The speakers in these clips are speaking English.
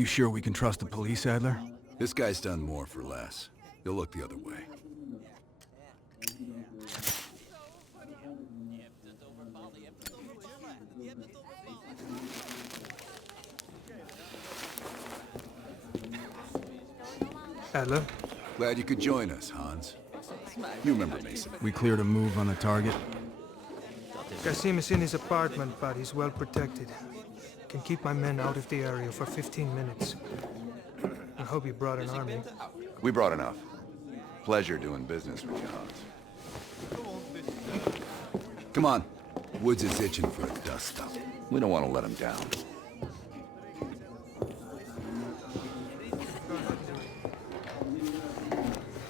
You sure we can trust the police, Adler? This guy's done more for less. You'll look the other way. Adler? Glad you could join us, Hans. You remember Mason. We cleared a move on the target. Kasim is in his apartment, but he's well protected. Can keep my men out of the area for 15 minutes. I hope you brought an army. We brought enough. Pleasure doing business with you, Hans. Come on. Woods is itching for a dust-up. We don't want to let him down.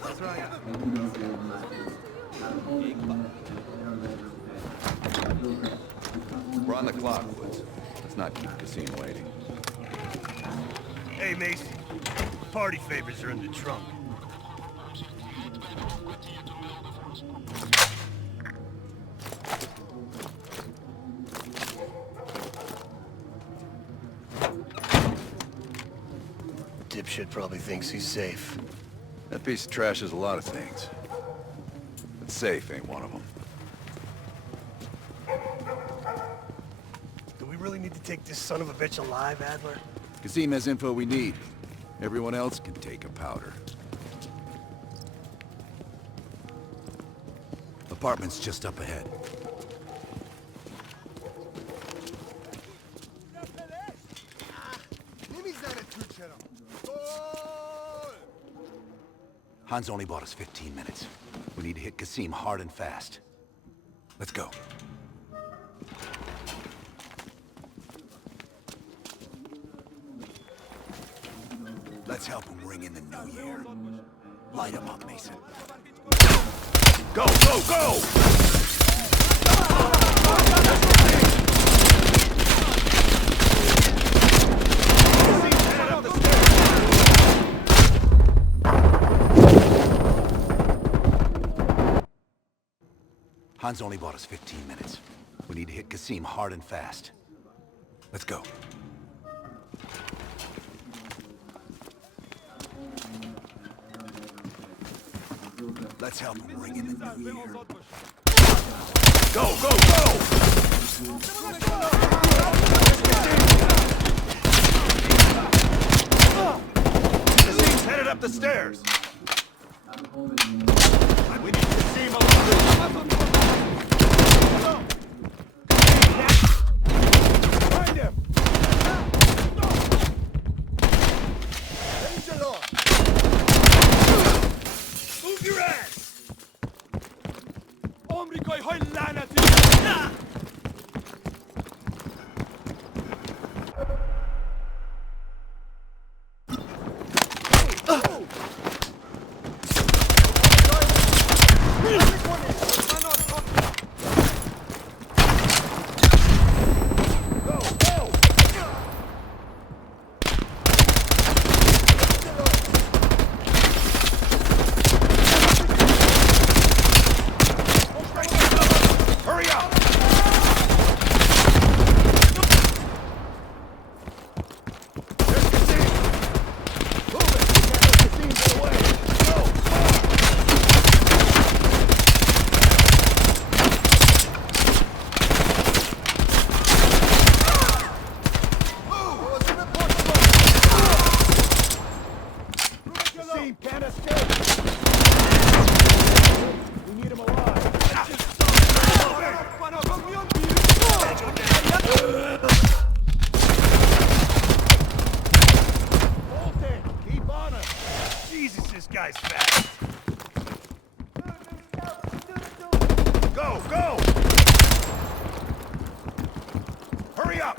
That's right. We're on the clock, Woods. Let's not keep Kasim waiting. Hey, Mason. Party favors are in the trunk. Dipshit probably thinks he's safe. That piece of trash is a lot of things. But safe ain't one of them. Do we really need to take this son of a bitch alive, Adler? Kasim has info we need. Everyone else can take a powder. Apartment's just up ahead. Hans only bought us 15 minutes. We need to hit Kasim hard and fast. Let's go. Let's help him ring in the new year. Light him up, Mason. Go, go, go! Hans only bought us 15 minutes. We need to hit Kasim hard and fast. Let's go. Let's help him ring in the new year. Go, go, go! Kasim's headed up the stairs. We need Kasim alive. Find him! Move your ass! guy's fast. Go, go! Hurry up!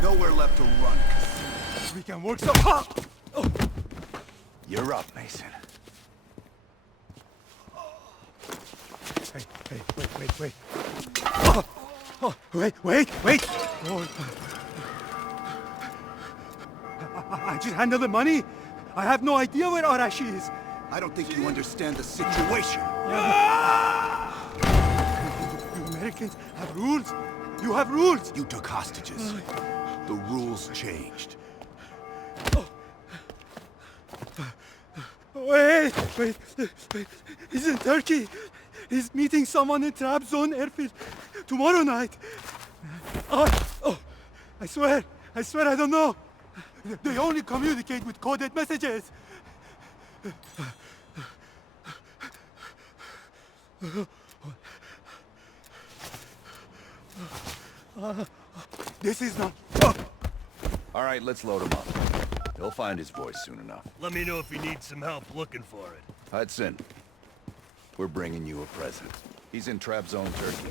Nowhere left to run. We can work some hard. You're up, Mason. Hey, wait. Wait! Oh. I just handled the money. I have no idea where Arashi is. I don't think you understand the situation. You Americans have rules. You have rules. You took hostages. The rules changed. Wait. He's in Turkey. He's meeting someone in Trabzon airfield tomorrow night. I swear I don't know. They only communicate with coded messages. This is not... All right, let's load him up. He'll find his voice soon enough. Let me know if you need some help looking for it. Hudson, we're bringing you a present. He's in Trabzon, Turkey.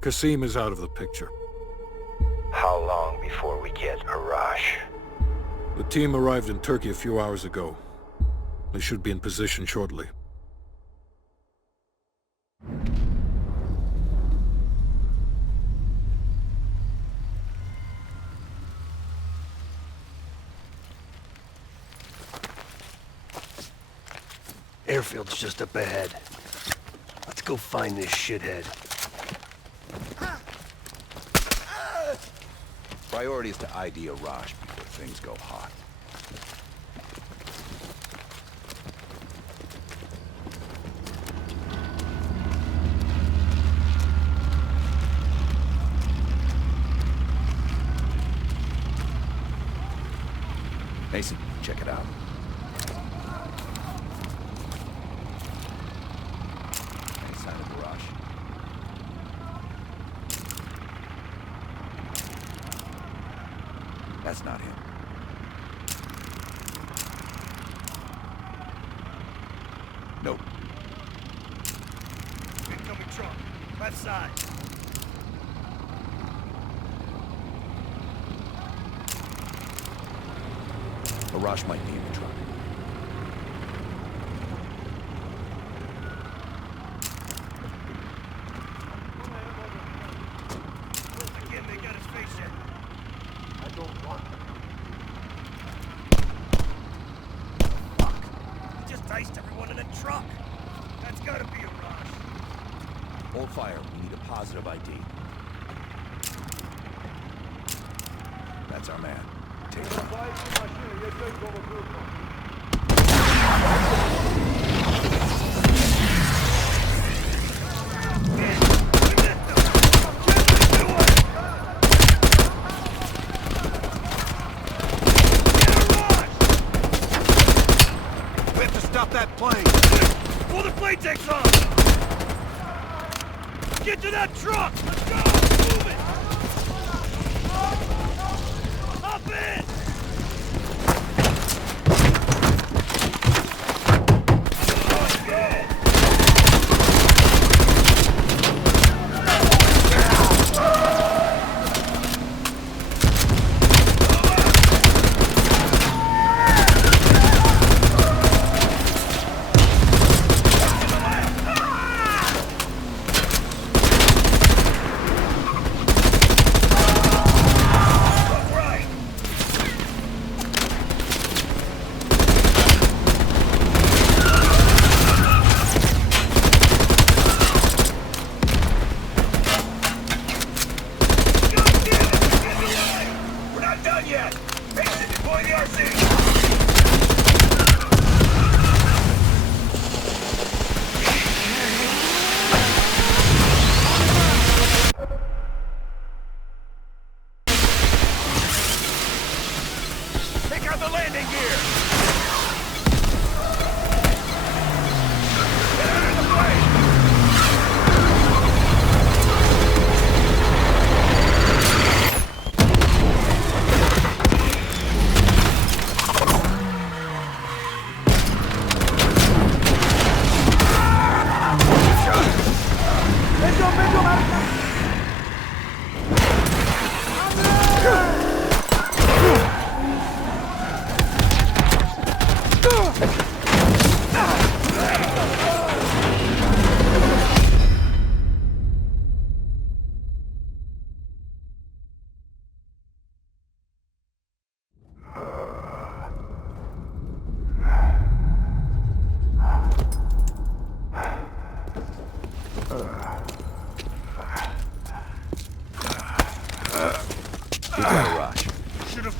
Kasim is out of the picture. How long before we get Arash? The team arrived in Turkey a few hours ago. They should be in position shortly. Airfield's just up ahead. Let's go find this shithead. Priority is to ID Arash before things go hot. Mason, check it out. Any sign of Arash? That's not him. Nope. Incoming truck. Left side. Arash might be in the truck. Again, they got his face in. I don't want him. Fuck. He just diced everyone in a truck. That's gotta be a rush. Hold fire. We need a positive ID. That's our man. Take it. We have to stop that plane. Before the plane takes off. Get to that truck. Let's go. Move it. Hop in.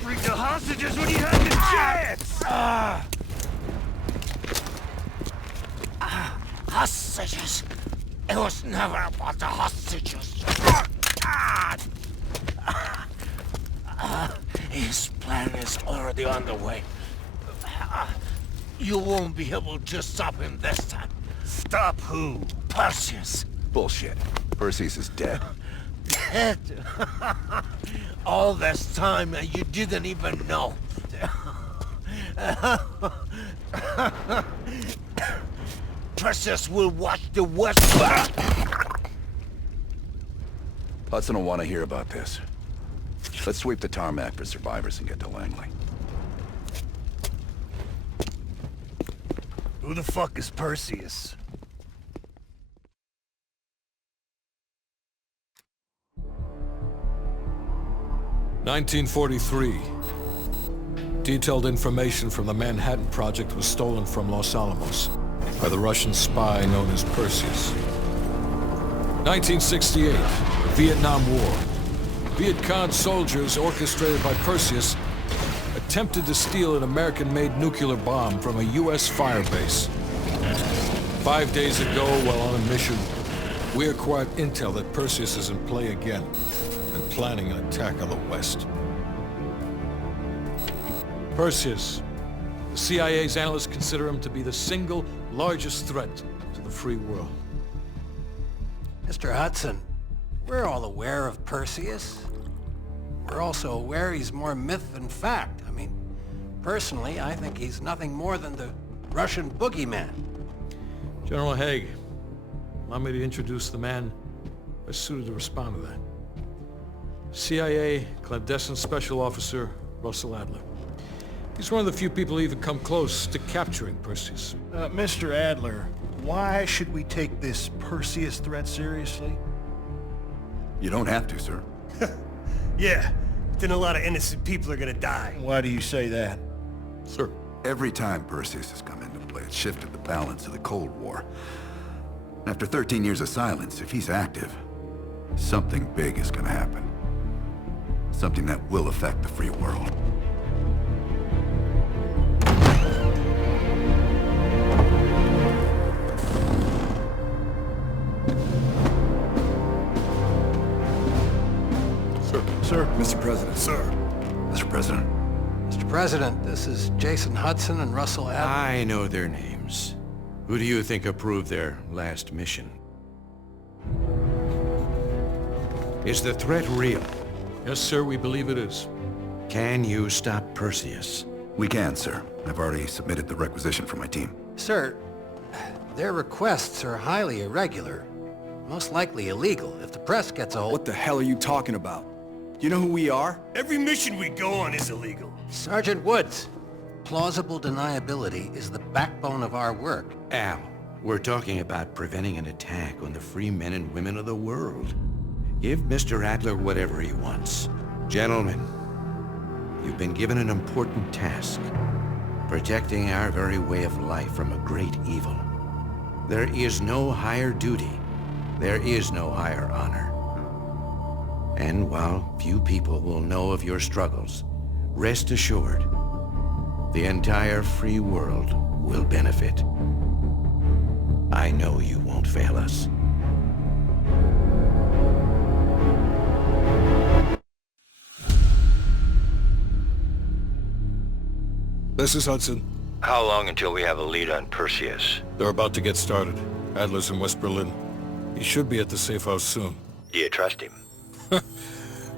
Bring the hostages when you had the chance! Hostages. It was never about the hostages. His plan is already on the way. You won't be able to stop him this time. Stop who? Perseus. Bullshit. Perseus is dead. Dead. All this time and you didn't even know. Perseus will watch the West. Hudson will want to hear about this. Let's sweep the tarmac for survivors and get to Langley. Who the fuck is Perseus? "1943. Detailed information from the Manhattan Project was stolen from Los Alamos by the Russian spy known as Perseus. 1968. Vietnam War. Viet Cong soldiers, orchestrated by Perseus, attempted to steal an American-made nuclear bomb from a U.S. firebase. 5 days ago, while on a mission, we acquired intel that Perseus is in play again and planning an attack on the West. Perseus. The CIA's analysts consider him to be the single largest threat to the free world. Mr. Hudson, we're all aware of Perseus. We're also aware he's more myth than fact. I mean, personally, I think he's nothing more than the Russian boogeyman. General Haig, allow me to introduce the man best suited to respond to that. CIA clandestine special officer Russell Adler. He's one of the few people who even come close to capturing Perseus. Mr. Adler, why should we take this Perseus threat seriously? You don't have to, sir. Yeah, then a lot of innocent people are gonna die. Why do you say that? Sir. Every time Perseus has come into play, it's shifted the balance of the Cold War. After 13 years of silence, if he's active, something big is gonna happen. Something that will affect the free world. Sir. Mr. President. Sir. Mr. President. Mr. President, this is Jason Hudson and Russell Adler. I know their names. Who do you think approved their last mission? Is the threat real? Yes, sir, we believe it is. Can you stop Perseus? We can, sir. I've already submitted the requisition for my team. Sir, their requests are highly irregular. Most likely illegal if the press gets a hold. What the hell are you talking about? You know who we are? Every mission we go on is illegal. Sergeant Woods, plausible deniability is the backbone of our work. Al, we're talking about preventing an attack on the free men and women of the world. Give Mr. Adler whatever he wants. Gentlemen, you've been given an important task. Protecting our very way of life from a great evil. There is no higher duty. There is no higher honor. And while few people will know of your struggles, rest assured, the entire free world will benefit. I know you won't fail us. This is Hudson. How long until we have a lead on Perseus? They're about to get started. Adler's in West Berlin. He should be at the safe house soon. Do you trust him?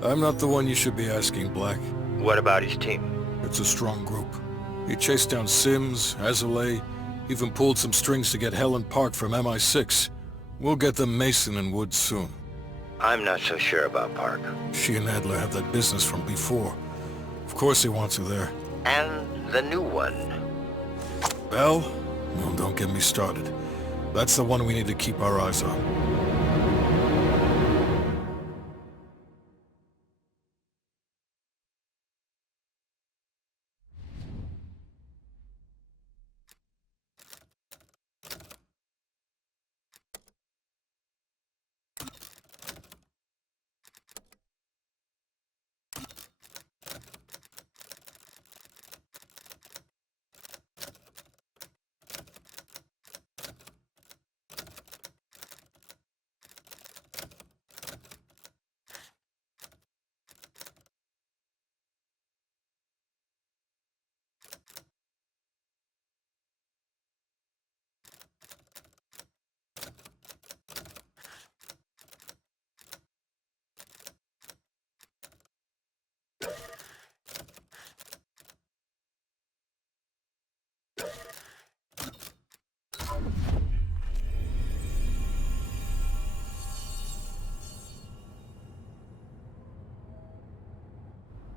I'm not the one you should be asking, Black. What about his team? It's a strong group. He chased down Sims, Azalea, even pulled some strings to get Helen Park from MI6. We'll get them Mason and Woods soon. I'm not so sure about Park. She and Adler have that business from before. Of course he wants her there. And the new one. Bell? Well, don't get me started. That's the one we need to keep our eyes on.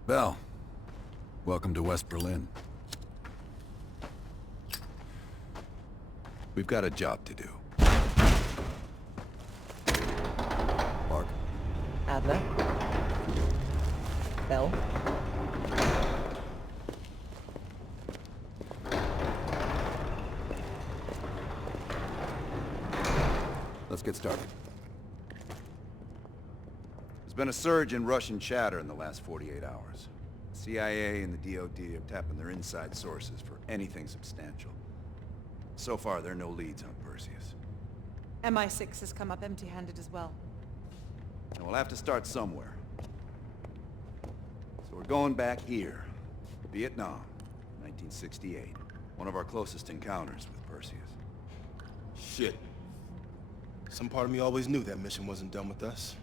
Bell, welcome to West Berlin. We've got a job to do. Mark. Adler. Bell. Let's get started. There's been a surge in Russian chatter in the last 48 hours. The CIA and the DoD are tapping their inside sources for anything substantial. So far, there are no leads on Perseus. MI6 has come up empty-handed as well. And we'll have to start somewhere. So we're going back here. Vietnam, 1968. One of our closest encounters with Perseus. Shit. Some part of me always knew that mission wasn't done with us.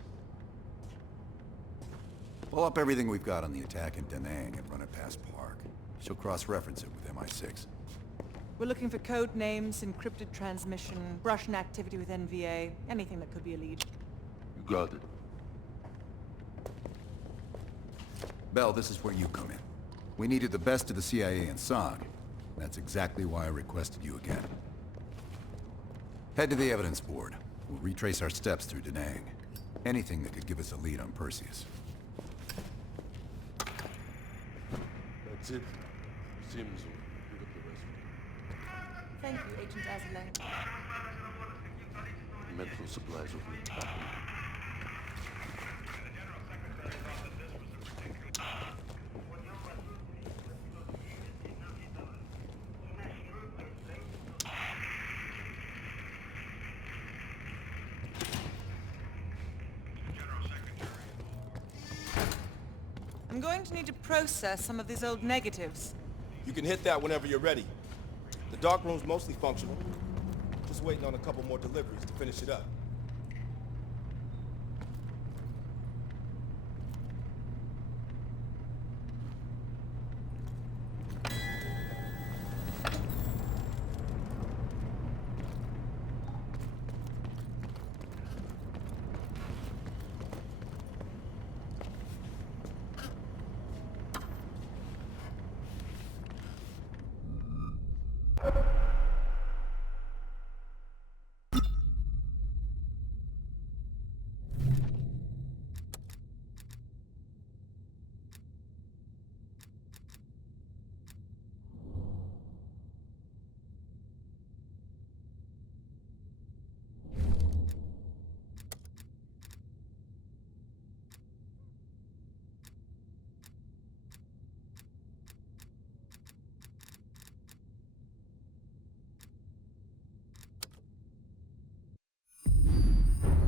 Pull up everything we've got on the attack in Da Nang and run it past Park. She'll cross-reference it with MI6. We're looking for code names, encrypted transmission, Russian activity with NVA, anything that could be a lead. You got it. Bell, this is where you come in. We needed the best of the CIA and SOG. That's exactly why I requested you again. Head to the evidence board. We'll retrace our steps through Da Nang. Anything that could give us a lead on Perseus. That's it. Seems we got the rest. Thank you, Agent Azulay. Medical supplies will be top. I'm going to need to process some of these old negatives. You can hit that whenever you're ready. The darkroom's mostly functional. Just waiting on a couple more deliveries to finish it up.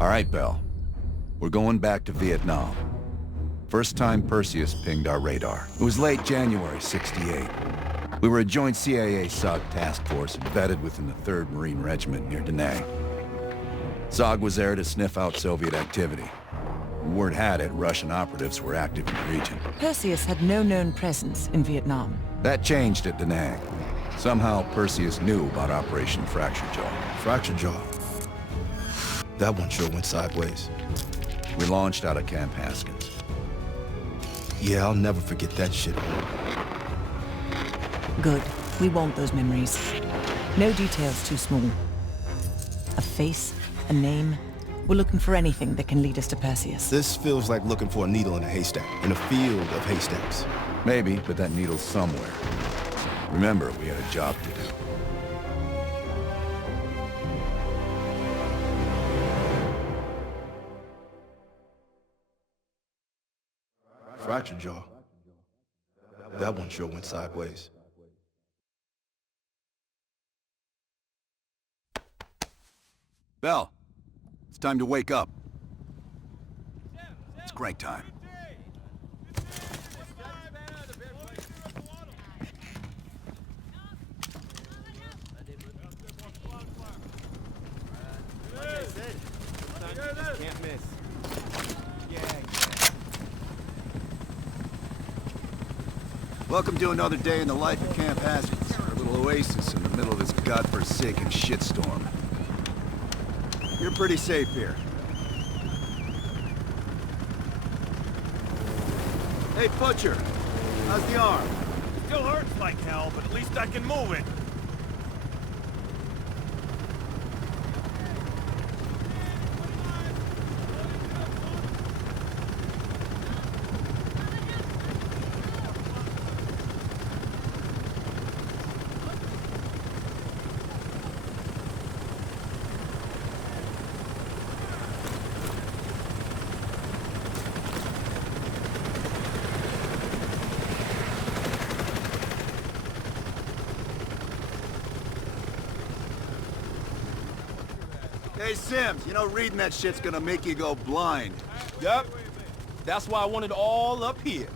All right, Bell. We're going back to Vietnam. First time Perseus pinged our radar. It was late January '68. We were a joint CIA-SOG task force embedded within the 3rd Marine Regiment near Da Nang. SOG was there to sniff out Soviet activity. Word had it, Russian operatives were active in the region. Perseus had no known presence in Vietnam. That changed at Da Nang. Somehow Perseus knew about Operation Fracture Jaw. Fracture Jaw. That one sure went sideways. We launched out of Camp Haskins. Yeah, I'll never forget that shit. Good. We want those memories. No details too small. A face, a name. We're looking for anything that can lead us to Perseus. This feels like looking for a needle in a haystack, in a field of haystacks. Maybe, but that needle's somewhere. Remember, we had a job to do. Fracture Jaw. That one sure went sideways. Bell, it's time to wake up. It's crank time. Like I said, sometimes you just can't miss. Welcome to another day in the life of Camp Haskins, our little oasis in the middle of this godforsaken shitstorm. You're pretty safe here. Hey, Butcher. How's the arm? Still hurts like hell, but at least I can move it. Hey, Sims, you know reading that shit's gonna make you go blind. Yup. That's why I want it all up here.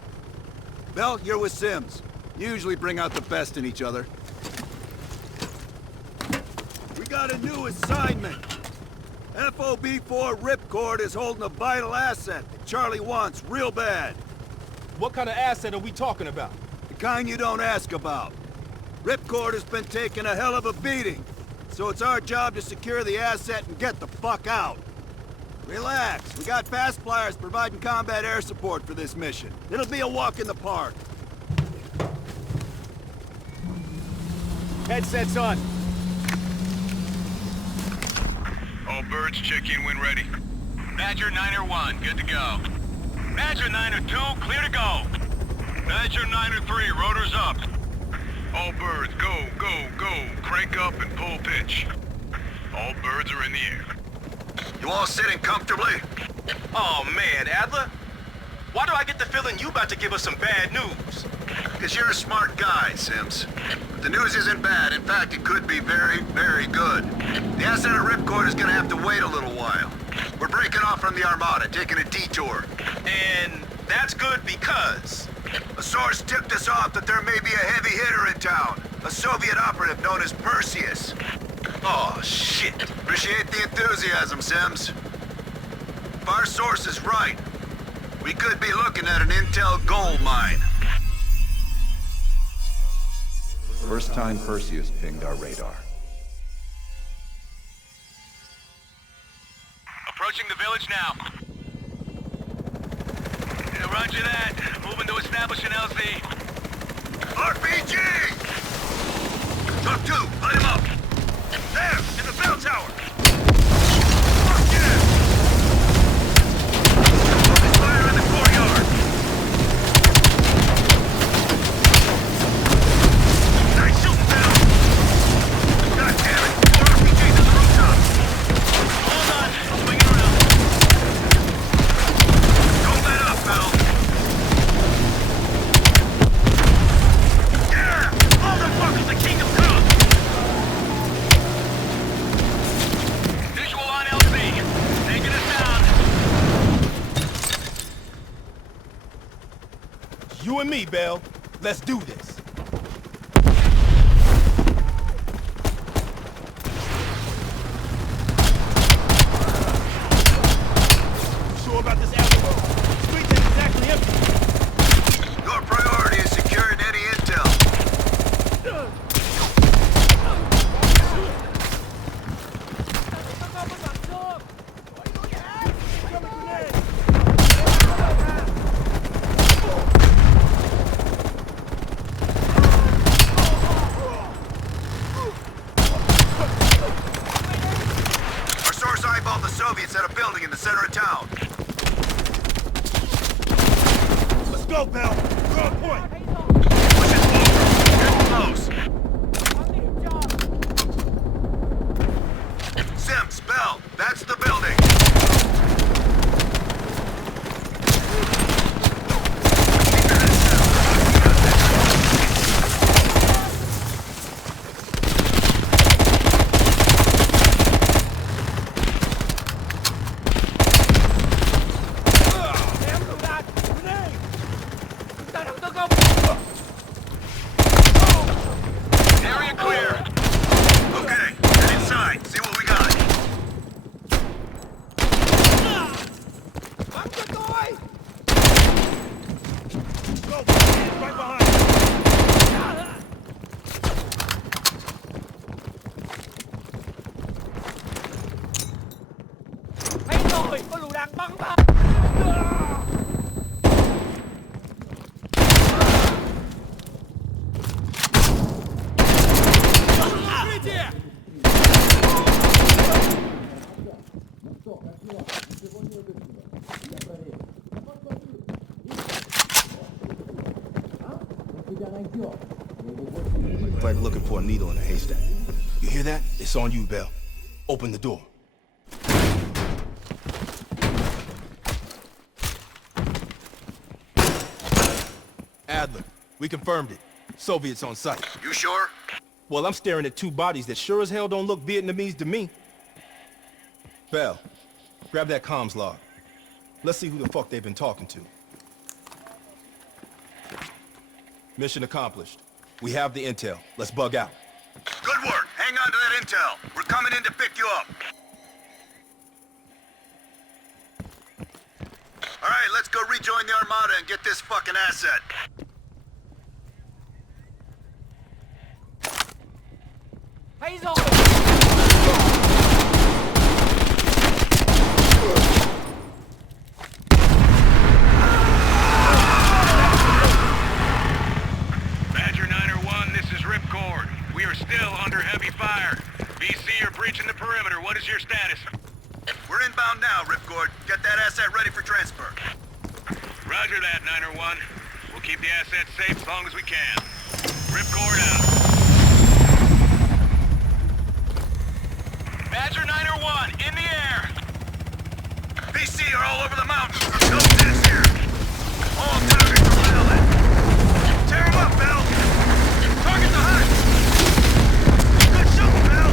Bell, you're with Sims. You usually bring out the best in each other. We got a new assignment. FOB4 Ripcord is holding a vital asset that Charlie wants real bad. What kind of asset are we talking about? The kind you don't ask about. Ripcord has been taking a hell of a beating. So it's our job to secure the asset and get the fuck out. Relax, we got fast flyers providing combat air support for this mission. It'll be a walk in the park. Headsets on. All birds, check in when ready. Badger 9-1, good to go. Badger 9-2, clear to go. Badger 9-3, rotors up. All birds, go, go, go. Crank up and pull pitch. All birds are in the air. You all sitting comfortably? Oh man, Adler. Why do I get the feeling you about to give us some bad news? Because you're a smart guy, Sims. But the news isn't bad. In fact, it could be very, very good. The asset of Ripcord is gonna have to wait a little while. We're breaking off from the Armada, taking a detour. And that's good because... A source tipped us off that there may be a heavy hitter in town. A Soviet operative known as Perseus. Oh, shit. Appreciate the enthusiasm, Sims. If our source is right, we could be looking at an intel gold mine. First time Perseus pinged our radar. Approaching the village now. Roger that. Moving to establish an LZ. RPG! Truck 2, light him up! There, in the bell tower! Fuck yeah! Focus fire in the courtyard! Nice shooting, Bell! God damn it! More RPGs in the rooftop! Hold on, I'm swinging around. Don't let up, Bell! Yeah! Motherfucker's the king of cops! Visual on LZ. Taking us down. You and me, Bell. Let's do this. Sure about this Adler? Street ain't exactly empty. Your priority is securing any intel. Our source eyeballed the Soviets at a building in the center of town. It's like looking for a needle in a haystack. You hear that? It's on you, Bell. Open the door. Adler, we confirmed it. Soviets on site. You sure? Well, I'm staring at two bodies that sure as hell don't look Vietnamese to me. Bell, grab that comms log. Let's see who the fuck they've been talking to. Mission accomplished. We have the intel. Let's bug out. Good work. Hang on to that intel. We're coming in to pick you up. All right, let's go rejoin the Armada and get this fucking asset. Badger 901, this is Ripcord. We are still under heavy fire. VC are breaching the perimeter. What is your status? We're inbound now, Ripcord. Get that asset ready for transfer. Roger that, 901. We'll keep the asset safe as long as we can. Ripcord out. Badger 901, in the air! VC are all over the mountain. No sense here. All targets are valid. Tear them up, Bell. Target the hut. Good shooting, Bell.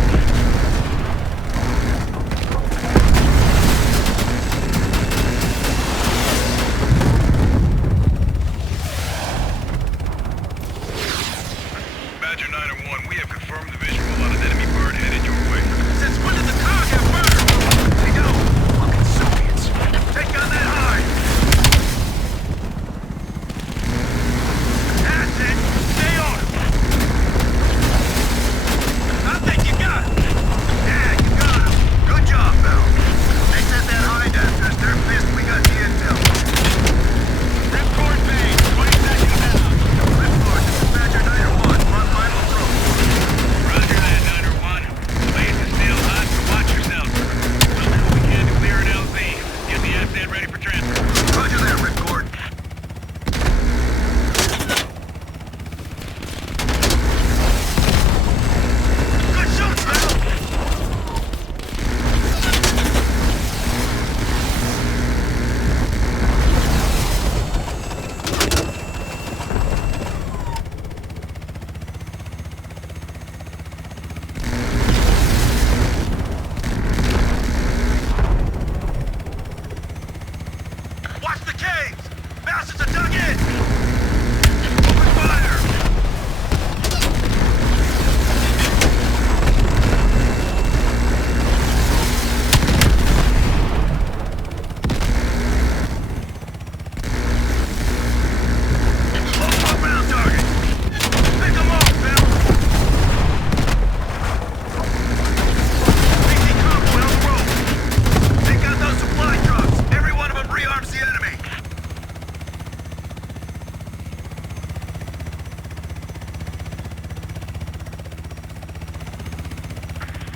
Badger 901, we have confirmed the visual on an enemy bird headed your way. Since when did the car get murdered? They go. Fucking Soviets. Take on that hide. That's it. Stay on it. I think you got it. Yeah, you got it. Good job, Bell. They sent that hide after us. They're pissed we got the intel. Ripcord base, 20 seconds out. Ripcord, this is Badger 901. Front final approach. Roger that, 901. The base is still hot, so watch yourself. We'll do what we can to clear an LZ. Get the asset ready for transfer. Roger that, Ripcord. Good shot, Bell. Watch the caves! Bastards are dug in! Open fire! Low ground target! Pick them off, Bill! BT convoy on the road! Take out those supply trucks! Every one of them rearms the enemy!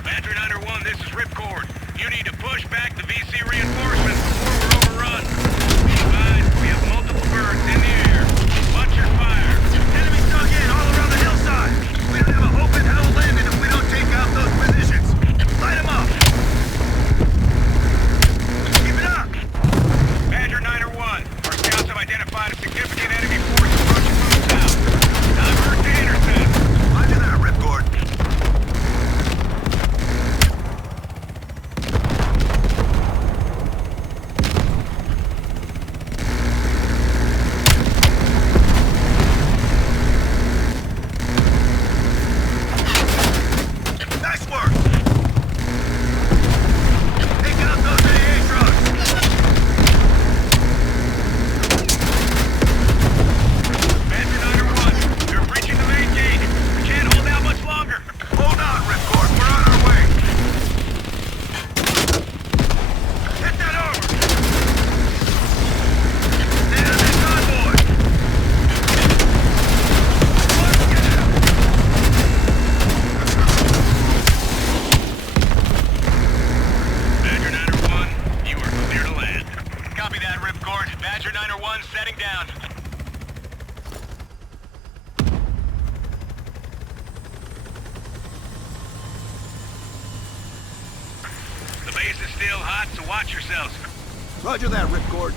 Badger 901, this is Ripcord. You need to push back the VC reinforcements before we're overrun. Be advised, we have multiple birds in the air. Watch your fire. Enemy dug in all around the hillside! We don't have a hope in hell landing if we don't take out those positions! Light them up! Keep it up! Badger 901, our scouts have identified a significant enemy force approaching from the south. Divert to intercept. Roger that, Ripcord. so watch yourselves. Roger that, Ripcord.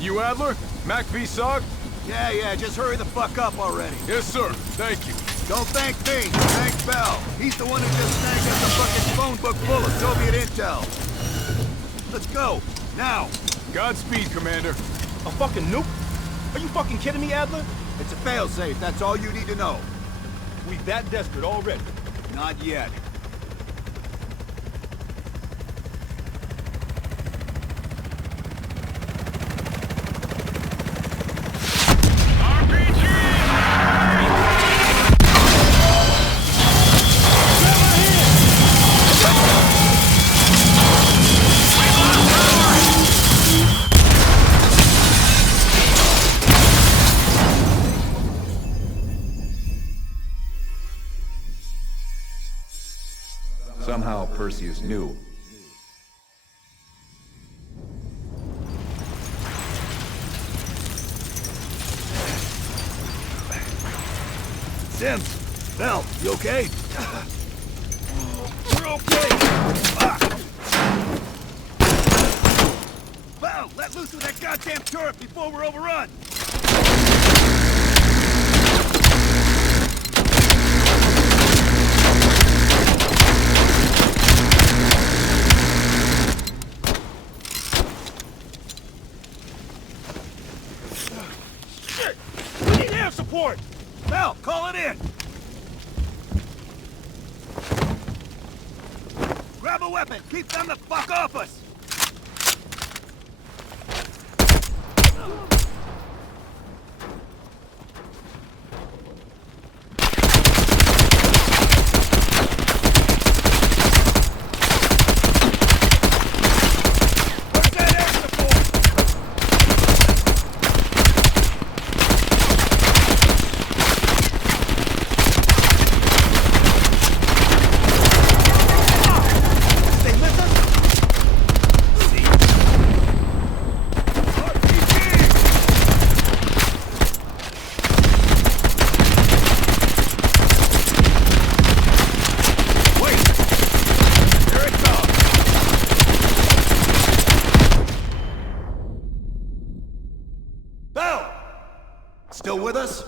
You Adler? Mac v SOG? Yeah, just hurry the fuck up already. Yes, sir. Thank you. Don't thank me, thank Bell. He's the one who just snagged us a fucking phone book full of Soviet intel. Let's go, now. Godspeed, Commander. A fucking nuke? Are you fucking kidding me, Adler? It's a failsafe, that's all you need to know. We that desperate already? Not yet. Somehow Perseus knew. Sims, Bell, you okay? We're okay! Bell, let loose with that goddamn turret before we're overrun! Support! Bell, call it in! Grab a weapon! Keep them the fuck off us! Still with us?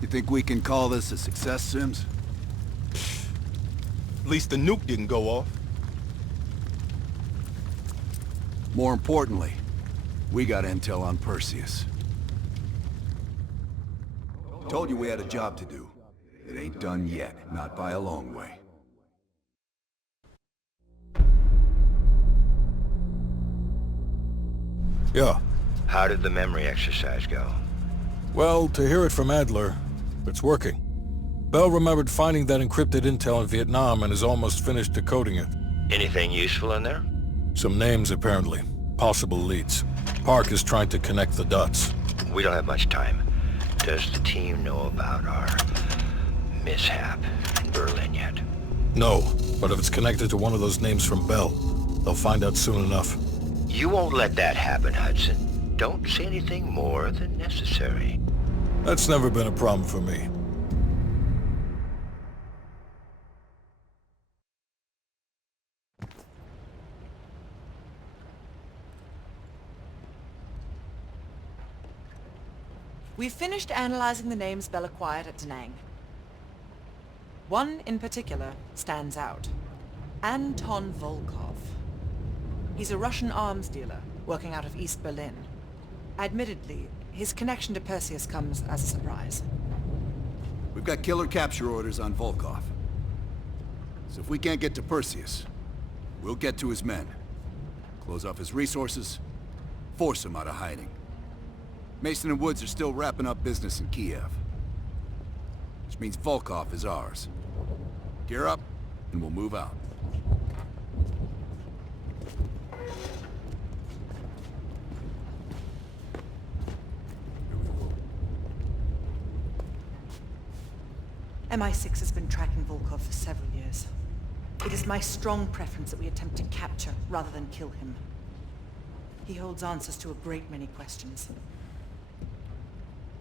You think we can call this a success, Sims? At least the nuke didn't go off. More importantly, we got intel on Perseus. Told you we had a job to do. It ain't done yet, not by a long way. Yeah. How did the memory exercise go? Well, to hear it from Adler, it's working. Bell remembered finding that encrypted intel in Vietnam and is almost finished decoding it. Anything useful in there? Some names, apparently. Possible leads. Park is trying to connect the dots. We don't have much time. Does the team know about our mishap in Berlin yet? No, but if it's connected to one of those names from Bell, they'll find out soon enough. You won't let that happen, Hudson. Don't say anything more than necessary. That's never been a problem for me. We've finished analyzing the names Bell acquired at Da Nang. One in particular stands out. Anton Volkov. He's a Russian arms dealer working out of East Berlin. Admittedly, his connection to Perseus comes as a surprise. We've got killer capture orders on Volkov. So if we can't get to Perseus, we'll get to his men. Close off his resources, force him out of hiding. Mason and Woods are still wrapping up business in Kiev. Which means Volkov is ours. Gear up, and we'll move out. MI6 has been tracking Volkov for several years. It is my strong preference that we attempt to capture rather than kill him. He holds answers to a great many questions.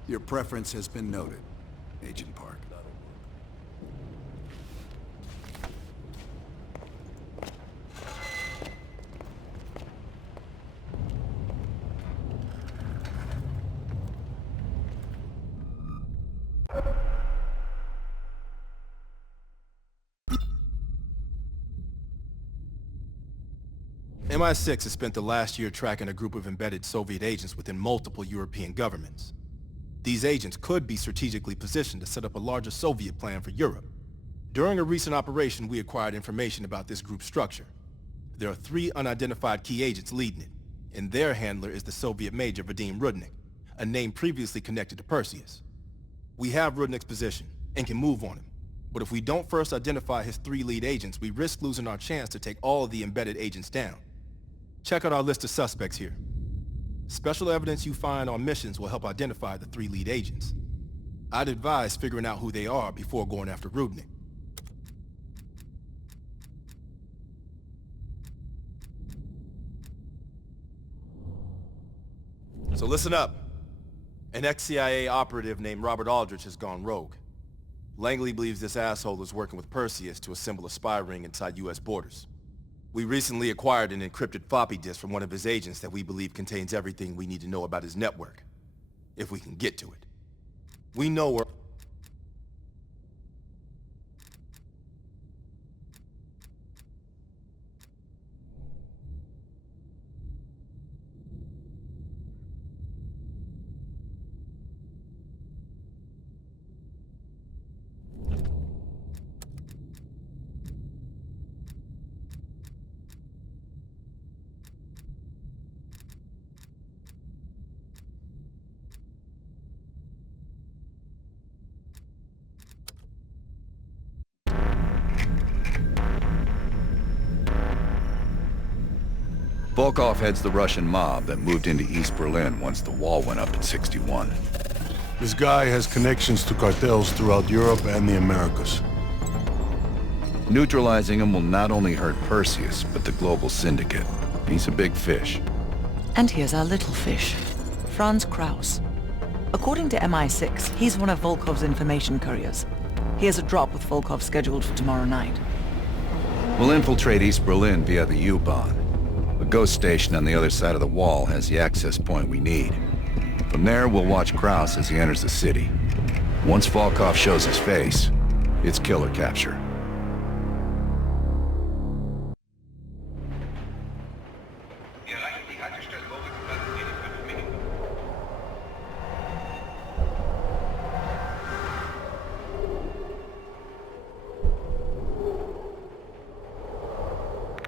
Your preference has been noted, Agent Park. MI6 has spent the last year tracking a group of embedded Soviet agents within multiple European governments. These agents could be strategically positioned to set up a larger Soviet plan for Europe. During a recent operation, we acquired information about this group's structure. There are 3 unidentified key agents leading it, and their handler is the Soviet Major Vadim Rudnik, a name previously connected to Perseus. We have Rudnik's position and can move on him, but if we don't first identify his 3 lead agents, we risk losing our chance to take all of the embedded agents down. Check out our list of suspects here. Special evidence you find on missions will help identify the 3 lead agents. I'd advise figuring out who they are before going after Rudnik. So listen up. An ex-CIA operative named Robert Aldrich has gone rogue. Langley believes this asshole is working with Perseus to assemble a spy ring inside US borders. We recently acquired an encrypted floppy disk from one of his agents that we believe contains everything we need to know about his network. If we can get to it. We know where... Volkov heads the Russian mob that moved into East Berlin once the wall went up in '61. This guy has connections to cartels throughout Europe and the Americas. Neutralizing him will not only hurt Perseus, but the global syndicate. He's a big fish. And here's our little fish, Franz Kraus. According to MI6, he's one of Volkov's information couriers. He has a drop with Volkov scheduled for tomorrow night. We'll infiltrate East Berlin via the U-Bahn. The ghost station on the other side of the wall has the access point we need. From there, we'll watch Kraus as he enters the city. Once Volkov shows his face, it's killer capture.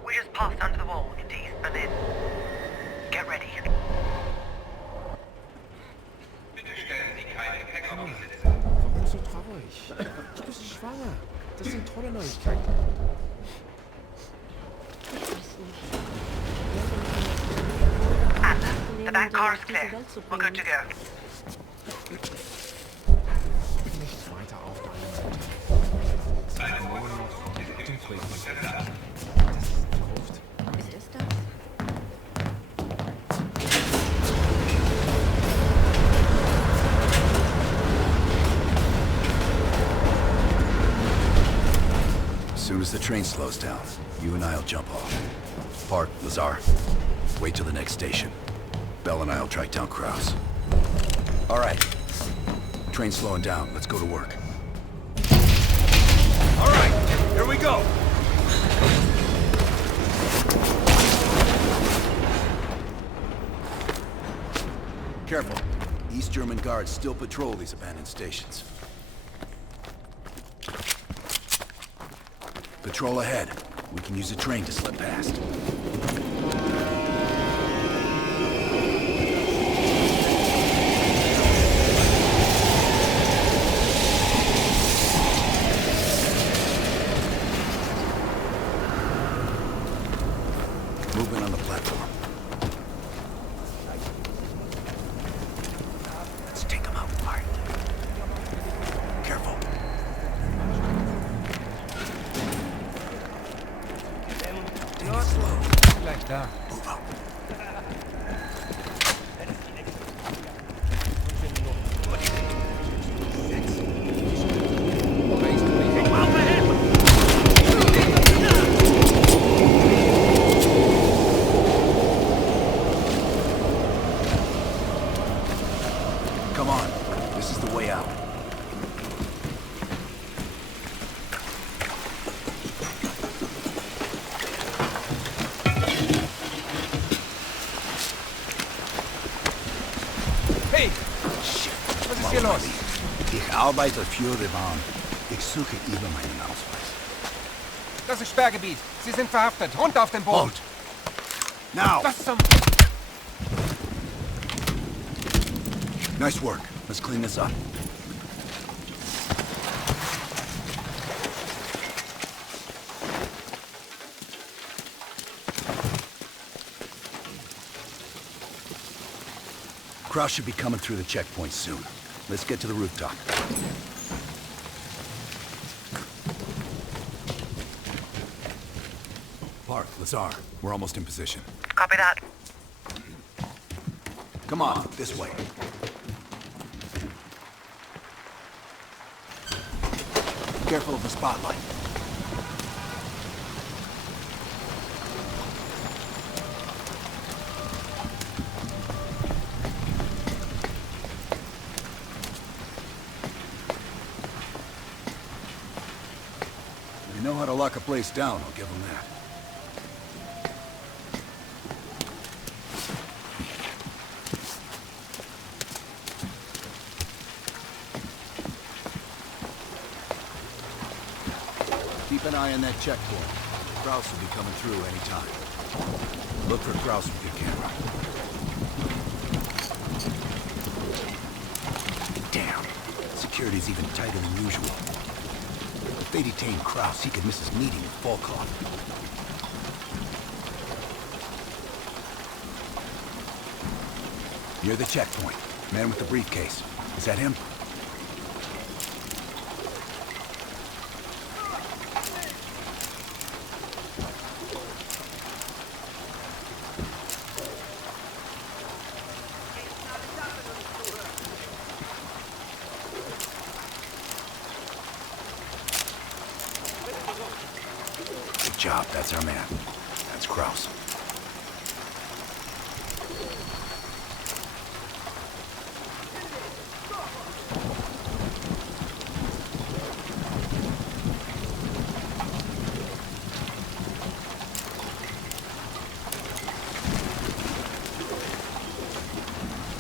We just passed under the wall into East Berlin. Get ready. Warum so traurig? Du bist schwanger. Das sind tolle Neuigkeiten. The back car is clear. We're good to go. Nichts weiter aufgehalten. Seit morgen noch den Frieden. Das ist verrückt. Ist es das? As soon as the train slows down, you and I'll jump off. Park, Lazar, wait till the next station. Bell and I'll track down Kraus. All right. Train's slowing down. Let's go to work. All right, here we go. Careful. East German guards still patrol these abandoned stations. Patrol ahead. We can use a train to slip past. Movement on the platform. Let's take them out apart. Careful. gleich da. Come on. This is the way out. Hey! Shit! Was ist hier los? Ich arbeite für die Bahn. Ich suche über meinen Ausweis. Das ist Sperrgebiet. Sie sind verhaftet. Runter auf den Boden. Boat! Now! Was zum... Nice work. Let's clean this up. Kraus should be coming through the checkpoint soon. Let's get to the rooftop. Park, Lazar. We're almost in position. Copy that. Come on, this way. Careful of the spotlight. They know how to lock a place down, I'll give them that. Keep an eye on that checkpoint. Kraus will be coming through any time. Look for Kraus with your camera. Damn. Security's even tighter than usual. If they detain Kraus, he could miss his meeting with Volkov. Near the checkpoint. Man with the briefcase. Is that him? Good job, that's our man. That's Kraus.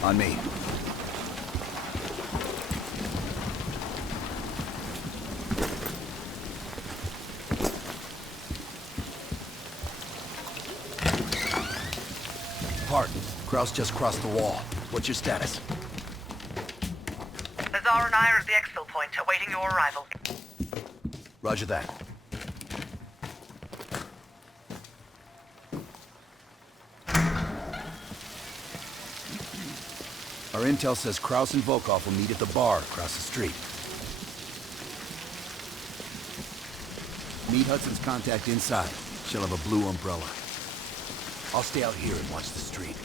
On me. Park. Kraus just crossed the wall. What's your status? Lazar and I are at the exfil point, awaiting your arrival. Roger that. Our intel says Kraus and Volkov will meet at the bar across the street. Meet Hudson's contact inside. She'll have a blue umbrella. I'll stay out here and watch the street.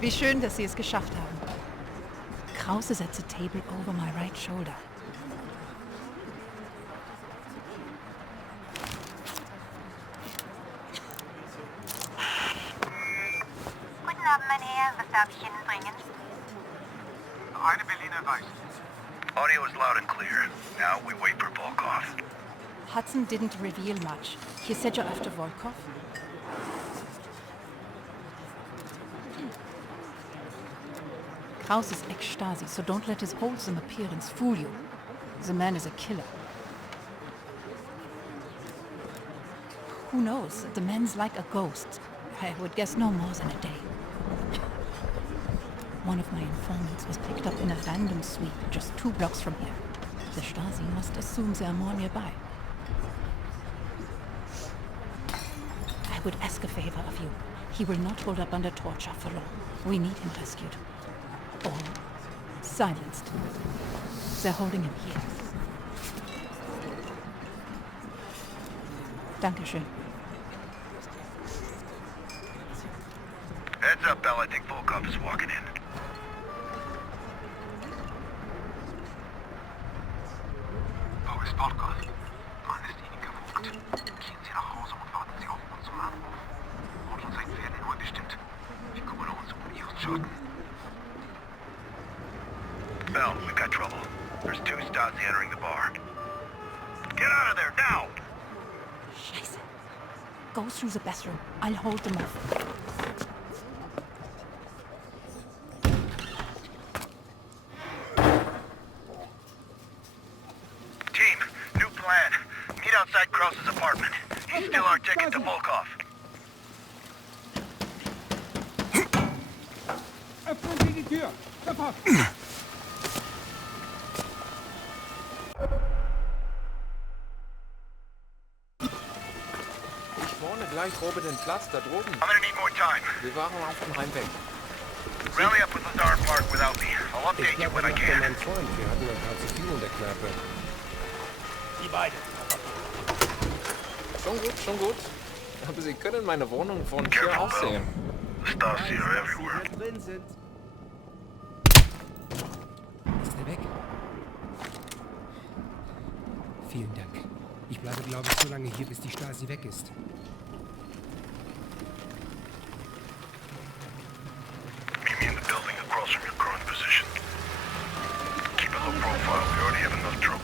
Wie schön, dass Sie es geschafft haben. Krause is at the table over my right shoulder. Guten Abend, mein Herr. Was darf ich Ihnen bringen? Eine Berliner Weißen. Audio is loud and clear. Now we wait for Volkov. Hudson didn't reveal much. He said you're after Volkov? Kraus is ex-Stasi, so don't let his wholesome appearance fool you. The man is a killer. Who knows? The man's like a ghost. I would guess no more than a day. One of my informants was picked up in a random sweep just 2 blocks from here. The Stasi must assume there are more nearby. I would ask a favor of you. He will not hold up under torture for long. We need him rescued. Or silenced. They're holding him here. Dankeschön. Heads up, Bell. I think Volkov is walking in. Wo ist Volkov? Man ist Ihnen gewogt. Gehen Sie nach Hause und warten Sie auf unseren Anruf. Holt uns ein Pferd in Ruhe bestimmt. Wir kümmern uns um Ihren Schaden. Bell, we've got trouble. There's 2 Stasi entering the bar. Get out of there, now! Scheiße. Go through the bathroom. I'll hold them off. Team, new plan. Meet outside Krause's apartment. He's still our ticket to Volkov. Öffnen Sie die Tür! Sofort! Ich warne gleich Robe den Platz da droben. I'm gonna need more time. Wir waren auf dem Heimweg. Rally up with Lazar Park without me. I'll update you when I can. Mein Freund, wir hatten ein paar zu viel in der Kneipe. Die beiden. Schon gut. Aber Sie können meine Wohnung von hier aus sehen. Stasi are everywhere. Ist er weg? Vielen Dank. Ich bleibe, glaube ich, so lange hier, bis die Stasi weg ist. Meet me in the building across from your current position. Keep a low profile. We already have enough trouble.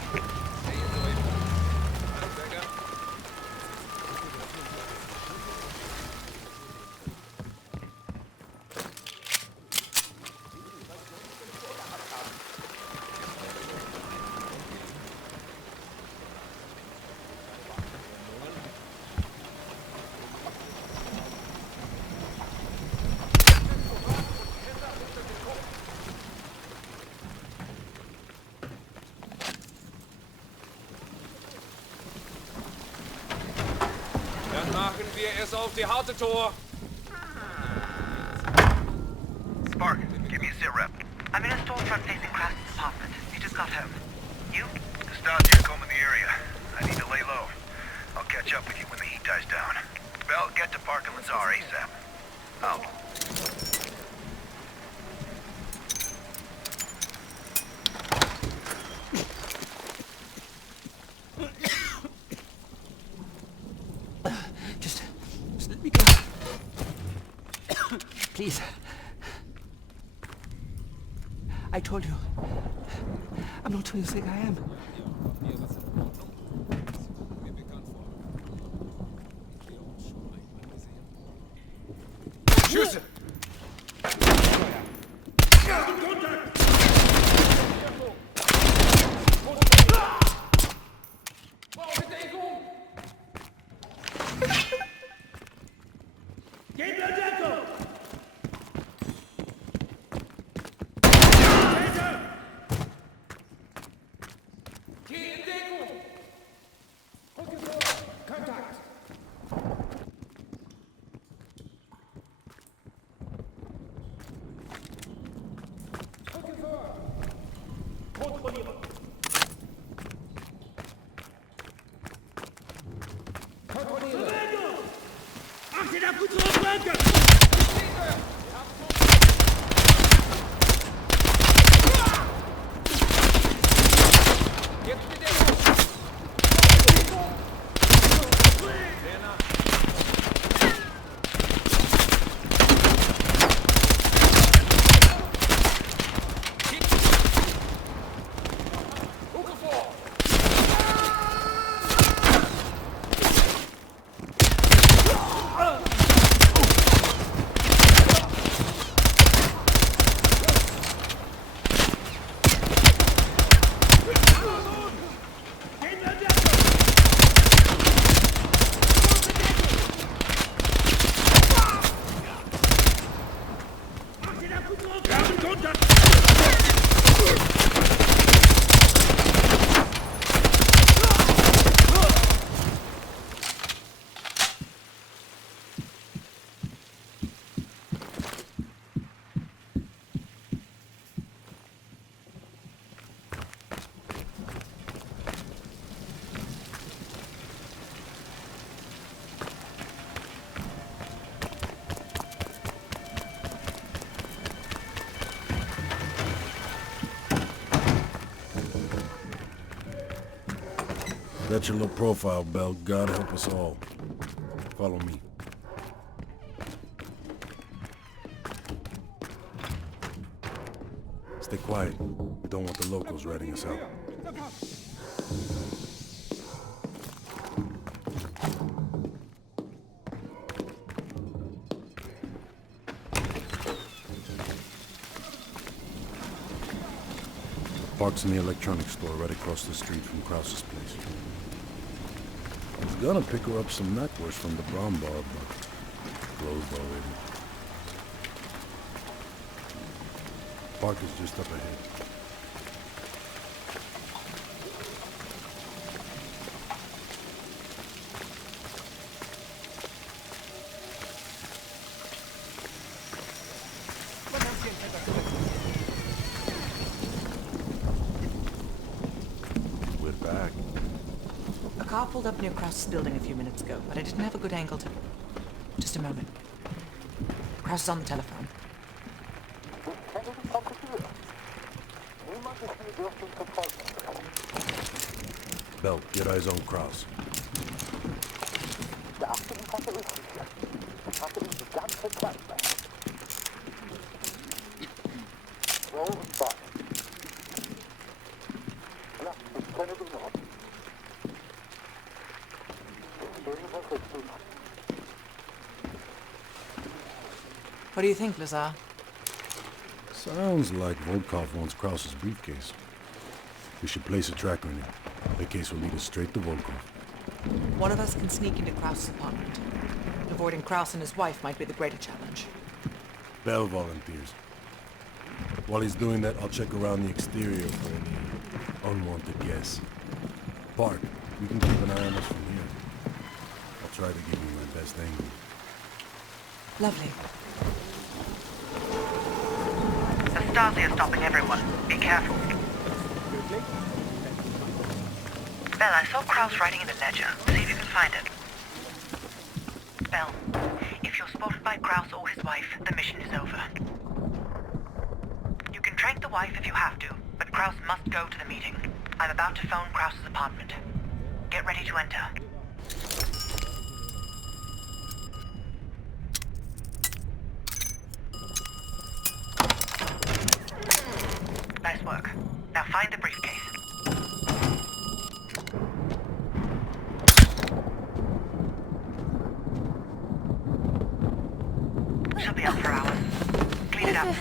Dann machen wir es auf die harte Tour. Spark, give me a sit rep. I'm in a storefront facing Krause's apartment. He just got home. You? The Stasi are combing the area. I need to lay low. I'll catch up with you when the heat dies down. Bell, get to Park and Lazar ASAP. Out. Just let me go. Please. I told you. I'm not who you think I am. Schüsse! got your low profile, Bell. God help us all. Follow me. Stay quiet. We don't want the locals ratting us out. Park's in the electronics store right across the street from Krause's place. I was gonna pick her up some knackwurst from the Brown Bar, but closed already. Park is just up ahead. We're back. A car pulled up near Krause's building a few minutes ago, but I didn't have a good angle to... Just a moment. Krause is on the telephone. Bell, get eyes on Krause. What do you think, Lazar? Sounds like Volkov wants Krause's briefcase. We should place a tracker in it. The case will lead us straight to Volkov. One of us can sneak into Krause's apartment. Avoiding Krause and his wife might be the greater challenge. Bell volunteers. While he's doing that, I'll check around the exterior for any unwanted guests. Park, you can keep an eye on us from here. I'll try to give you my best angle. Lovely. The Stasi are stopping everyone. Be careful. Bell, I saw Krause writing in the ledger. See if you can find it. Bell, if you're spotted by Krause or his wife, the mission is over. You can trank the wife if you have to, but Krause must go to the meeting. I'm about to phone Krause's apartment. Get ready to enter. Nice work. Now find the briefcase. She'll be out for hours. Clean it up.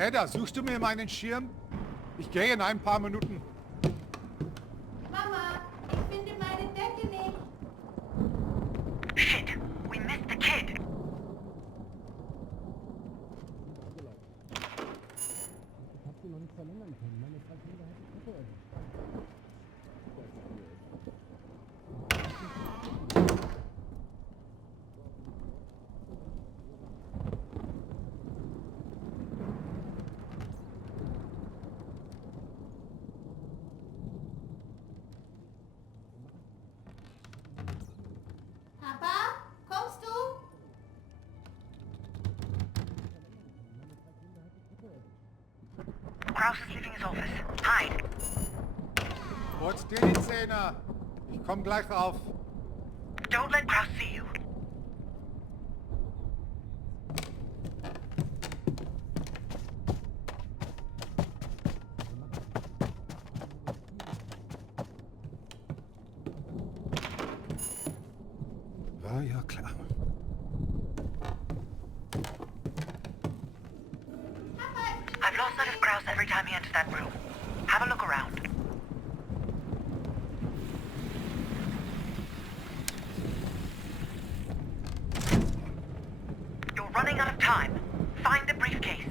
Edda, suchst du mir meinen Schirm? Ich gehe in ein paar Minuten. Mama, ich finde meine Decke nicht. Shit, we missed the kid. Papa, kommst du? Krause is leaving his office. Hide. Putz dir die Zähne. Ich komm gleich rauf. Don't let Krause see you. War ja klar. I've lost sight of Krause every time he enters that room. Have a look around. You're running out of time. Find the briefcase.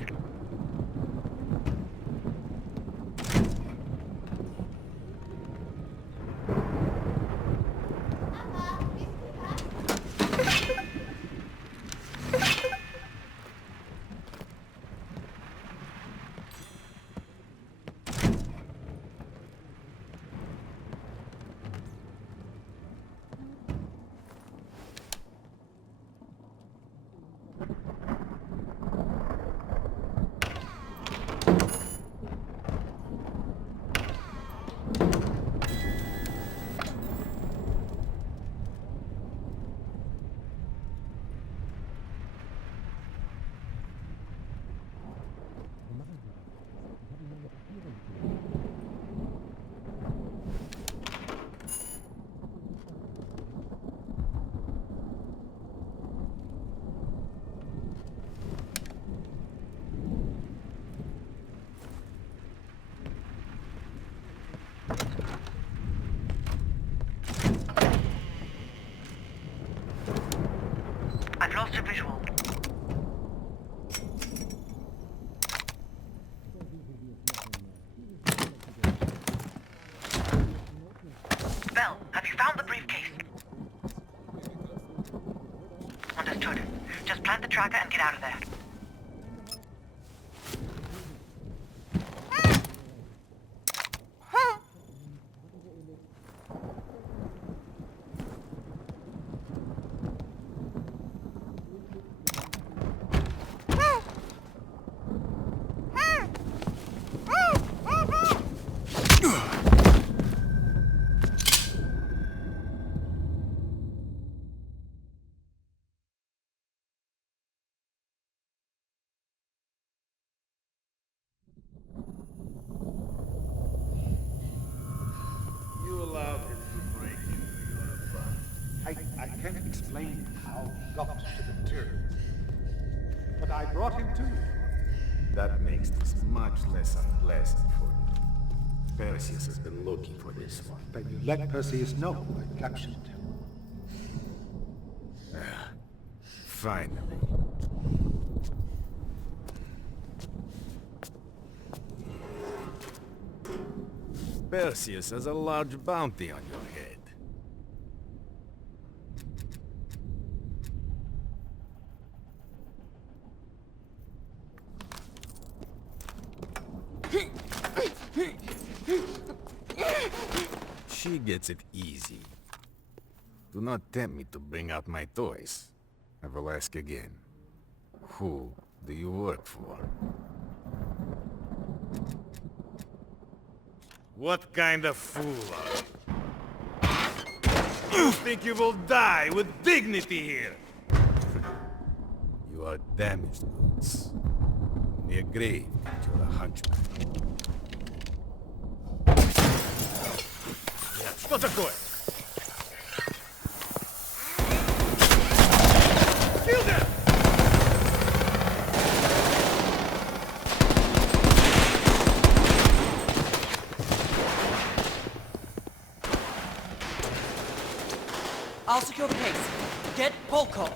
visual. Bell, have you found the briefcase? Understood. Just plant the tracker and get out of there. I can't explain how he got to the material. But I brought him to you. That makes this much less unpleasant for you. Perseus has been looking for this one. Then you let Perseus know I captured him. Finally. Perseus has a large bounty on your head. She gets it easy. Do not tempt me to bring out my toys. I will ask again. Who do you work for? What kind of fool are you? You think you will die with dignity here? You are damaged goods. Near grave, you're a hunchback. Что такое? Kill them! I'll secure the case. Get Volkov.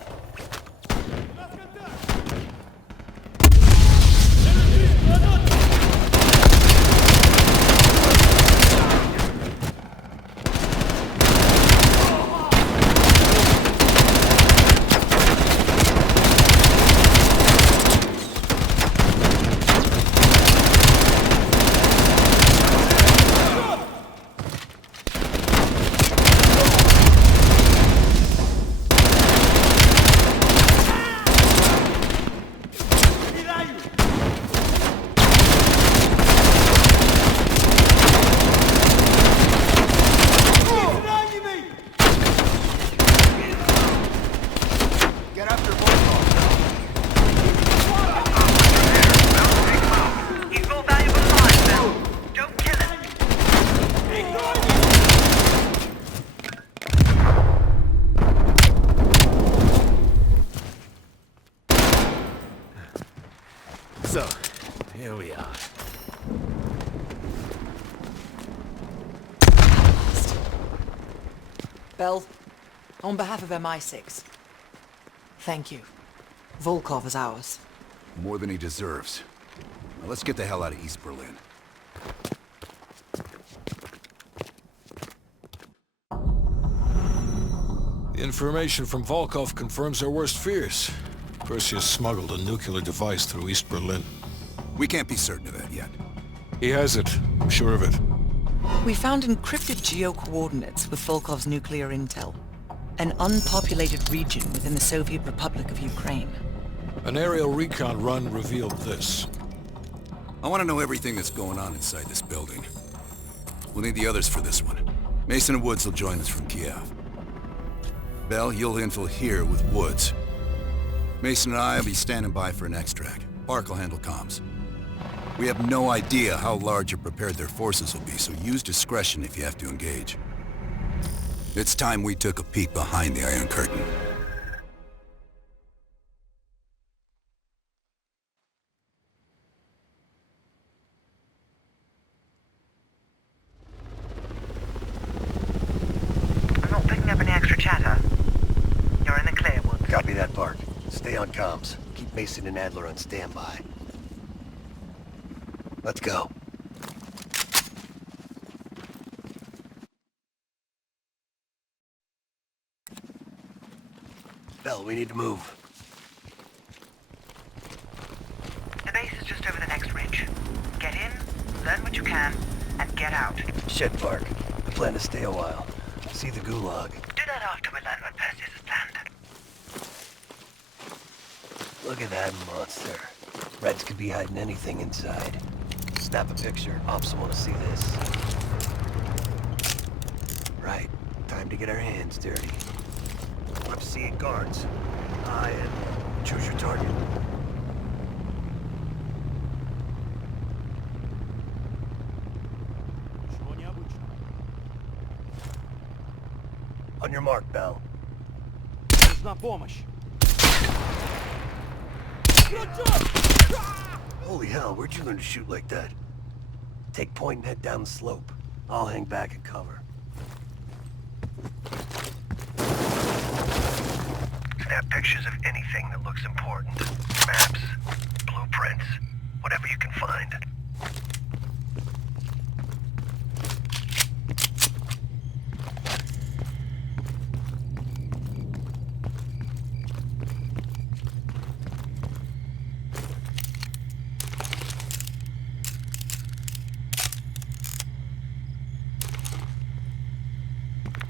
So, here we are. Bell, on behalf of MI6, thank you. Volkov is ours. More than he deserves. Now let's get the hell out of East Berlin. The information from Volkov confirms our worst fears. Perseus smuggled a nuclear device through East Berlin. We can't be certain of that yet. He has it. I'm sure of it. We found encrypted geo-coordinates with Volkov's nuclear intel. An unpopulated region within the Soviet Republic of Ukraine. An aerial recon run revealed this. I want to know everything that's going on inside this building. We'll need the others for this one. Mason and Woods will join us from Kiev. Bell, you'll infill here with Woods. Mason and I will be standing by for an extract. Park will handle comms. We have no idea how large or prepared their forces will be, so use discretion if you have to engage. It's time we took a peek behind the Iron Curtain. I'm not picking up any extra chatter. You're in the clear, Woods. Copy that, Park. Stay on comms. Keep Mason and Adler on standby. Let's go. Bell, we need to move. The base is just over the next ridge. Get in, learn what you can, and get out. Shed Park. I plan to stay a while. See the gulag. Do that after we learn what Perseus has planned. Look at that monster. Reds could be hiding anything inside. Snap a picture. Ops want to see this. Right. Time to get our hands dirty. I'm seeing guards. And choose your target. On your mark, Bell. Нужна помощь. Holy hell, where'd you learn to shoot like that? Take point and head down the slope. I'll hang back and cover. Snap pictures of anything that looks important. Maps, blueprints, whatever you can find.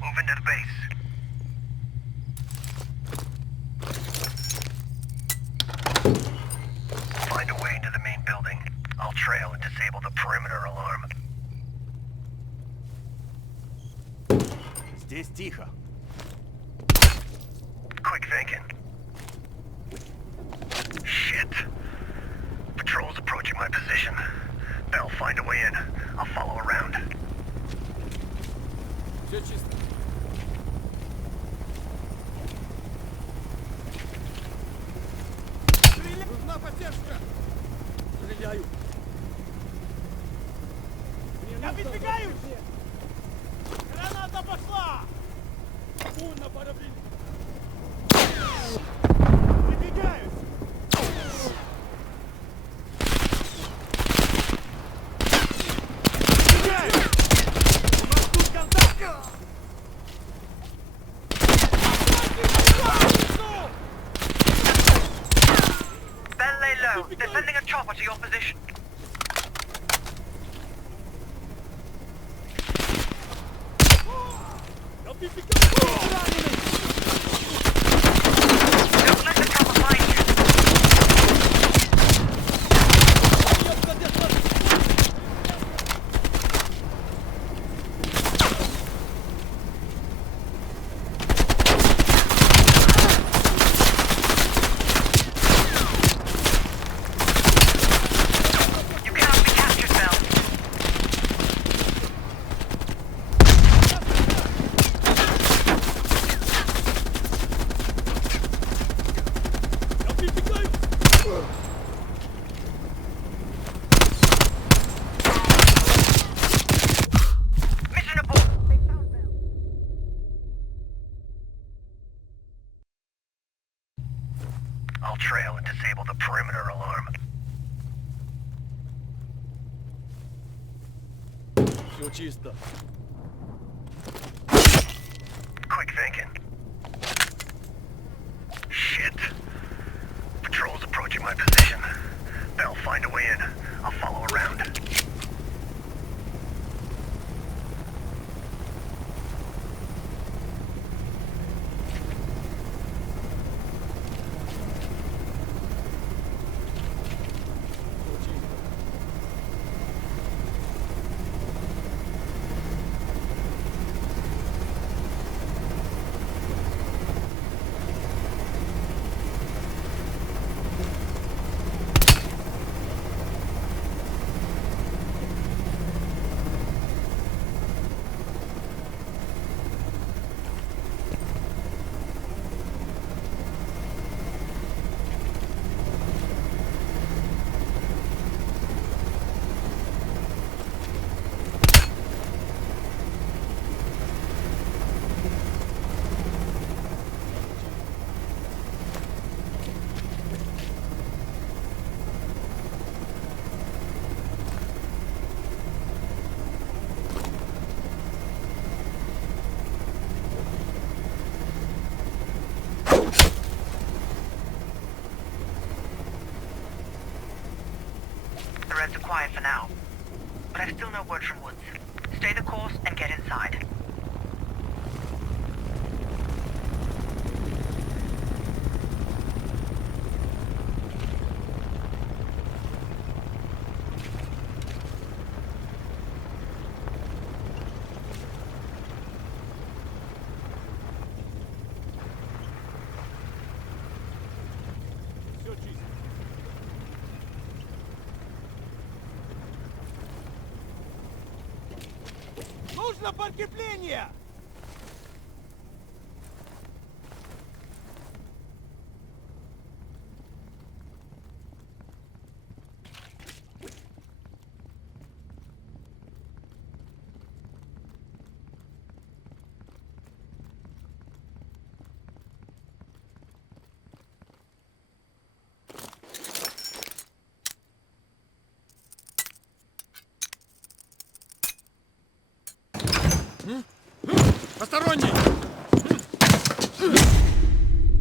Move into the base. Find a way into the main building. I'll trail and disable the perimeter alarm. Здесь тихо. Quick thinking. Shit. Patrol's approaching my position. Bell, find a way in. I'll follow around. Все чисто. Нужна поддержка. Стреляю. Я подбегаю. Граната пошла. Унна парабель. Выдвигаюсь. Bell, lay low. They're sending a chopper to your position. Don't let the chopper find you. You cannot be captured, Bell. Mission abort. They found Bell. I'll trail and disable the perimeter alarm. Все чисто. Quick thinking. Shit. Patrol's approaching my position. Bell, find a way in. I'll follow around. Reds are quiet for now. But I've still no word from Woods. Stay the course and get inside. Нужно подкрепление! Посторонний!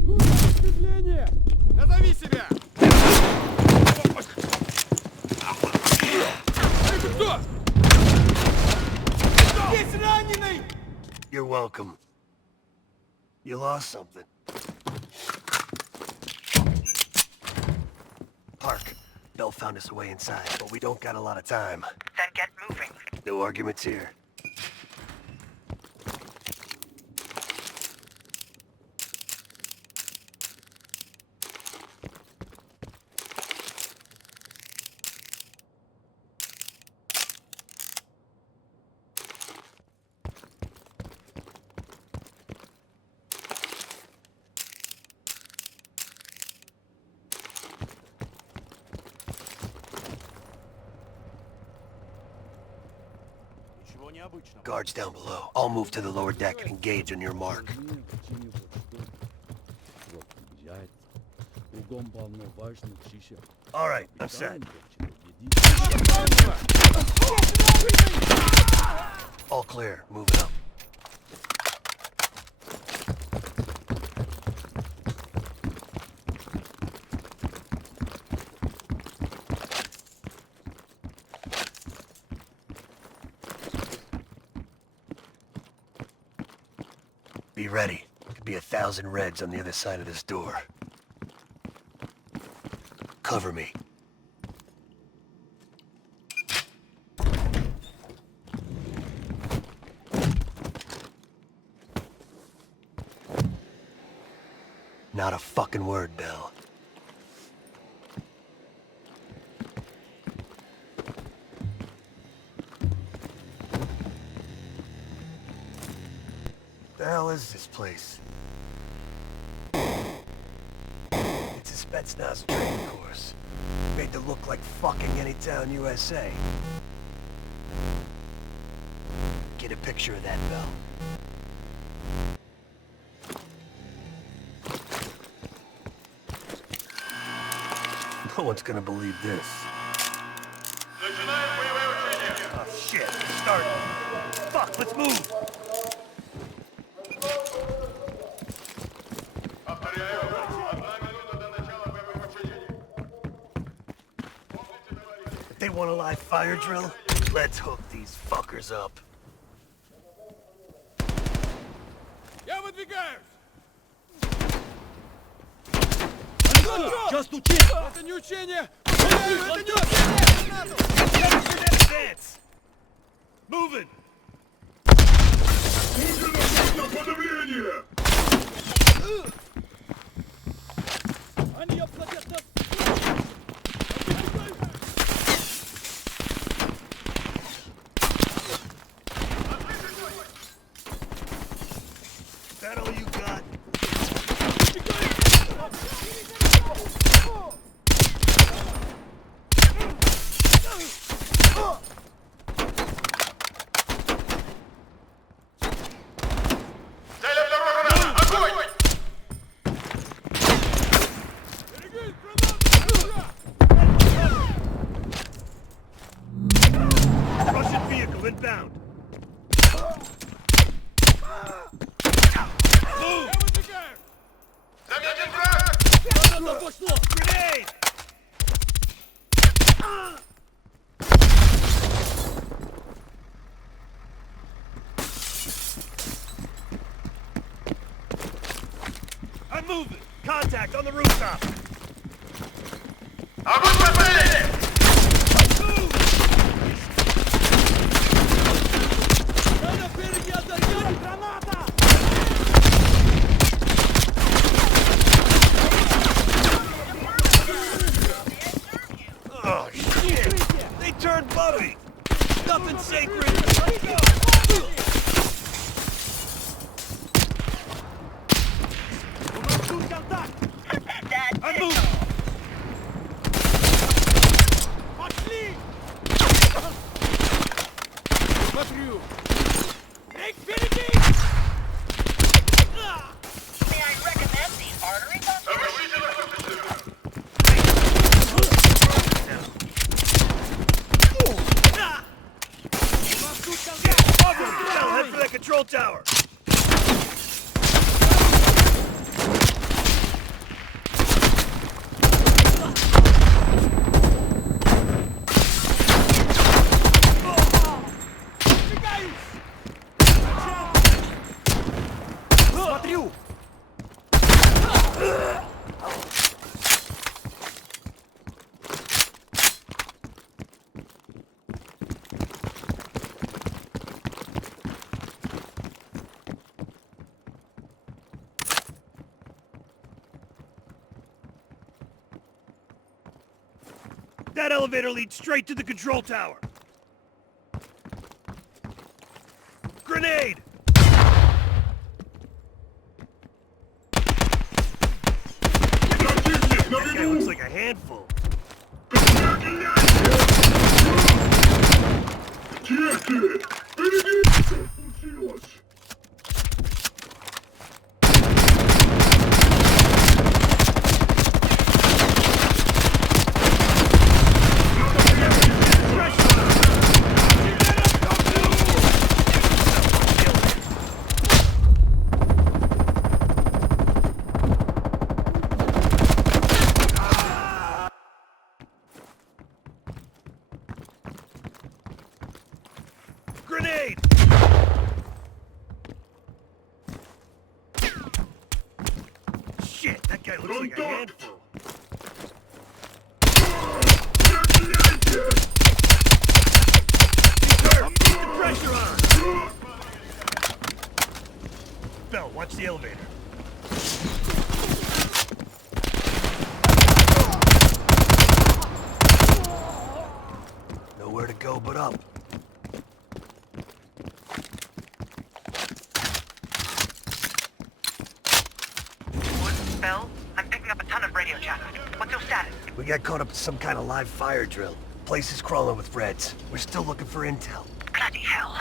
Подкрепление! Назови себя! Ты кто? Есть раненый! You're welcome. You lost something. Park. Bell found us a way inside, but we don't got a lot of time. Then get moving. No arguments here. Guards down below. I'll move to the lower deck and engage on your mark. All right, I'm set. All clear. Moving up. Be ready. Could be 1,000 Reds on the other side of this door. Cover me. Not a fucking word, Bell. The hell is this place? It's a Spetsnaz training course. Made to look like fucking any town USA. Get a picture of that, Bell. No one's gonna believe this. Oh shit, start. Fuck, let's move! They want a live fire drill? Let's hook these fuckers up. Я выдвигаюсь! Just учить! Это не учение! Это не учение! Moving! Они обходят нас! That all you got? Цель обнаружена! moving! Contact on the rooftop! Oh, shit! They turned Bubby! Nothing sacred! I move! Смотрю! May I recommend these artery Now head for that control tower! Смотрю! That elevator leads straight to the control tower! Grenade! That guy looks like a handful. Grenade! Shit, that guy looks like a handful. Keep the pressure on! Bell, watch the elevator. Nowhere to go but up. Bell, I'm picking up a ton of radio chatter. What's your status? We got caught up in some kind of live fire drill. Place is crawling with Reds. We're still looking for intel. Bloody hell.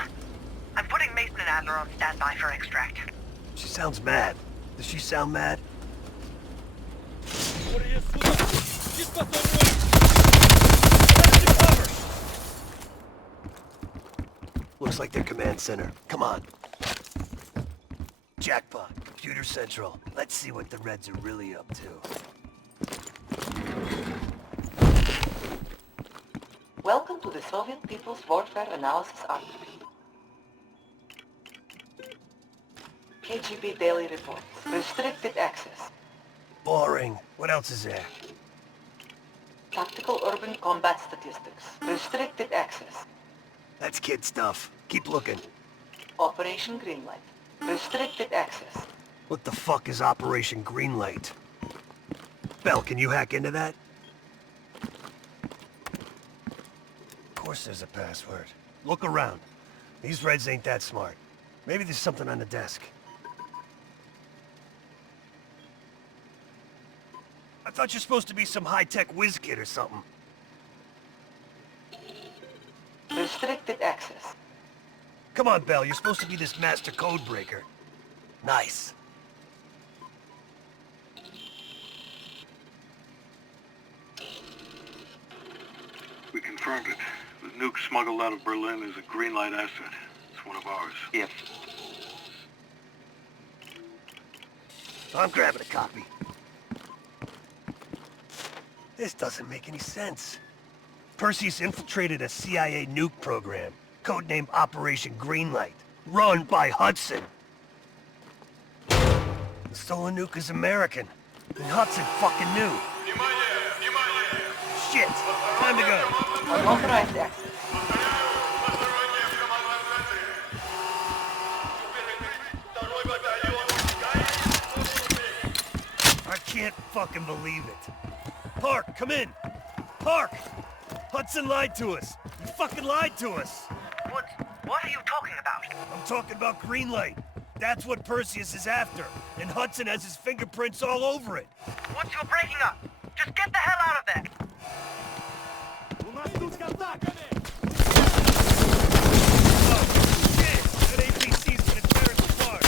I'm putting Mason and Adler on standby for extract. She sounds mad. Does she sound mad? Looks like their command center. Come on. Jackpot. Computer Central. Let's see what the Reds are really up to. Welcome to the Soviet People's Warfare Analysis Archive. KGB Daily Reports. Restricted access. Boring. What else is there? Tactical Urban Combat Statistics. Restricted access. That's kid stuff. Keep looking. Operation Greenlight. Restricted access. What the fuck is Operation Greenlight? Bell, can you hack into that? Of course there's a password. Look around. These Reds ain't that smart. Maybe there's something on the desk. I thought you're supposed to be some high-tech whiz kid or something. Restricted access. Come on, Bell, you're supposed to be this master code breaker. Nice. We confirmed it. The nuke smuggled out of Berlin is a green light asset. It's one of ours. Yep. I'm grabbing a copy. This doesn't make any sense. Perseus infiltrated a CIA nuke program, codenamed Operation Greenlight, run by Hudson. The stolen nuke is American. And Hudson fucking knew. Shit! Time to go. Unauthorized access. I can't fucking believe it. Park, come in! Park! Hudson lied to us. He fucking lied to us. What are you talking about? I'm talking about Greenlight. That's what Perseus is after. And Hudson has his fingerprints all over it. Once you're breaking up, just get the hell out of there! Oh, shit! That APC's gonna tear us apart.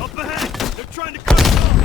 Up ahead! They're trying to cut us off!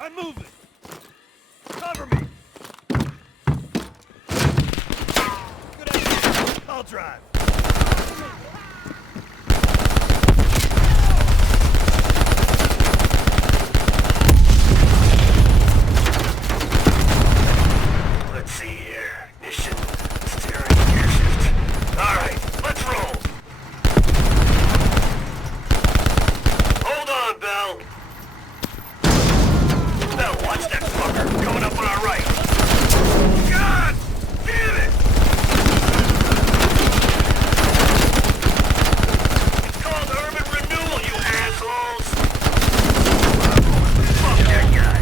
I'm moving! Cover me! Good idea. I'll drive. Let's see here. Ignition, steering, gear shift. Alright, let's roll! Hold on, Bell! Bell, watch that fucker! Coming up on our right! God damn it! It's called urban renewal, you assholes! Fuck that guy!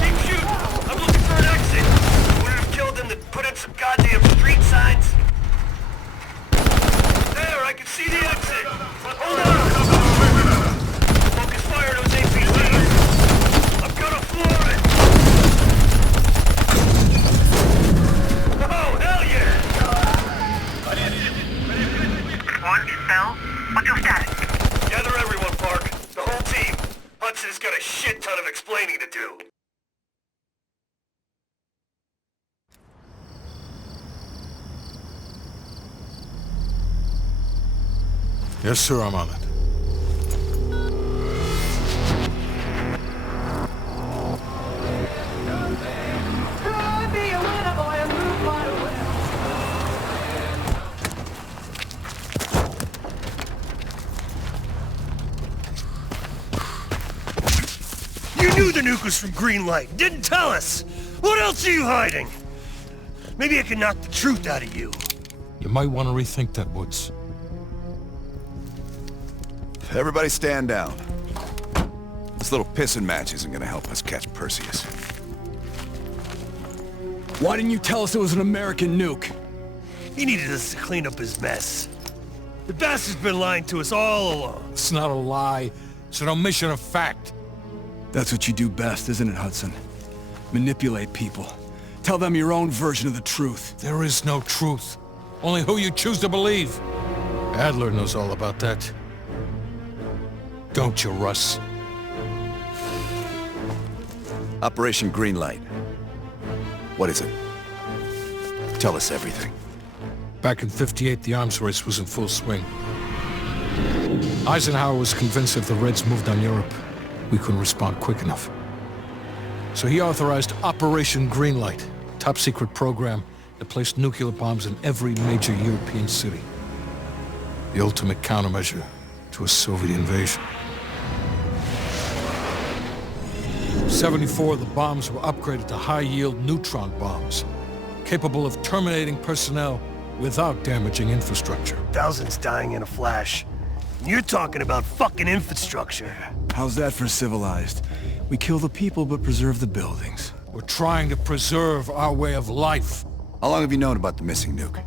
Keep shooting! I'm looking for an exit! Wouldn't have killed him to put in some goddamn street signs? There, I can see the exit! Hold on! Focus fire those APCs! I'm gonna floor it! Oh, hell yeah! Bell, what's your status? Gather everyone, Park. The whole team. Hudson's got a shit ton of explaining to do. Yes, sir, I'm on it. the nuke was from Greenlight. Didn't tell us. What else are you hiding? Maybe I can knock the truth out of you. You might want to rethink that, Woods. Everybody stand down. This little pissing match isn't gonna help us catch Perseus. Why didn't you tell us it was an American nuke? He needed us to clean up his mess. The bastard's been lying to us all along. It's not a lie. It's an omission of fact. That's what you do best, isn't it, Hudson? Manipulate people. Tell them your own version of the truth. There is no truth. Only who you choose to believe. Adler knows all about that. Don't you, Russ? Operation Greenlight. What is it? Tell us everything. Back in '58, the arms race was in full swing. Eisenhower was convinced if the Reds moved on Europe, we couldn't respond quick enough. So he authorized Operation Greenlight, top-secret program that placed nuclear bombs in every major European city. The ultimate countermeasure to a Soviet invasion. 74 of the bombs were upgraded to high-yield neutron bombs, capable of terminating personnel without damaging infrastructure. Thousands dying in a flash. You're talking about fucking infrastructure. How's that for civilized? We kill the people but preserve the buildings. We're trying to preserve our way of life. How long have you known about the missing nuke?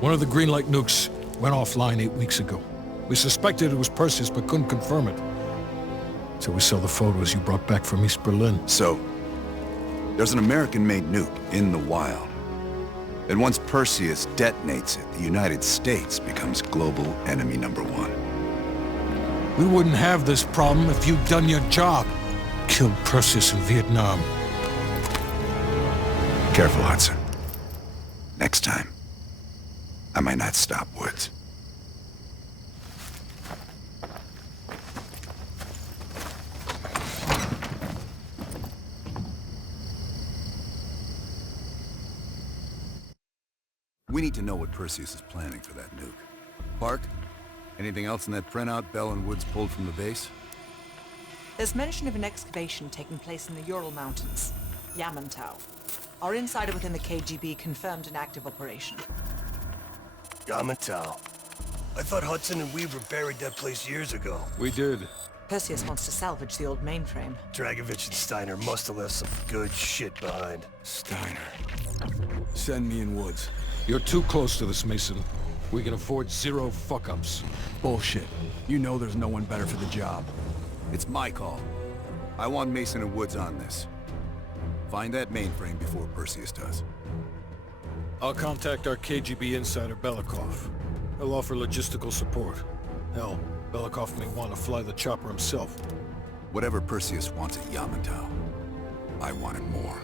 One of the Greenlight nukes went offline 8 weeks ago. We suspected it was Perseus, but couldn't confirm it. So we saw the photos you brought back from East Berlin. So, there's an American-made nuke in the wild. And once Perseus detonates it, the United States becomes global enemy #1. We wouldn't have this problem if you'd done your job. Killed Perseus in Vietnam. Careful, Hudson. Next time, I might not stop Woods. We need to know what Perseus is planning for that nuke. Park? Anything else in that printout Bell and Woods pulled from the base? There's mention of an excavation taking place in the Ural Mountains, Yamantau. Our insider within the KGB confirmed an active operation. Yamantau. I thought Hudson and Weaver buried that place years ago. We did. Perseus wants to salvage the old mainframe. Dragovich and Steiner must have left some good shit behind. Steiner. Send me in Woods. You're too close to this, Mason. We can afford 0 fuck-ups. Bullshit. You know there's no one better for the job. It's my call. I want Mason and Woods on this. Find that mainframe before Perseus does. I'll contact our KGB insider, Belikov. He'll offer logistical support. Hell, Belikov may want to fly the chopper himself. Whatever Perseus wants at Yamantau, I want it more.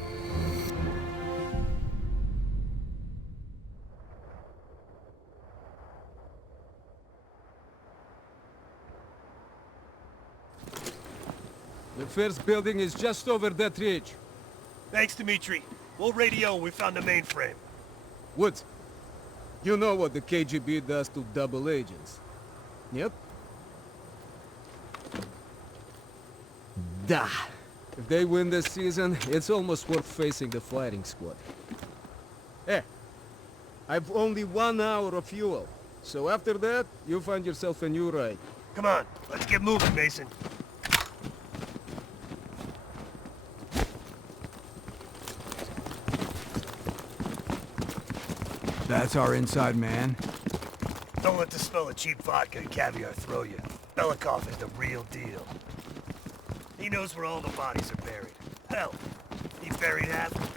The first building is just over that ridge. Thanks, Dmitri. We'll radio when we found the mainframe. Woods, you know what the KGB does to double agents. Yep. Da. If they win this season, it's almost worth facing the fighting squad. Eh, I've only 1 hour of fuel. So after that, you find yourself a new ride. Come on, let's get moving, Mason. That's our inside man. Don't let the smell of cheap vodka and caviar throw you. Belikov is the real deal. He knows where all the bodies are buried. Hell, he buried half of them.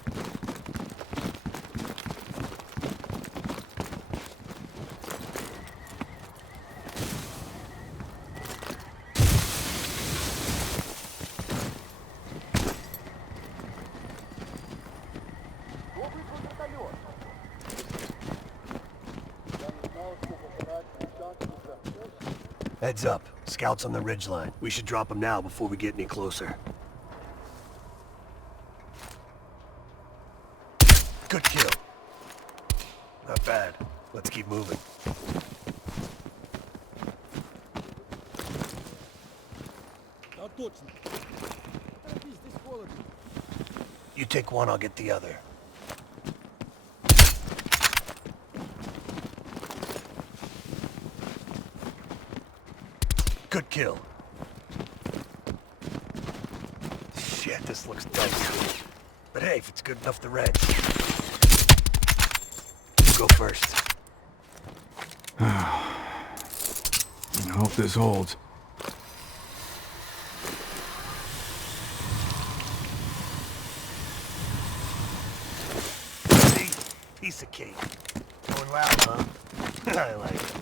Heads up. Scouts on the ridgeline. We should drop them now before we get any closer. Good kill. Not bad. Let's keep moving. You take one, I'll get the other. Good kill. Shit, this looks dicey. But hey, if it's good enough to rent. You go first. I hope this holds. See? Piece of cake. Going loud, huh? I like it.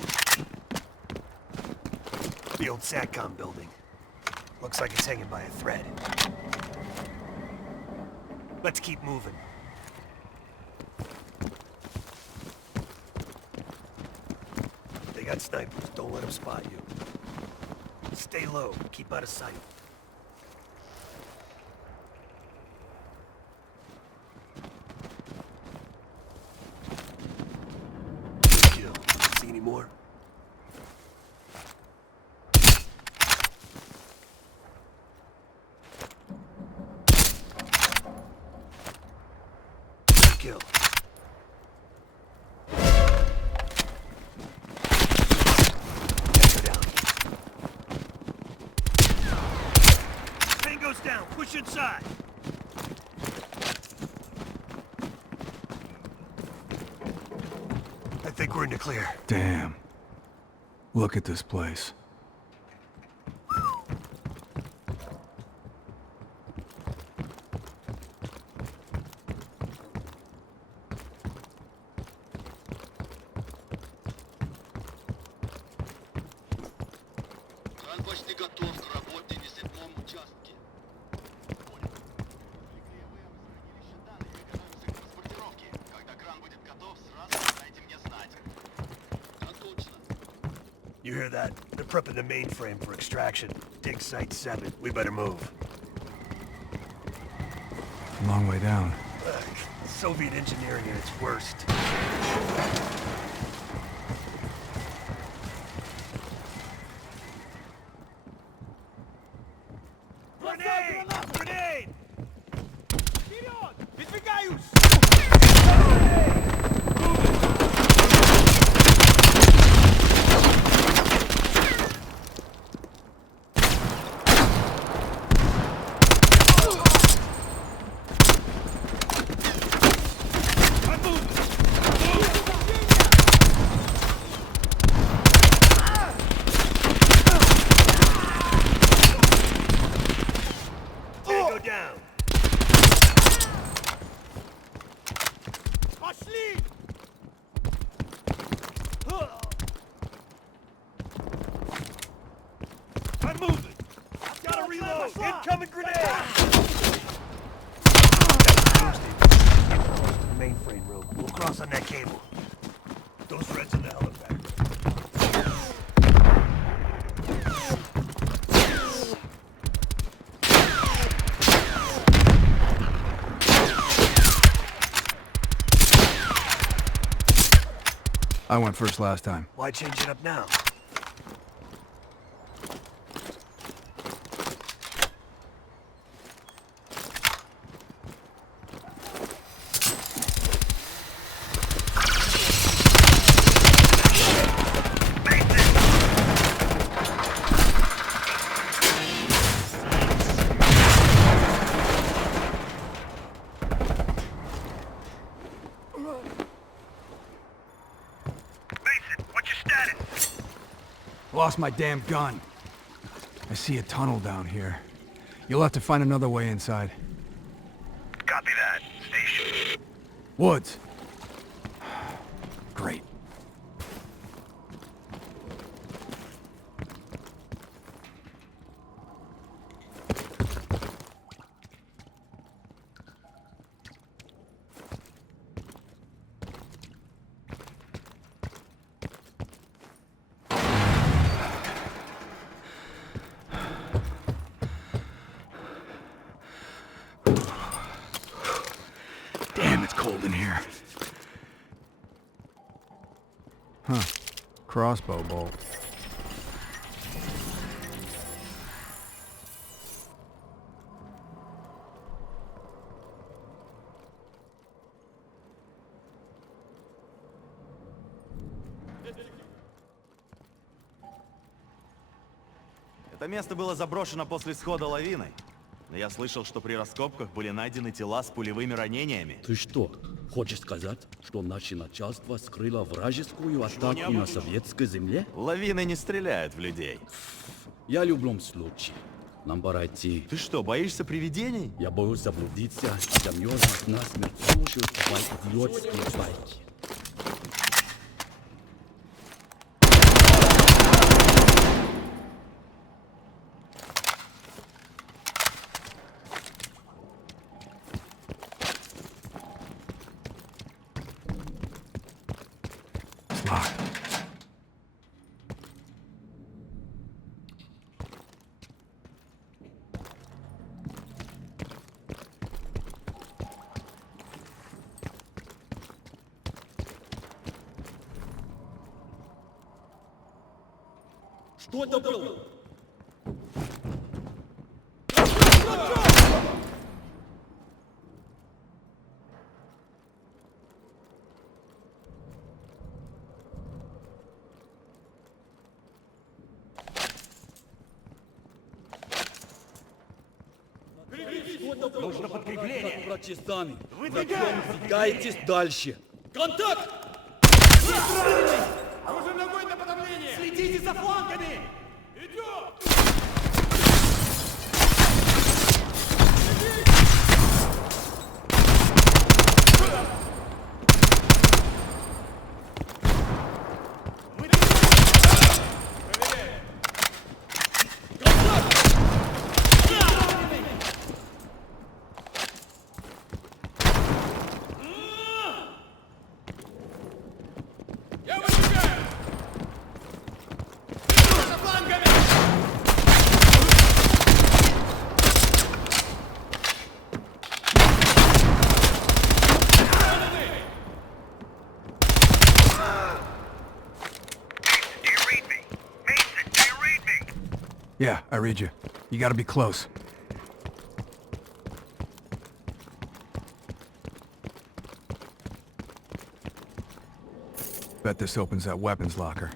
The old SATCOM building. Looks like it's hanging by a thread. Let's keep moving. They got snipers. Don't let them spot you. Stay low. Keep out of sight. Good kill. See any more? Good kill. Goes down. Push inside. I think we're in the clear. Damn. Look at this place. You hear that? They're prepping the mainframe for extraction. Dig Site 7. We better move. Long way down. Soviet engineering at its worst. Grenade! Grenade! Tango down. I'm moving. Gotta reload. Incoming grenade. Mainframe room. We'll cross on that cable. Those Reds in the helipad. I went first last time. Why change it up now? Lost my damn gun. I see a tunnel down here. You'll have to find another way inside. Copy that. Station. Woods. Great. Damn, it's cold in here. Huh. Crossbow bolt. Это место было заброшено после схода лавины. Но я слышал, что при раскопках были найдены тела с пулевыми ранениями. Ты что, хочешь сказать, что наше начальство скрыло вражескую атаку на советской земле? Лавины не стреляют в людей. Я в любом случае. Нам пора идти. Ты что, боишься привидений? Я боюсь заблудиться и замерзнуть насмерть, слушая твои идиотские байки. Что это было? Нужно подкрепление. Партизаны, двигайтесь дальше. Контакт! Оружие ногой на подавление! Следите за флангами! Идет! Yeah, I read you. You gotta be close. Bet this opens that weapons locker.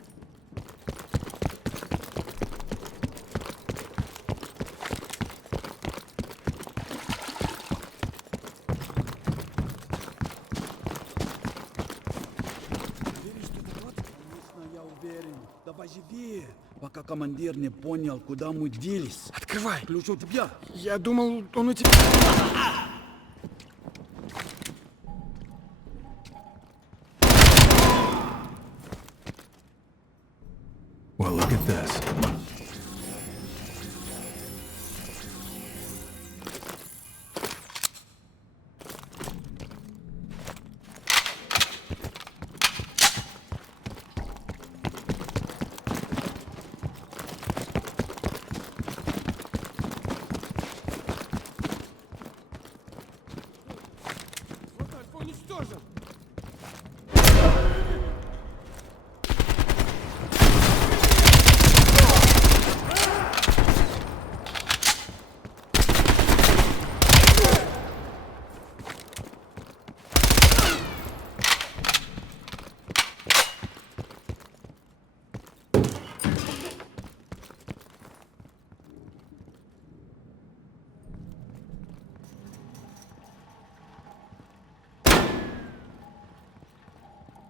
Давай живее, пока командир не понял, куда мы делись. Открывай! Ключ у тебя. Я думал, он у тебя... Well, look at this.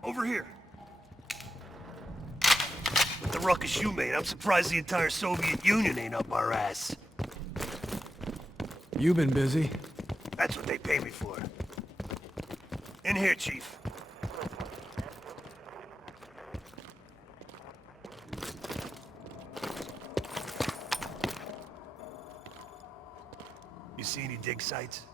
Over here. With the ruckus you made, I'm surprised the entire Soviet Union ain't up our ass. You've been busy. That's what they pay me for. In here, Chief. You see any dig sites?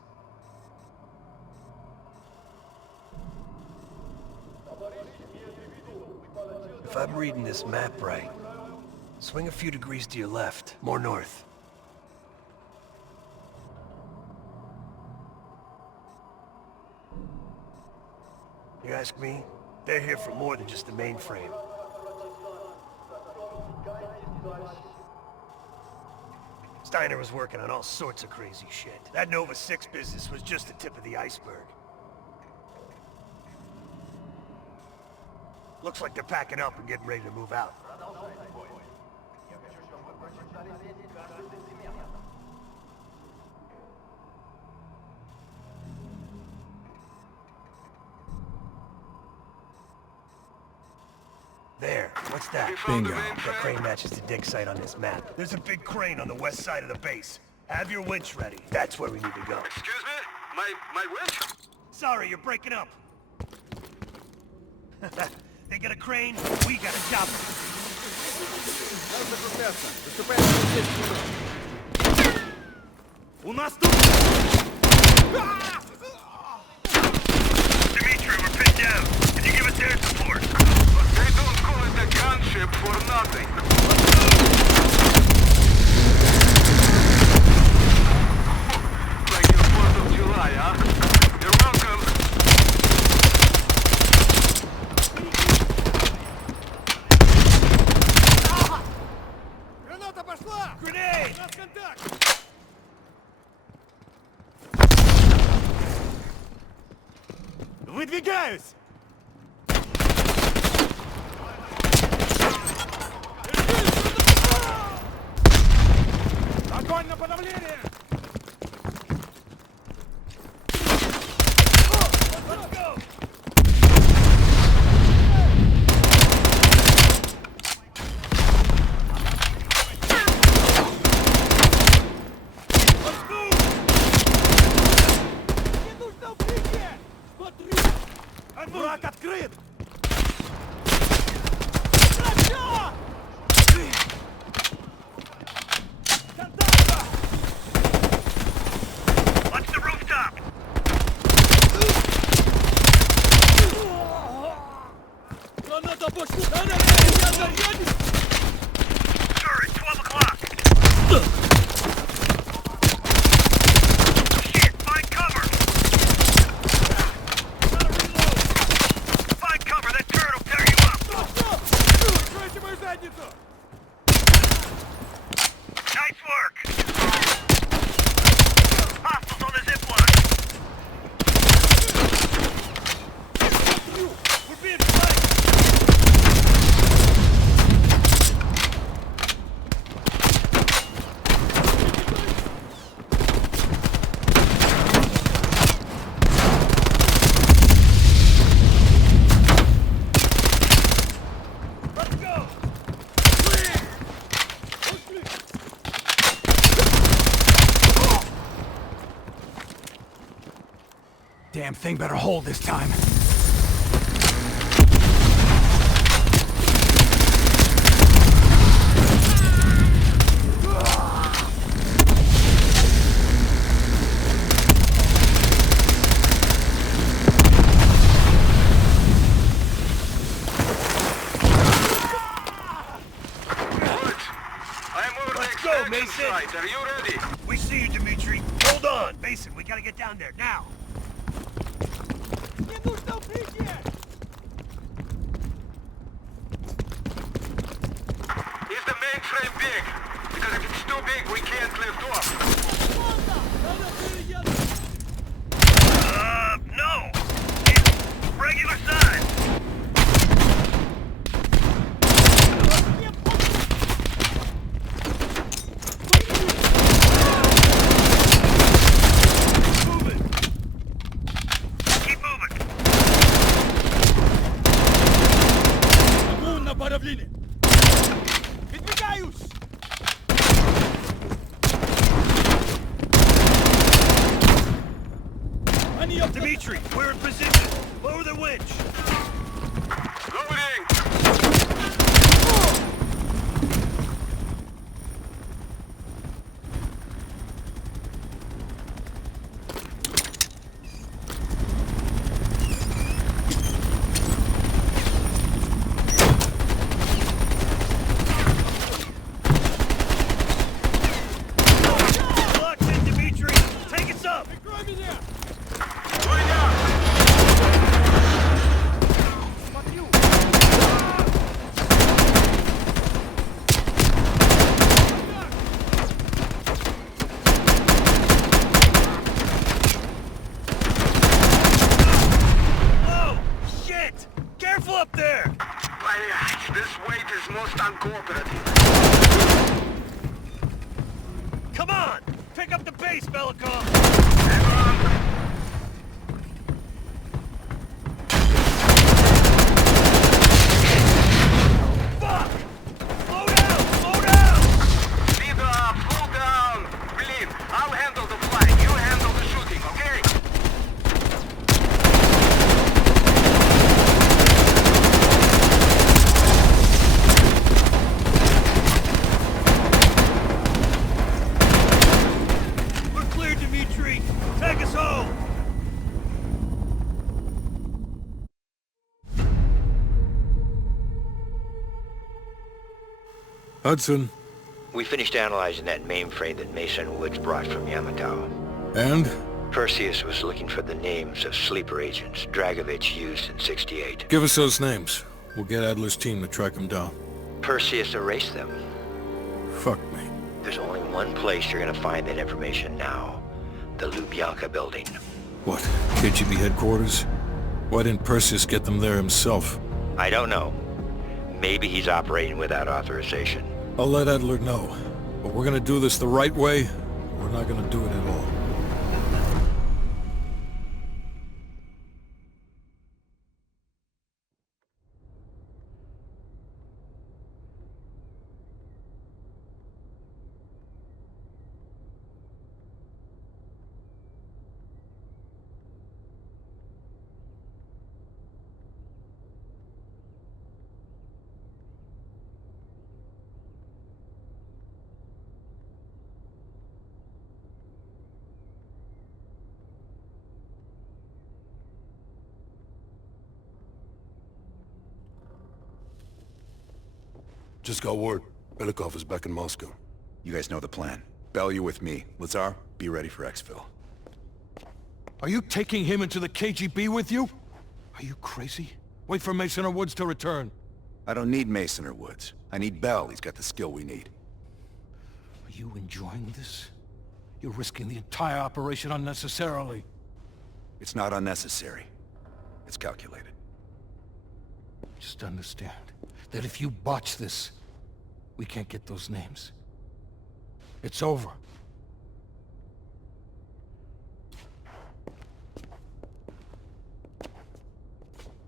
If I'm reading this map right, swing a few degrees to your left, more north. You ask me, they're here for more than just the mainframe. Steiner was working on all sorts of crazy shit. That Nova 6 business was just the tip of the iceberg. Looks like they're packing up and getting ready to move out. There, what's that? Bingo. That crane matches the dig site on this map. There's a big crane on the west side of the base. Have your winch ready. That's where we need to go. Excuse me? My winch? Sorry, you're breaking up. They got a crane, we got a job. У нас тут... Dimitri, we're pinned down. Can you give us air support? They don't call it a gunship for nothing. Like your 4th of July, huh? You're welcome. Граната пошла! Grenade! У нас контакт! Выдвигаюсь! Огонь на подавление! Let's go! Не нужно укрытие! Смотри! Враг открыт! Хорошо! Watch the rooftop. Граната пошла! Я зарядил! Sir, it's 12 o'clock. Shit, find cover. Find cover, that turret will tear you up. Откройте мою задницу! Nice work. Hostiles on the zip line. We're being flanked! Let's go! Damn thing better hold this time. Let's go, Mason! Site. Are you ready? We see you, Dimitri. Hold on! Mason, we gotta get down there, now! Не нужно укрытие! Is the mainframe big? Because if it's too big, we can't lift off. No. It's regular size. Keep moving. Огонь на подавление! Выдвигаюсь! Они Dimitri, we're in position. Lower the winch. Loading. Locked in, Dimitri. Take us up. Прикрой меня! Going up. Смотрю! Oh, shit! Careful up there! This weight is most uncooperative. Come on! Pick up the base, Belikov! Hudson. We finished analyzing that mainframe that Mason Woods brought from Yamato. And? Perseus was looking for the names of sleeper agents Dragovich used in '68. Give us those names. We'll get Adler's team to track them down. Perseus erased them. Fuck me. There's only one place you're gonna find that information now. The Lubyanka building. What? KGB headquarters? Why didn't Perseus get them there himself? I don't know. Maybe he's operating without authorization. I'll let Adler know. But we're gonna do this the right way, or we're not gonna do it at all. Just got word. Belikov is back in Moscow. You guys know the plan. Bell, you with me. Lazar, be ready for exfil. Are you taking him into the KGB with you? Are you crazy? Wait for Mason or Woods to return. I don't need Mason or Woods. I need Bell. He's got the skill we need. Are you enjoying this? You're risking the entire operation unnecessarily. It's not unnecessary. It's calculated. Just understand that if you botch this, we can't get those names. It's over.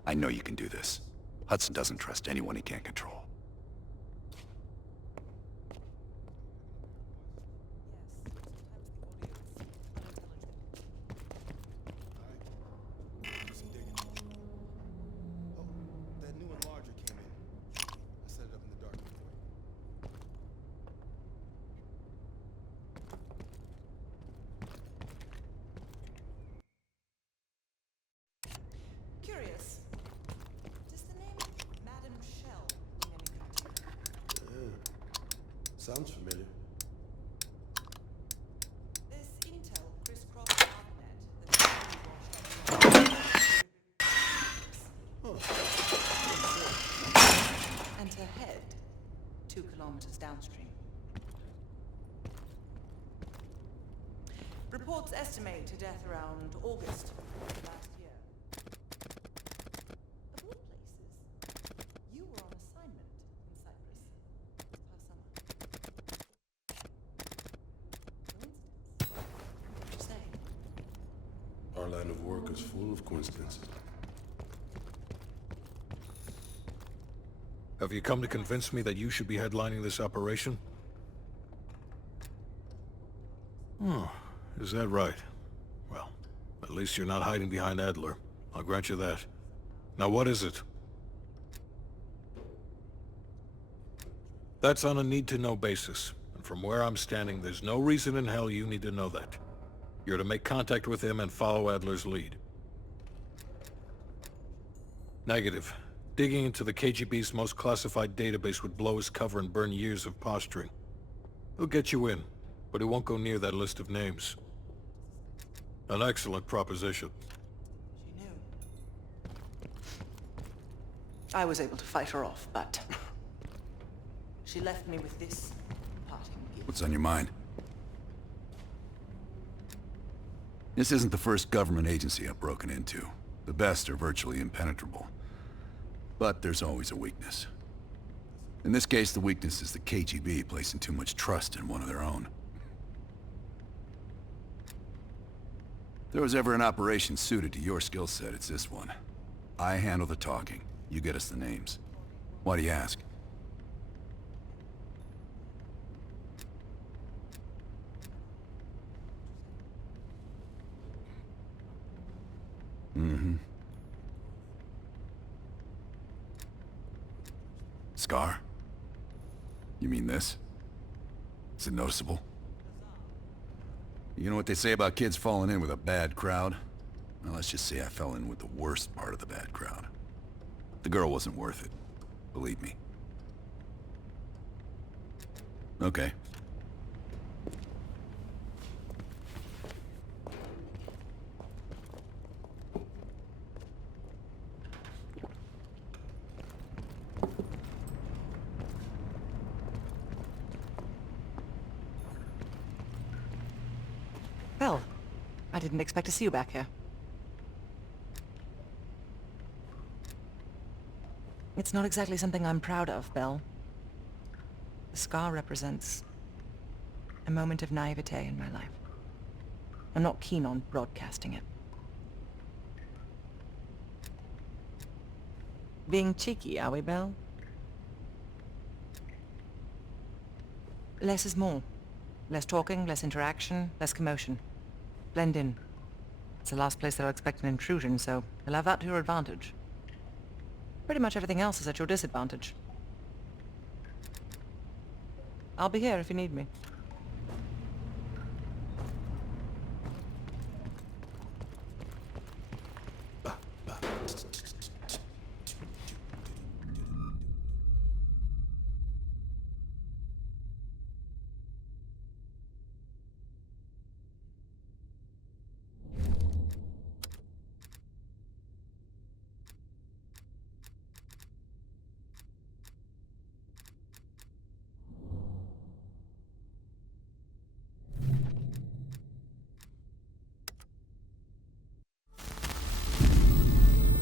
I know you can do this. Hudson doesn't trust anyone he can't control. Curious. Does the name Madam Shell ring any bell? Sounds familiar. This intel crisscrossed Arpanet and her head 2 kilometers downstream. Reports estimate her death around August last year. Of all places, you were on assignment in Cyprus this past summer. Coincidence? What'd you say? Our line of work is full of coincidences. Have you come to convince me that you should be headlining this operation? Oh, is that right? Well, at least you're not hiding behind Adler. I'll grant you that. Now what is it? That's on a need-to-know basis. And from where I'm standing, there's no reason in hell you need to know that. You're to make contact with him and follow Adler's lead. Negative. Digging into the KGB's most classified database would blow his cover and burn years of posturing. He'll get you in, but he won't go near that list of names. An excellent proposition. She knew. I was able to fight her off, but she left me with this parting gift. What's on your mind? This isn't the first government agency I've broken into. The best are virtually impenetrable. But there's always a weakness. In this case, the weakness is the KGB placing too much trust in one of their own. If there was ever an operation suited to your skill set, it's this one. I handle the talking. You get us the names. Why do you ask? Mm-hmm. Scar? You mean this? Is it noticeable? You know what they say about kids falling in with a bad crowd? Well, let's just say I fell in with the worst part of the bad crowd. The girl wasn't worth it. Believe me. Okay. Bell, I didn't expect to see you back here. It's not exactly something I'm proud of, Bell. The scar represents a moment of naivete in my life. I'm not keen on broadcasting it. Being cheeky, are we, Bell? Less is more. Less talking, less interaction, less commotion. Blend in. It's the last place that I'll expect an intrusion, so you'll have that to your advantage. Pretty much everything else is at your disadvantage. I'll be here if you need me.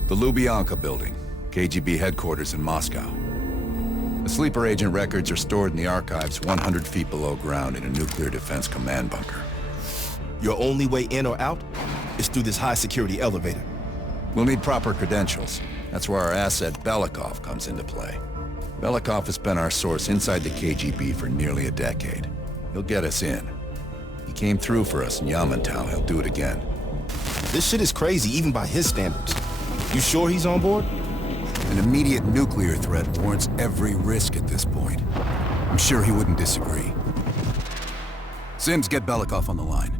The Lubyanka building, KGB headquarters in Moscow. The sleeper agent records are stored in the archives 100 feet below ground in a nuclear defense command bunker. Your only way in or out is through this high-security elevator. We'll need proper credentials. That's where our asset Belikov comes into play. Belikov has been our source inside the KGB for nearly a decade. He'll get us in. He came through for us in Yamantau. He'll do it again. This shit is crazy, even by his standards. You sure he's on board? An immediate nuclear threat warrants every risk at this point. I'm sure he wouldn't disagree. Sims, get Belikov on the line.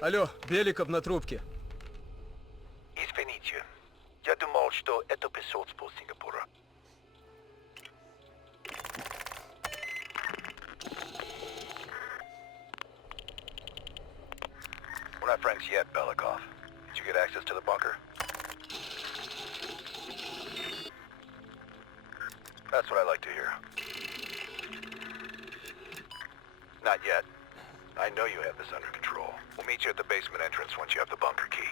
Алло, Беликов на трубке. Извините. Я думал, что это посольство Сингапура. We're not friends yet, Belikov. Did you get access to the bunker? That's what I like to hear. Not yet. I know you have this under control. We'll meet you at the basement entrance once you have the bunker key.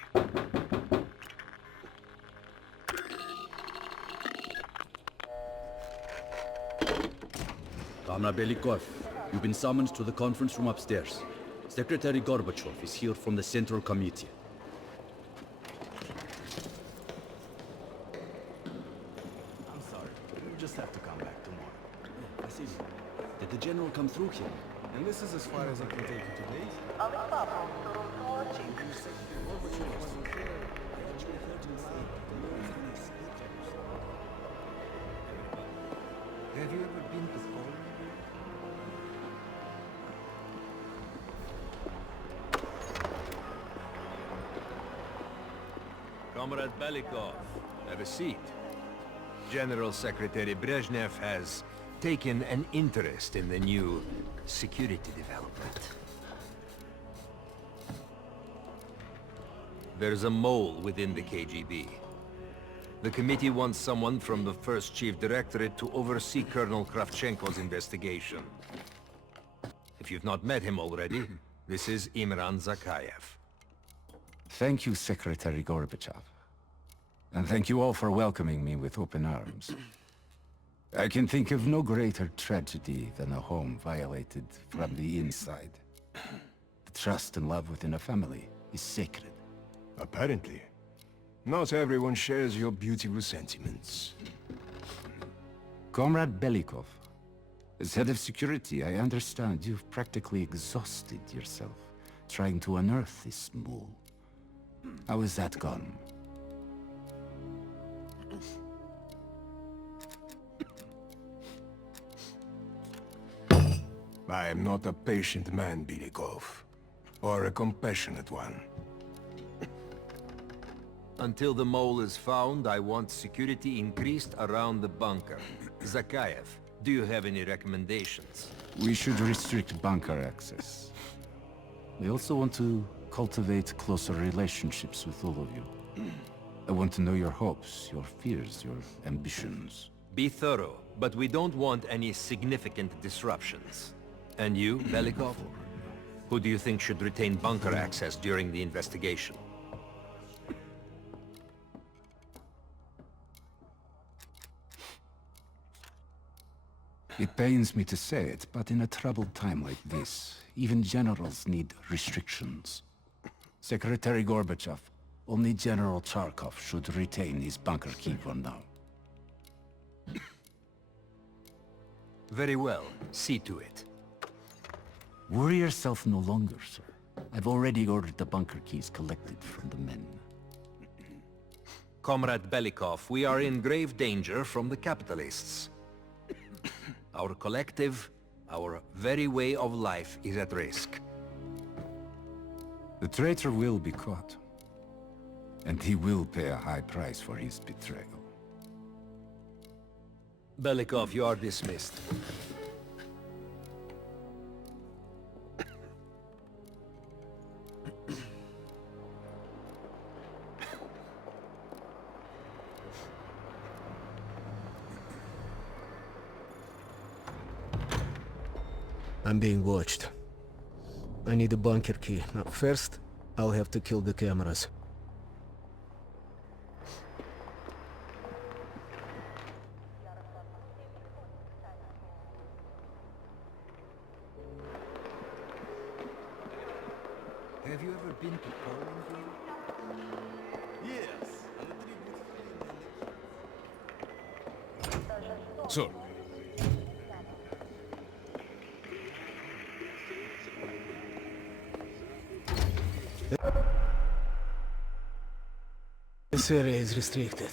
Comrade Belikov, you've been summoned to the conference room upstairs. Secretary Gorbachev is here from the Central Committee. I'm sorry. You just have to come back tomorrow. I see. Did the general come through here? And this is as far as I can take you today. Have you ever been to Poland? Comrade Belikov, have a seat. General Secretary Brezhnev has taken an interest in the new security development. There's a mole within the KGB. The committee wants someone from the first Chief Directorate to oversee Colonel Kravchenko's investigation. If you've not met him already, this is Imran Zakayev. Thank you, Secretary Gorbachev. And thank you all for welcoming me with open arms. I can think of no greater tragedy than a home violated from the inside. The trust and love within a family is sacred. Apparently. Not everyone shares your beautiful sentiments. Comrade Belikov, as head of security, I understand you've practically exhausted yourself trying to unearth this mole. How has that gone? I am not a patient man, Belikov. Or a compassionate one? Until the mole is found, I want security increased around the bunker. Zakayev, do you have any recommendations? We should restrict bunker access. We also want to cultivate closer relationships with all of you. I want to know your hopes, your fears, your ambitions. Be thorough, but we don't want any significant disruptions. And you, Belikov? Who do you think should retain bunker access during the investigation? It pains me to say it, but in a troubled time like this, even generals need restrictions. Secretary Gorbachev, only General Charkov should retain his bunker key for now. Very well. See to it. Worry yourself no longer, sir. I've already ordered the bunker keys collected from the men. Comrade Belikov, we are in grave danger from the capitalists. Our collective, our very way of life is at risk. The traitor will be caught. And he will pay a high price for his betrayal. Belikov, you are dismissed. I'm being watched. I need a bunker key. Now, first, I'll have to kill the cameras. Have you ever been to Poland? Yes. So, This area is restricted.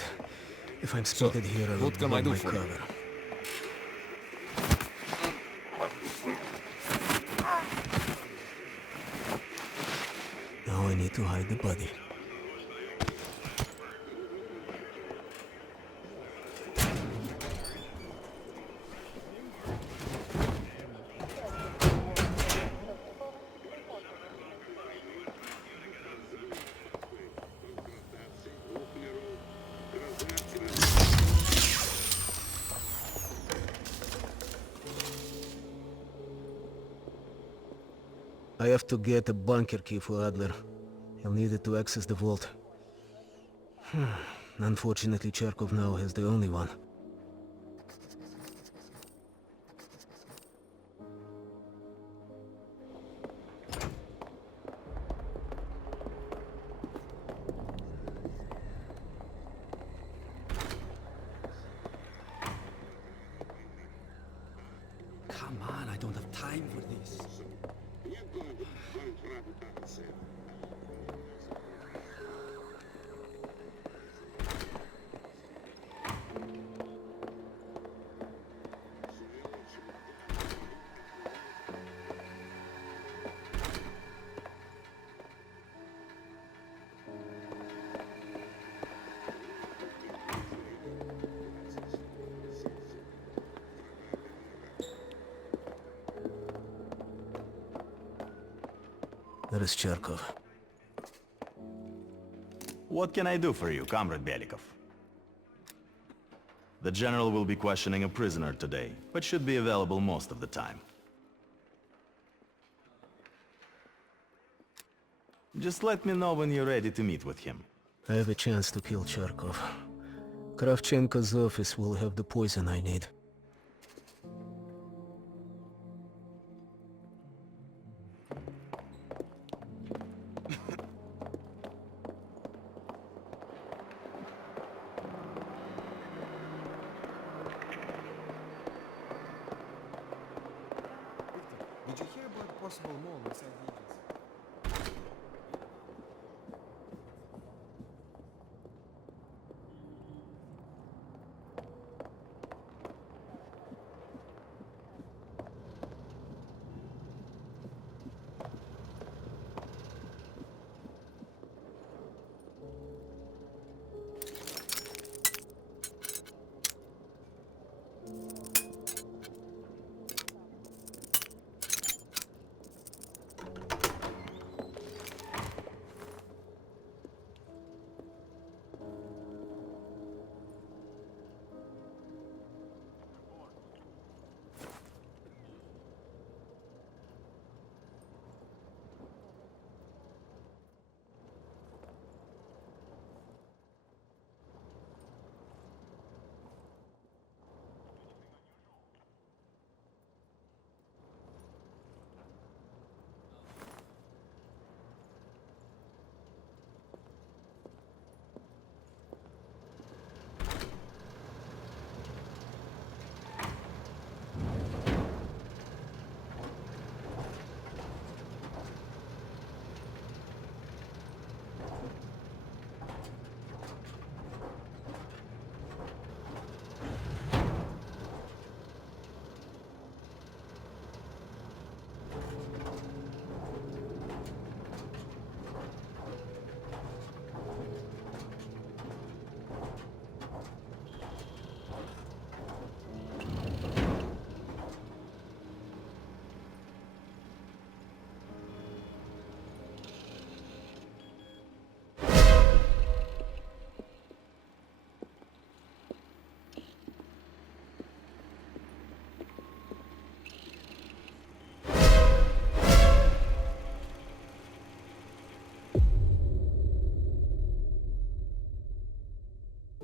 If I'm spotted here, I will what can I do my for you? cover. Now I need to hide the body. I have to get a bunker key for Adler. He'll need it to access the vault. Unfortunately, Charkov now has the only one. Come on, I don't have time for this. That is Charkov. What can I do for you, Comrade Belikov? The General will be questioning a prisoner today, but should be available most of the time. Just let me know when you're ready to meet with him. I have a chance to kill Charkov. Kravchenko's office will have the poison I need. Did you hear about the possible mole inside the agency?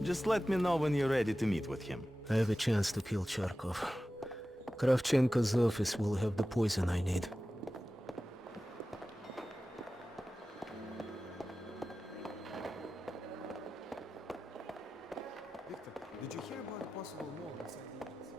Just let me know when you're ready to meet with him. I have a chance to kill Charkov. Kravchenko's office will have the poison I need. Victor, did you hear about a possible mall inside the agency?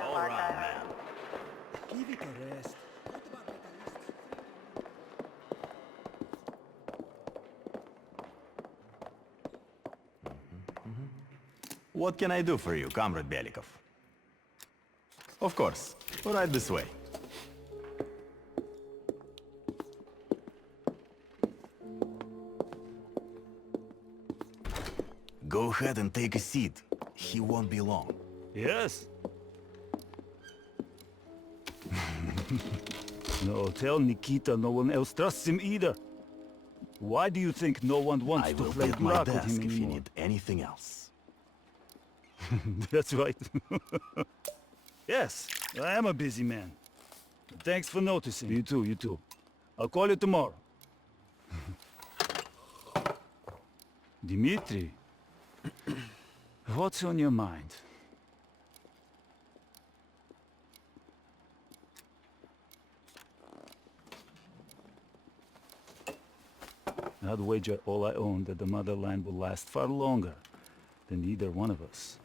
All around, man. Give it a rest. What can I do for you, Comrade Belikov? Of course. Right this way. Go ahead and take a seat. He won't be long. Yes? No, tell Nikita no one else trusts him either. Why do you think no one wants I to will play be at my Durac with desk him if you anymore? need anything else. That's right. Yes, I am a busy man. Thanks for noticing. You too, you too. I'll call you tomorrow. Dmitri, what's on your mind? I'd wager all I own that the motherland will last far longer than either one of us.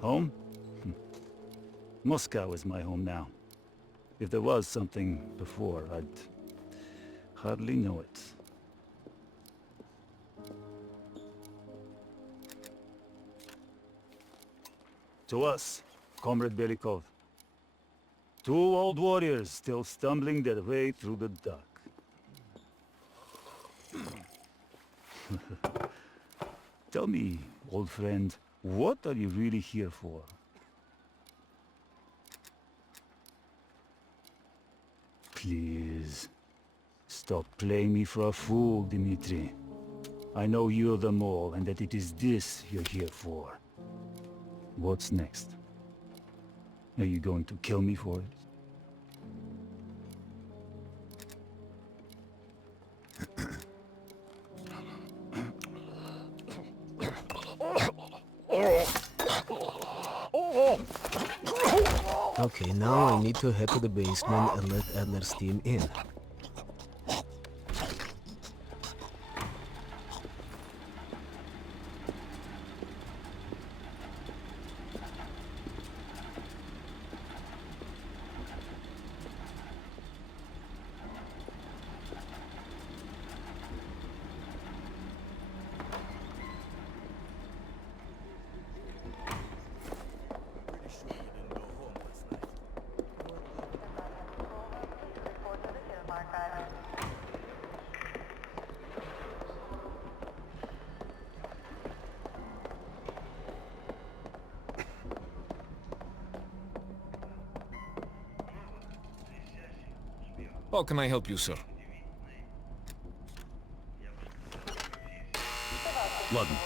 Home? Moscow is my home now. If there was something before, I'd hardly know it. To us, Comrade Belikov. Two old warriors still stumbling their way through the dark. Tell me, old friend, what are you really here for? Please, stop playing me for a fool, Dmitri. I know you're the mole and that it is this you're here for. What's next? Are you going to kill me for it? Okay, now I need to head to the basement and let Adler's team in. How can I help you, sir? Ладно.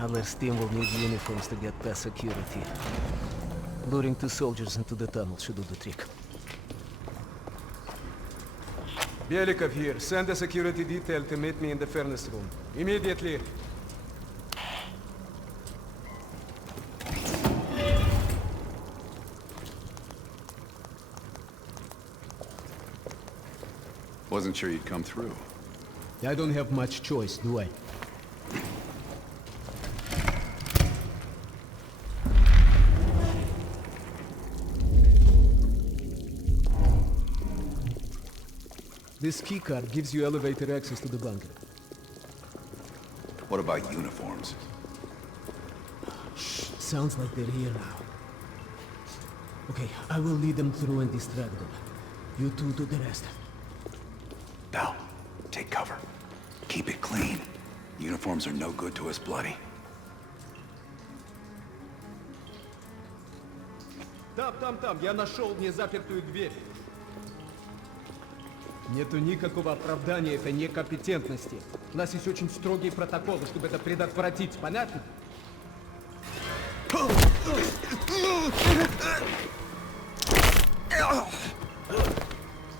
Adler's team will need uniforms to get past security. Luring 2 soldiers into the tunnel should do the trick. Belikov here. Send a security detail to meet me in the furnace room. Immediately. Wasn't sure you'd come through. I don't have much choice, do I? This keycard gives you elevator access to the bunker. What about uniforms? Shh, sounds like they're here now. Okay, I will lead them through and distract them. You two do the rest. Bell, take cover. Keep it clean. Uniforms are no good to us bloody. Там, я нашел незапертую дверь. Нету никакого оправдания этой некомпетентности. У нас есть очень строгие протоколы, чтобы это предотвратить, понятно?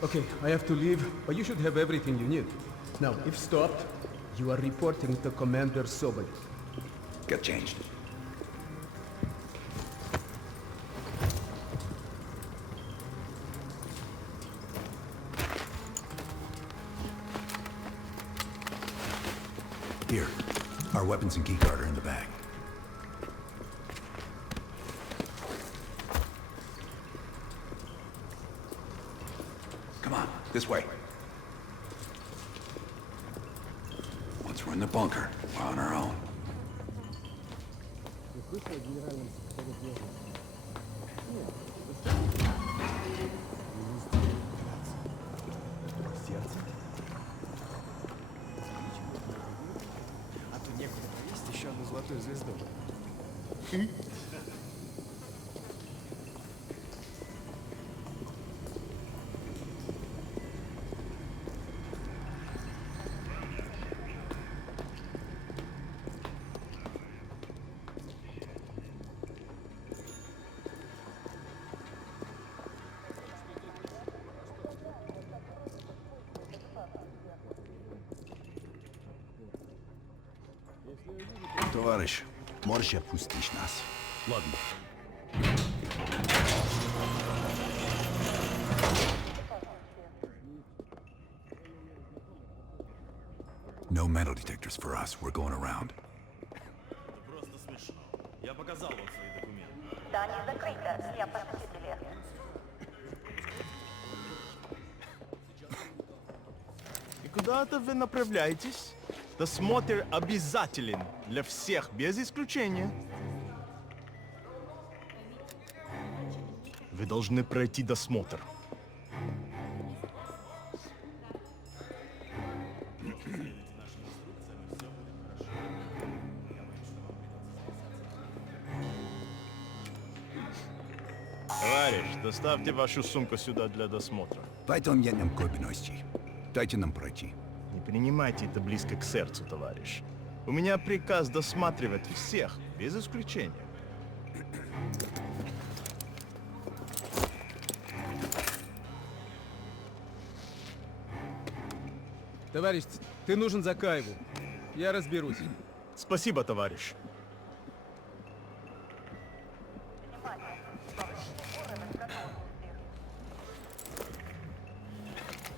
Okay, I have to leave, but you should have everything you need. Now, if stopped, you are reporting to Commander Sobol. Get changed. Here, our weapons and keycard are in the bag. Come on, this way. Once we're in the bunker, we're on our own. Еще одну золотую звезду. Товарищ, можешь отпустить нас? Ладно. No metal detectors for us. We're going around. Просто смешно. Я показал вам свои документы. Здание закрыто. Я посетителя. И куда-то вы направляетесь? Досмотр обязателен для всех, без исключения. Вы должны пройти досмотр. Доставьте вашу сумку сюда для досмотра. Дайте нам пройти. Не принимайте это близко к сердцу, товарищ. У меня приказ досматривать всех, без исключения. Товарищ, ты нужен Закаеву. Я разберусь. Спасибо, товарищ.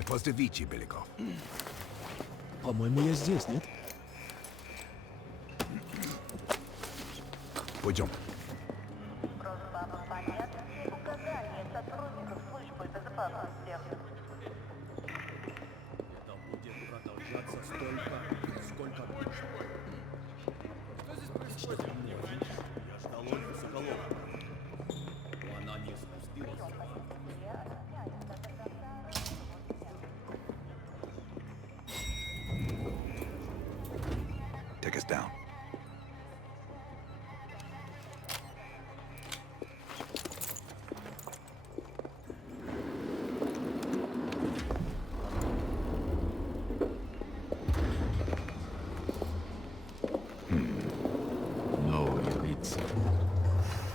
Поздравите, Беляков. По-моему, я здесь, нет? Пойдем. Указания сотрудников службы безопасности. Это будет продолжаться столько, сколько нужно. Что здесь происходит? Я ждал Ольгу Соколова. Но она не спустилась. Take us down. Новые лица.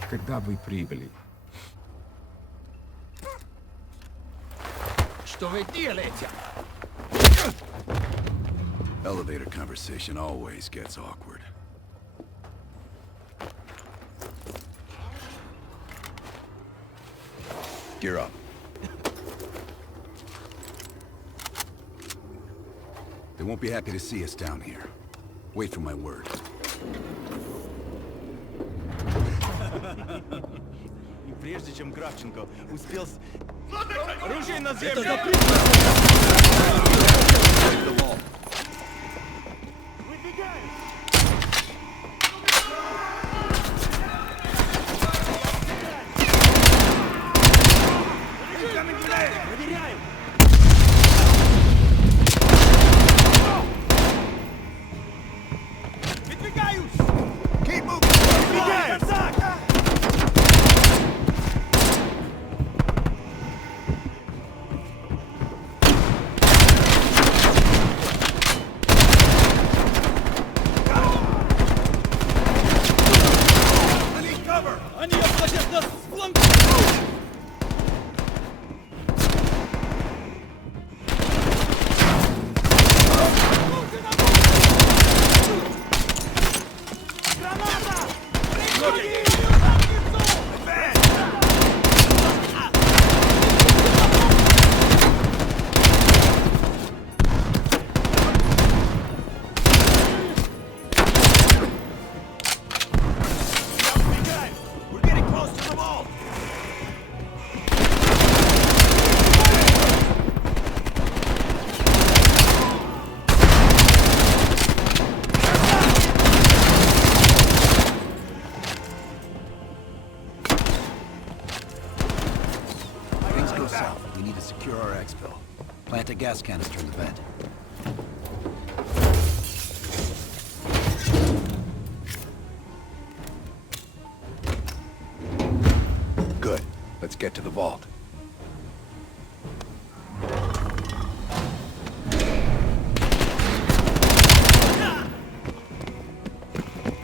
Когда вы прибыли? Что вы делаете? Elevator conversation always gets awkward. Gear up. They won't be happy to see us down here. Wait for my word. И прежде чем Кравченко успел... Оружие на землю! Они обходят нас с фланга! Things go south. We need to secure our exfil. Plant a gas canister in the vent. Good. Let's get to the vault.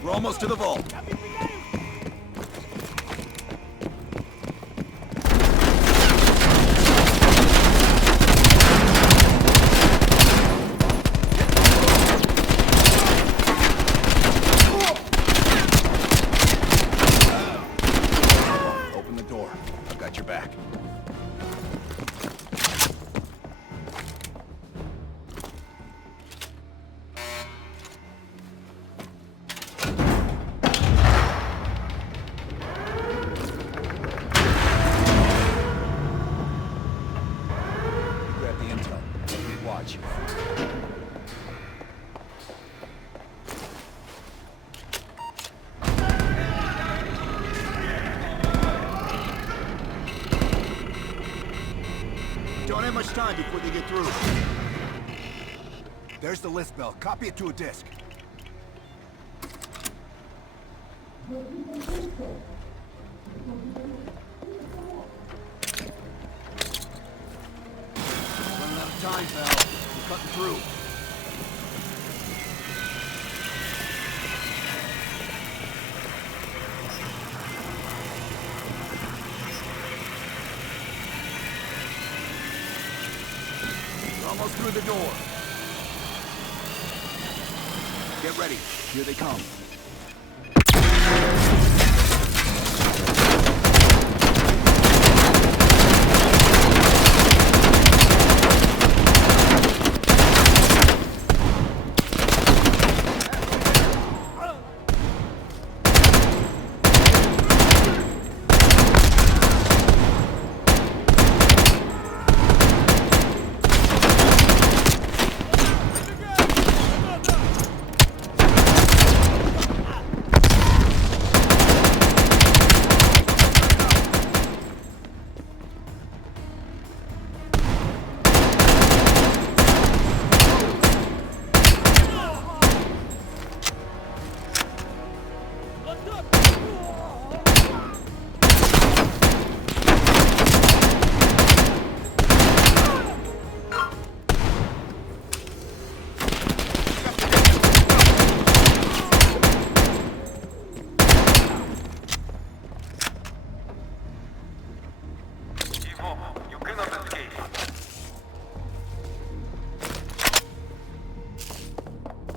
We're almost to the vault. Open the door. I've got your back. Grab the intel. Watch. Don't have much time before they get through. There's the list bell. Copy it to a disk. line, Bell. We're cutting through. We're almost through the door. Get ready. Here they come.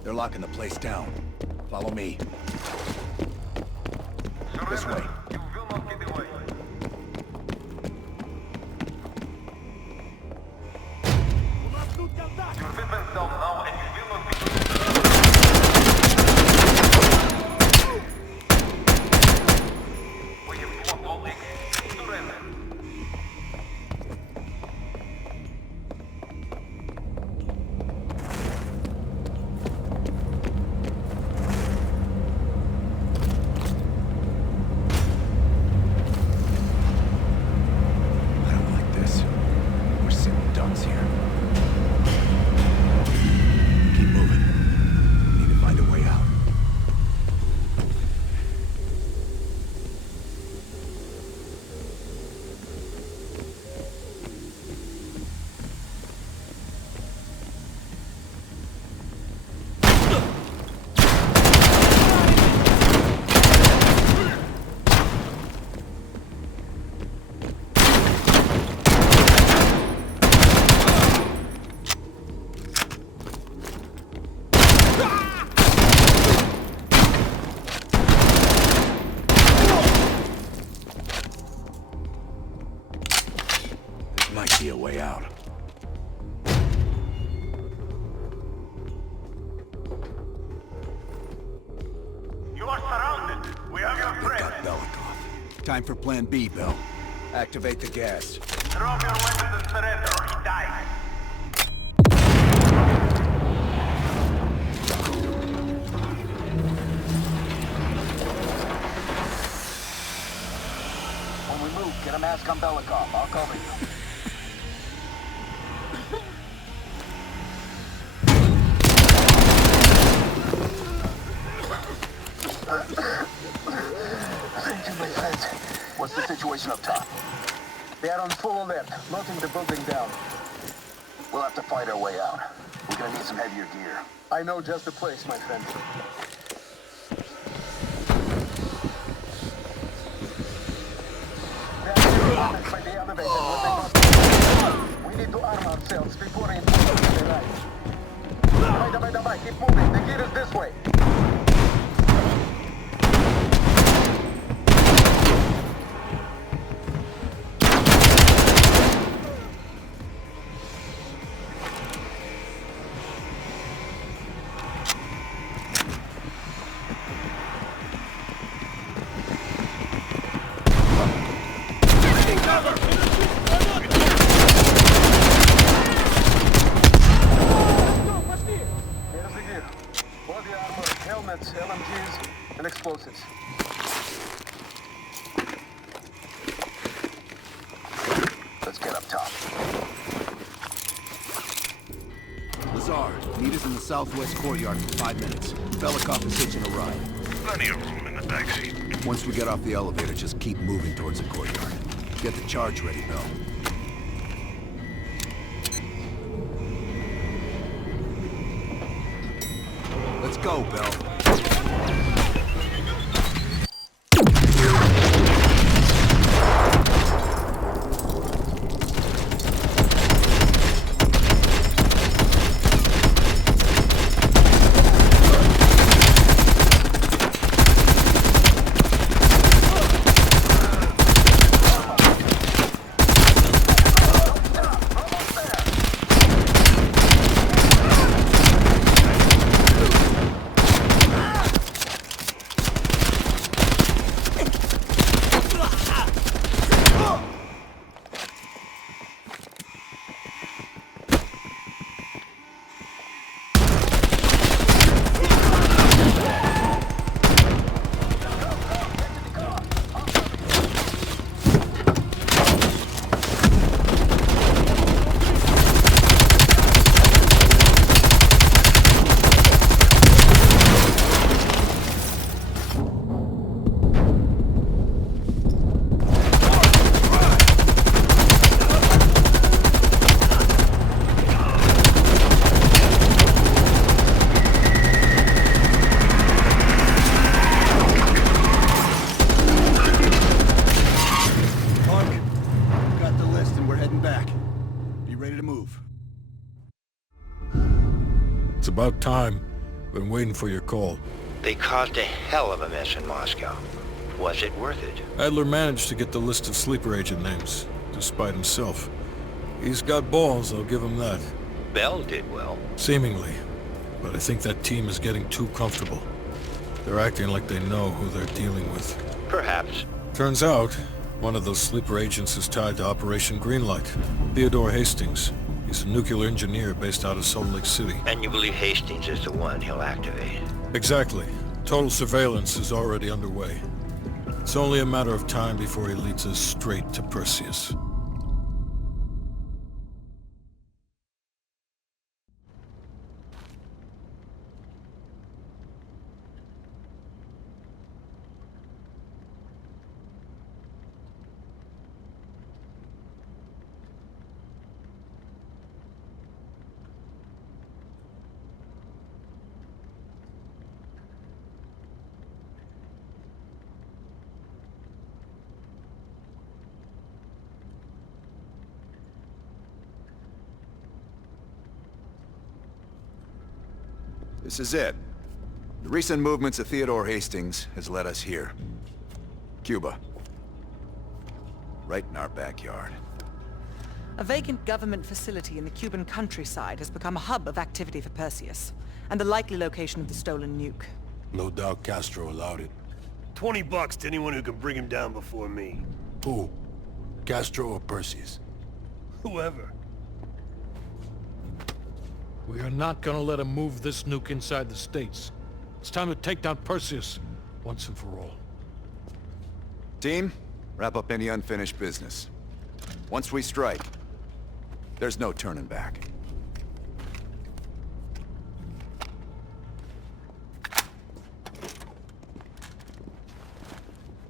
They're locking the place down. Follow me. This way. Might be a way out. You are surrounded. We have your friend. Got Belikov. Time for Plan B, Bell. Activate the gas. Drop your weapons and surrender or he dies. When we move, get a mask on Belikov. I'll cover you. What's the situation up top? They are on full alert, locking the building down. We'll have to fight our way out. We're gonna need some heavier gear. I know just the place, my friend. By the elevator. We need to arm ourselves before reinforcements arrive. Давай, keep moving. The gear is this way. Helmets, LMGs, and explosives. Let's get up top. Lazar, meet us in the southwest courtyard for 5 minutes. Belikov is hitching a ride. Plenty of room in the backseat. Once we get off the elevator, just keep moving towards the courtyard. Get the charge ready, Bell. go, Bell. About time. Been waiting for your call. They caused a hell of a mess in Moscow. Was it worth it? Adler managed to get the list of sleeper agent names, despite himself. He's got balls, I'll give him that. Bell did well. Seemingly. But I think that team is getting too comfortable. They're acting like they know who they're dealing with. Perhaps. Turns out, one of those sleeper agents is tied to Operation Greenlight. Theodore Hastings. He's a nuclear engineer based out of Salt Lake City. And you believe Hastings is the one he'll activate? Exactly. Total surveillance is already underway. It's only a matter of time before he leads us straight to Perseus. This is it. The recent movements of Theodore Hastings has led us here. Cuba. Right in our backyard. A vacant government facility in the Cuban countryside has become a hub of activity for Perseus, and the likely location of the stolen nuke. No doubt Castro allowed it. $20 to anyone who can bring him down before me. Who? Castro or Perseus? Whoever. We are not gonna let him move this nuke inside the States. It's time to take down Perseus, once and for all. Team, wrap up any unfinished business. Once we strike, there's no turning back.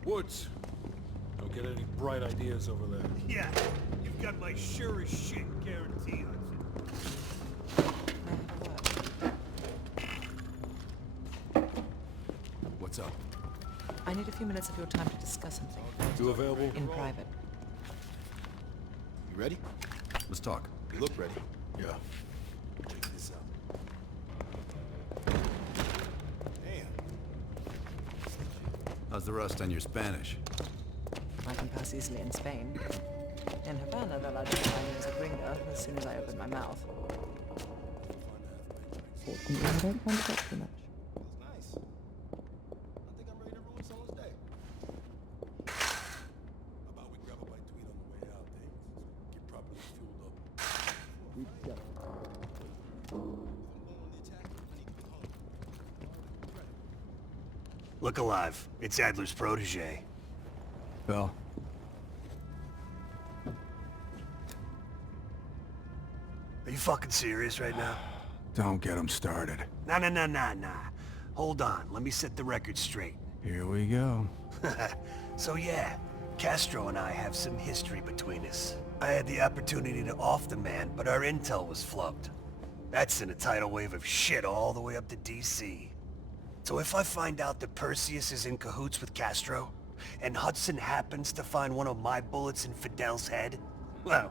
Woods, don't get any bright ideas over there. Yeah, you've got my sure as shit guarantee on it. What's up? I need a few minutes of your time to discuss something. You available? In private. You ready? Let's talk. You look ready. Yeah. Check this out. Damn. How's the rust on your Spanish? I can pass easily in Spain. In Havana, they'll identify me as a gringo as soon as I open my mouth. Fortunately, I don't find it up too much. Look alive. It's Adler's protege. Bell. Are you fucking serious right now? Don't get him started. Nah. Hold on. Let me set the record straight. Here we go. So yeah, Castro and I have some history between us. I had the opportunity to off the man, but our intel was flubbed. That sent a tidal wave of shit all the way up to DC. So if I find out that Perseus is in cahoots with Castro, and Hudson happens to find one of my bullets in Fidel's head, well,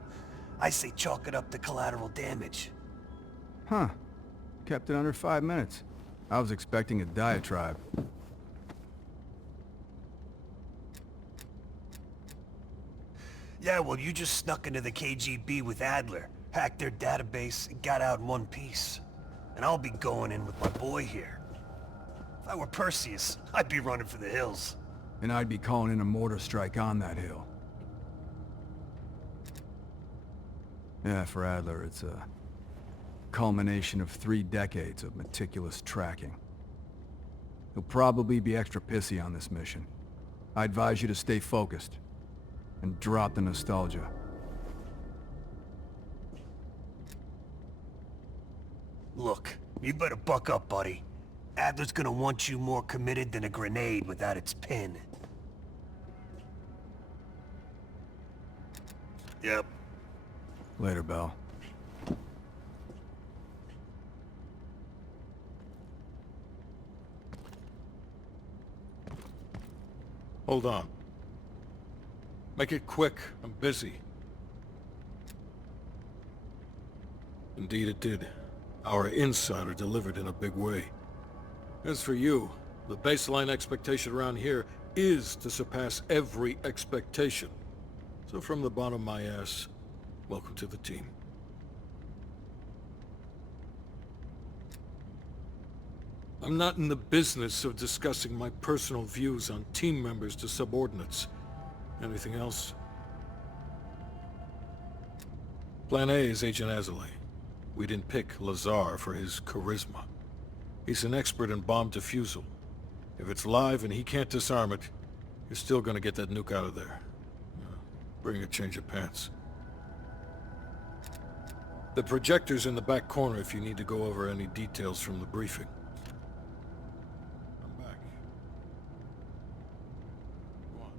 I say chalk it up to collateral damage. Huh. Kept it under 5 minutes. I was expecting a diatribe. Yeah, well, you just snuck into the KGB with Adler, hacked their database, and got out in one piece. And I'll be going in with my boy here. If I were Perseus, I'd be running for the hills. And I'd be calling in a mortar strike on that hill. Yeah, for Adler, it's a culmination of 3 decades of meticulous tracking. He'll probably be extra pissy on this mission. I advise you to stay focused and drop the nostalgia. Look, you better buck up, buddy. Adler's gonna want you more committed than a grenade without its pin. Yep. Later, Bell. Hold on. Make it quick. I'm busy. Indeed it did. Our insider delivered in a big way. As for you, the baseline expectation around here is to surpass every expectation. So from the bottom of my ass, welcome to the team. I'm not in the business of discussing my personal views on team members to subordinates. Anything else? Plan A is Agent Azalea. We didn't pick Lazar for his charisma. He's an expert in bomb defusal. If it's live and he can't disarm it, you're still gonna get that nuke out of there. Bring a change of pants. The projector's in the back corner if you need to go over any details from the briefing. I'm back. Go on.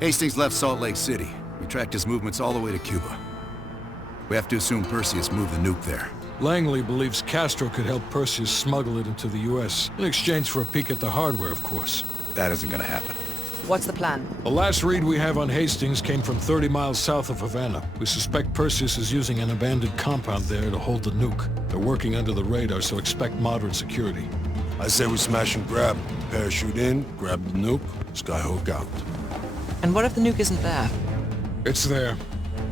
Hastings left Salt Lake City. We tracked his movements all the way to Cuba. We have to assume Perseus moved the nuke there. Langley believes Castro could help Perseus smuggle it into the U.S. in exchange for a peek at the hardware, of course. That isn't gonna happen. What's the plan? The last read we have on Hastings came from 30 miles south of Havana. We suspect Perseus is using an abandoned compound there to hold the nuke. They're working under the radar, so expect moderate security. I say we smash and grab. Parachute in, grab the nuke, skyhook out. And what if the nuke isn't there? It's there.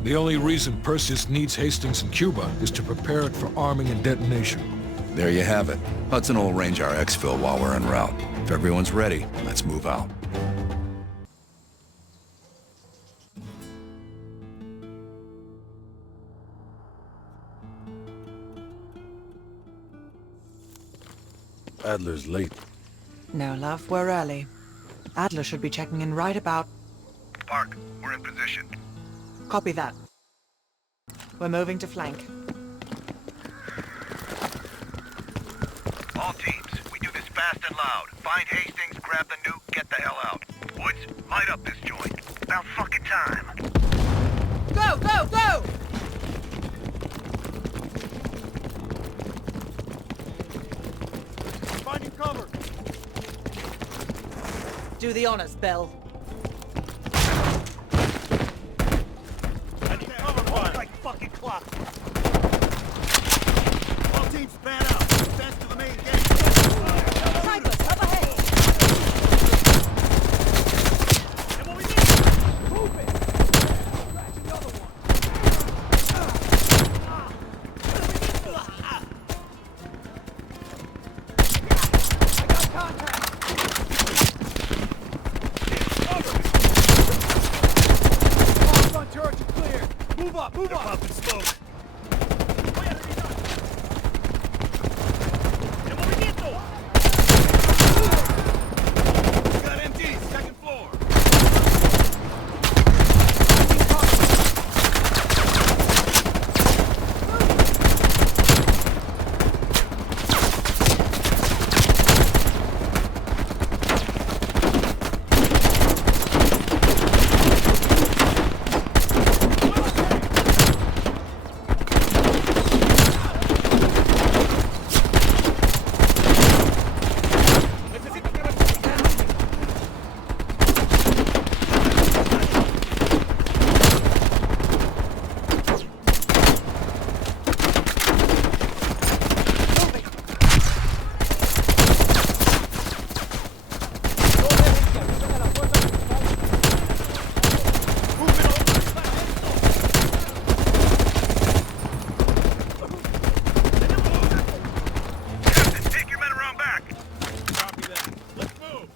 The only reason Perseus needs Hastings in Cuba is to prepare it for arming and detonation. There you have it. Hudson will arrange our exfil while we're en route. If everyone's ready, let's move out. Adler's late. No, love, we're early. Adler should be checking in right about... Park, we're in position. Copy that. We're moving to flank. All teams, we do this fast and loud. Find Hastings, grab the nuke, get the hell out. Woods, light up this joint. About fucking time. Go, go, go! Finding cover. Do the honors, Bell. I need cover fire. Like fucking clock. All teams span out. Fence to the main gate. Tigers, up ahead! And what we need? Move it! Scratch another one. I got contact. Front turret is clear. Move up, move up. They're pumping smoke. Got MG, second floor. Take your men around back. Copy that. Let's move.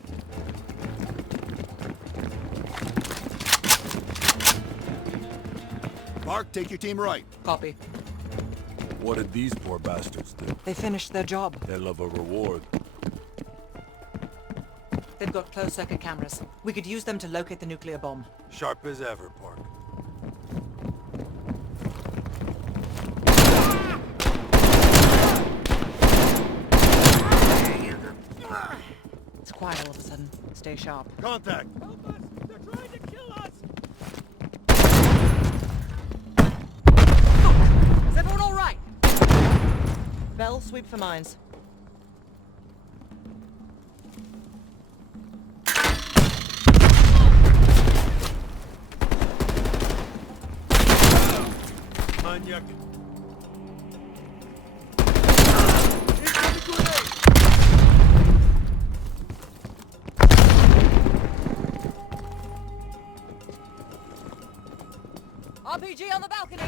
Park, take your team right. Copy. What did these poor bastards do? They finished their job. They love a reward. They've got closed-circuit cameras. We could use them to locate the nuclear bomb. Sharp as ever, Park. It's quiet all of a sudden. Stay sharp. Contact. Help us! They're trying to kill us! Is everyone all right? Bell, sweep for mines. Maniac. RPG on the balcony!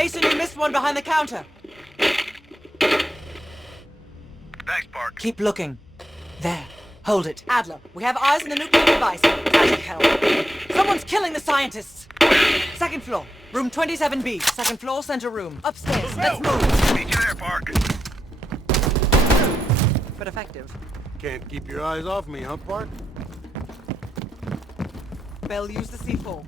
Mason, you missed one behind the counter. Thanks, Park. Keep looking. There. Hold it. Adler, we have eyes on the nuclear device. Bloody hell. Someone's killing the scientists. Second floor. Room 27B. Second floor, center room. Upstairs. Let's move. Meet you there, Park. But effective. Can't keep your eyes off me, huh, Park? Bell, use the C4.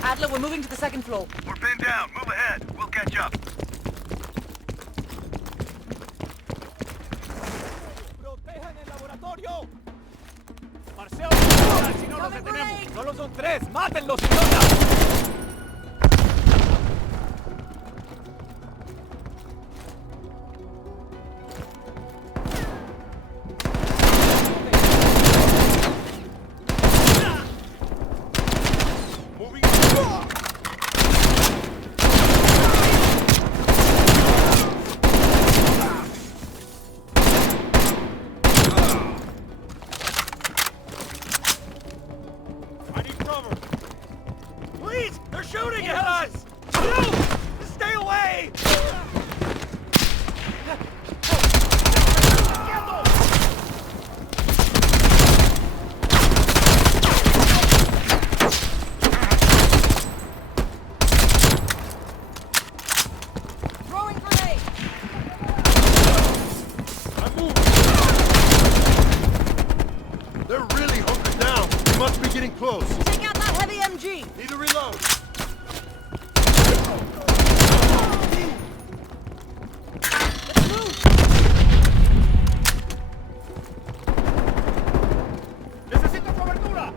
Adler, we're moving to the second floor. We're pinned down. Move ahead. We'll catch up. ¡Protejan el laboratorio! ¡Marceo! ¡Si no los detenemos! ¡Solo son 3! ¡Mátenlos, idiotas! Take out that heavy MG! Need a reload. Let's move! ¡Necesito cobertura!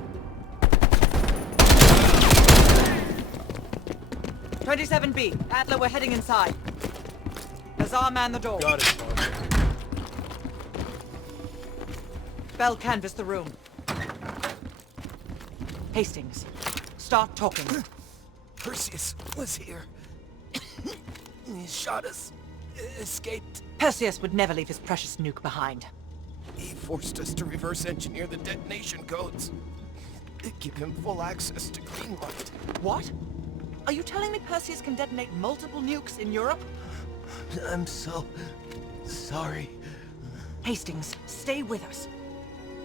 27B. Adler, we're heading inside. Lazar, man the door. Got it, Park. Bell, canvass the room. Hastings, start talking. Perseus was here. He shot us. Escaped. Perseus would never leave his precious nuke behind. He forced us to reverse engineer the detonation codes. Give him full access to Greenlight. What? Are you telling me Perseus can detonate multiple nukes in Europe? I'm so sorry. Hastings, stay with us.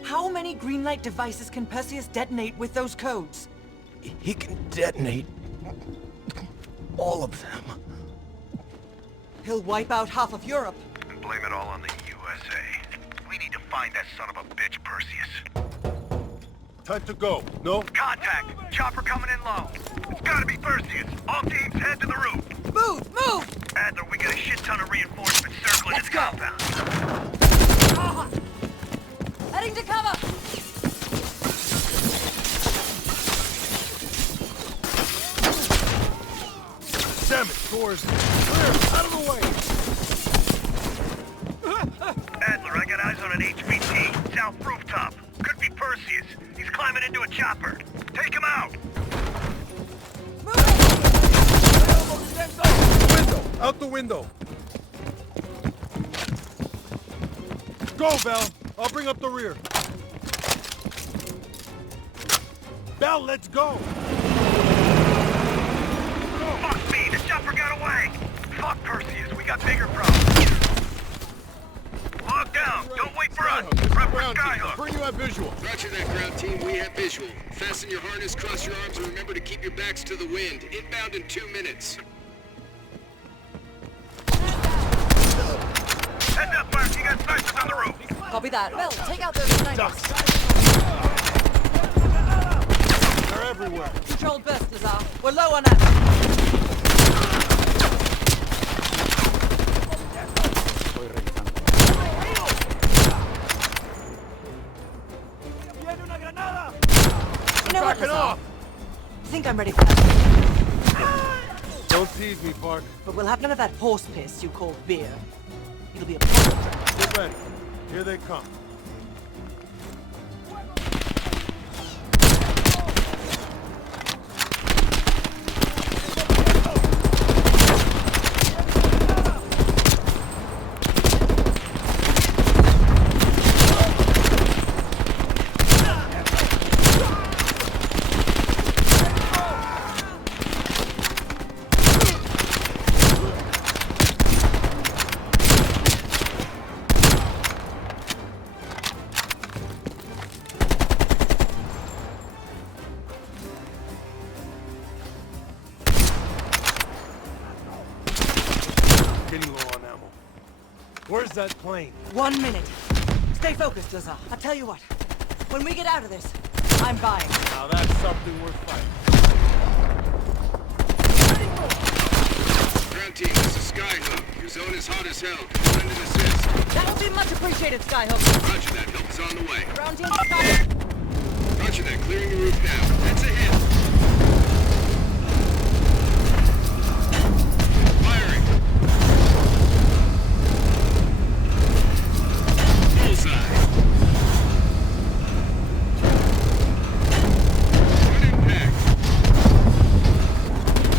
How many Greenlight devices can Perseus detonate with those codes? He can detonate all of them. He'll wipe out half of Europe. And blame it all on the USA. We need to find that son of a bitch, Perseus. Time to go. No? Contact! Chopper coming in low. It's gotta be Perseus. All teams head to the roof. Move! Move! Adler, we got a shit ton of reinforcements circling his compound. Heading to cover! Damn it, doors. Clear, out of the way. Adler, I got eyes on an HVT, south rooftop. Could be Perseus. He's climbing into a chopper. Take him out! Window, out the window. Go, Bell. I'll bring up the rear. Bell, let's go. Fuck me, the chopper got away. Fuck Perseus, we got bigger problems. Log down, don't wait for us. Prep for Skyhook. Bring you a visual. Roger that, ground team. We have visual. Fasten your harness, cross your arms, and remember to keep your backs to the wind. Inbound in 2 minutes. Heads up, Mark. You got snipers on the roof. Copy that. Bell, take out those snipers. They're everywhere. Controlled burst, Lazar. We're low on ammo. You know what, Lazar? I think I'm ready for that. Don't tease me, Park. But we'll have none of that horse piss you call beer. It'll be a problem. Get ready. Here they come. getting low on ammo. Where's that plane? 1 minute. Stay focused, Lazar. I'll tell you what. When we get out of this, I'm buying. Now that's something worth fighting. Ground team, this is Skyhook. Your zone is hot as hell. Send an assist. That will be much appreciated, Skyhook. Roger that. Help is on the way. Ground team, Skyhook. Roger that. Clearing the roof now. That's a hit. Firing. Bullseye. Good impact.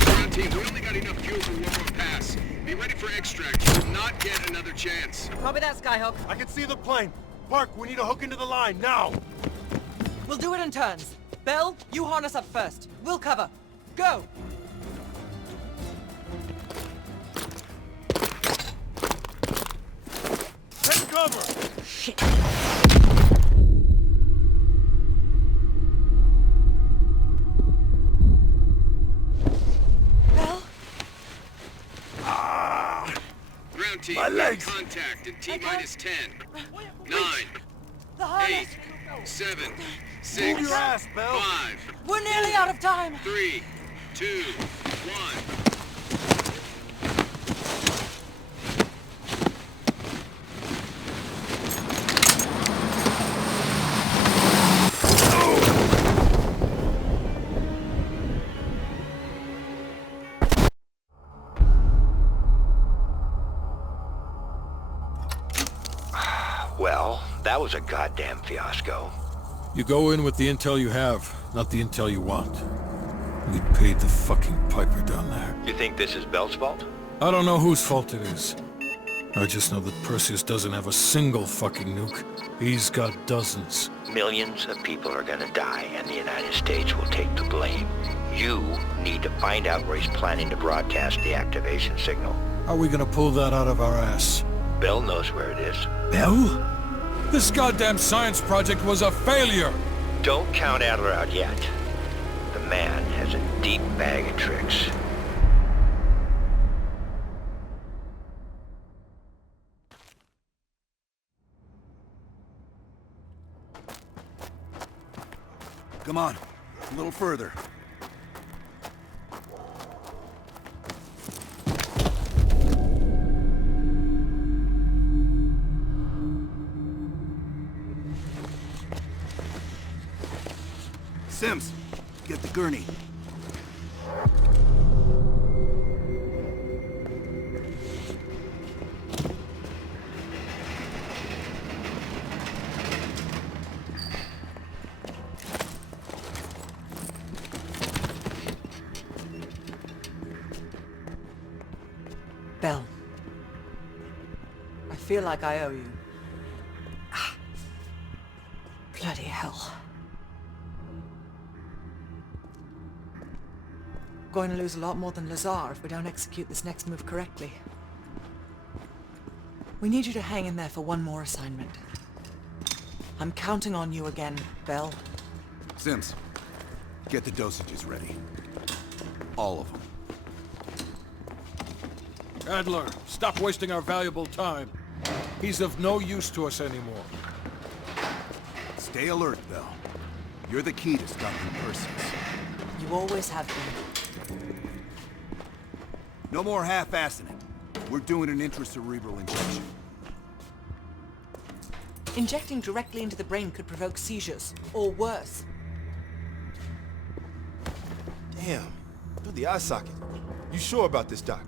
Ground team, we only got enough fuel for one more pass. Be ready for extract. You will not get another chance. Copy that, Skyhook. I can see the plane. Park, we need to hook into the line, now! We'll do it in turns. Bell, you harness up first. We'll cover. Go! Take cover! Shit. Bell? Ground team, My legs. contact in T-minus 10, 9, The harness. 8, 7, Move 6, your ass, Bell. 5, We're nearly out of time. 3, 2, 1. Well, that was a goddamn fiasco. You go in with the intel you have, not the intel you want. We paid the fucking piper down there. You think this is Bell's fault? I don't know whose fault it is. I just know that Perseus doesn't have a single fucking nuke. He's got dozens. Millions of people are gonna die, and the United States will take the blame. You need to find out where he's planning to broadcast the activation signal. How are we gonna pull that out of our ass? Bell knows where it is. Bell? This goddamn science project was a failure! Don't count Adler out yet. The man has a deep bag of tricks. Come on, a little further. Sims, get the gurney. Bell. I feel like I owe you. Bloody hell. Going to lose a lot more than Lazar if we don't execute this next move correctly. We need you to hang in there for one more assignment. I'm counting on you again, Bell. Sims, get the dosages ready. All of them. Adler, stop wasting our valuable time. He's of no use to us anymore. Stay alert, Bell. You're the key to stopping Perseus. You always have been. No more half-assing it. We're doing an intracerebral injection. Injecting directly into the brain could provoke seizures, or worse. Damn, through the eye socket. You sure about this, Doc?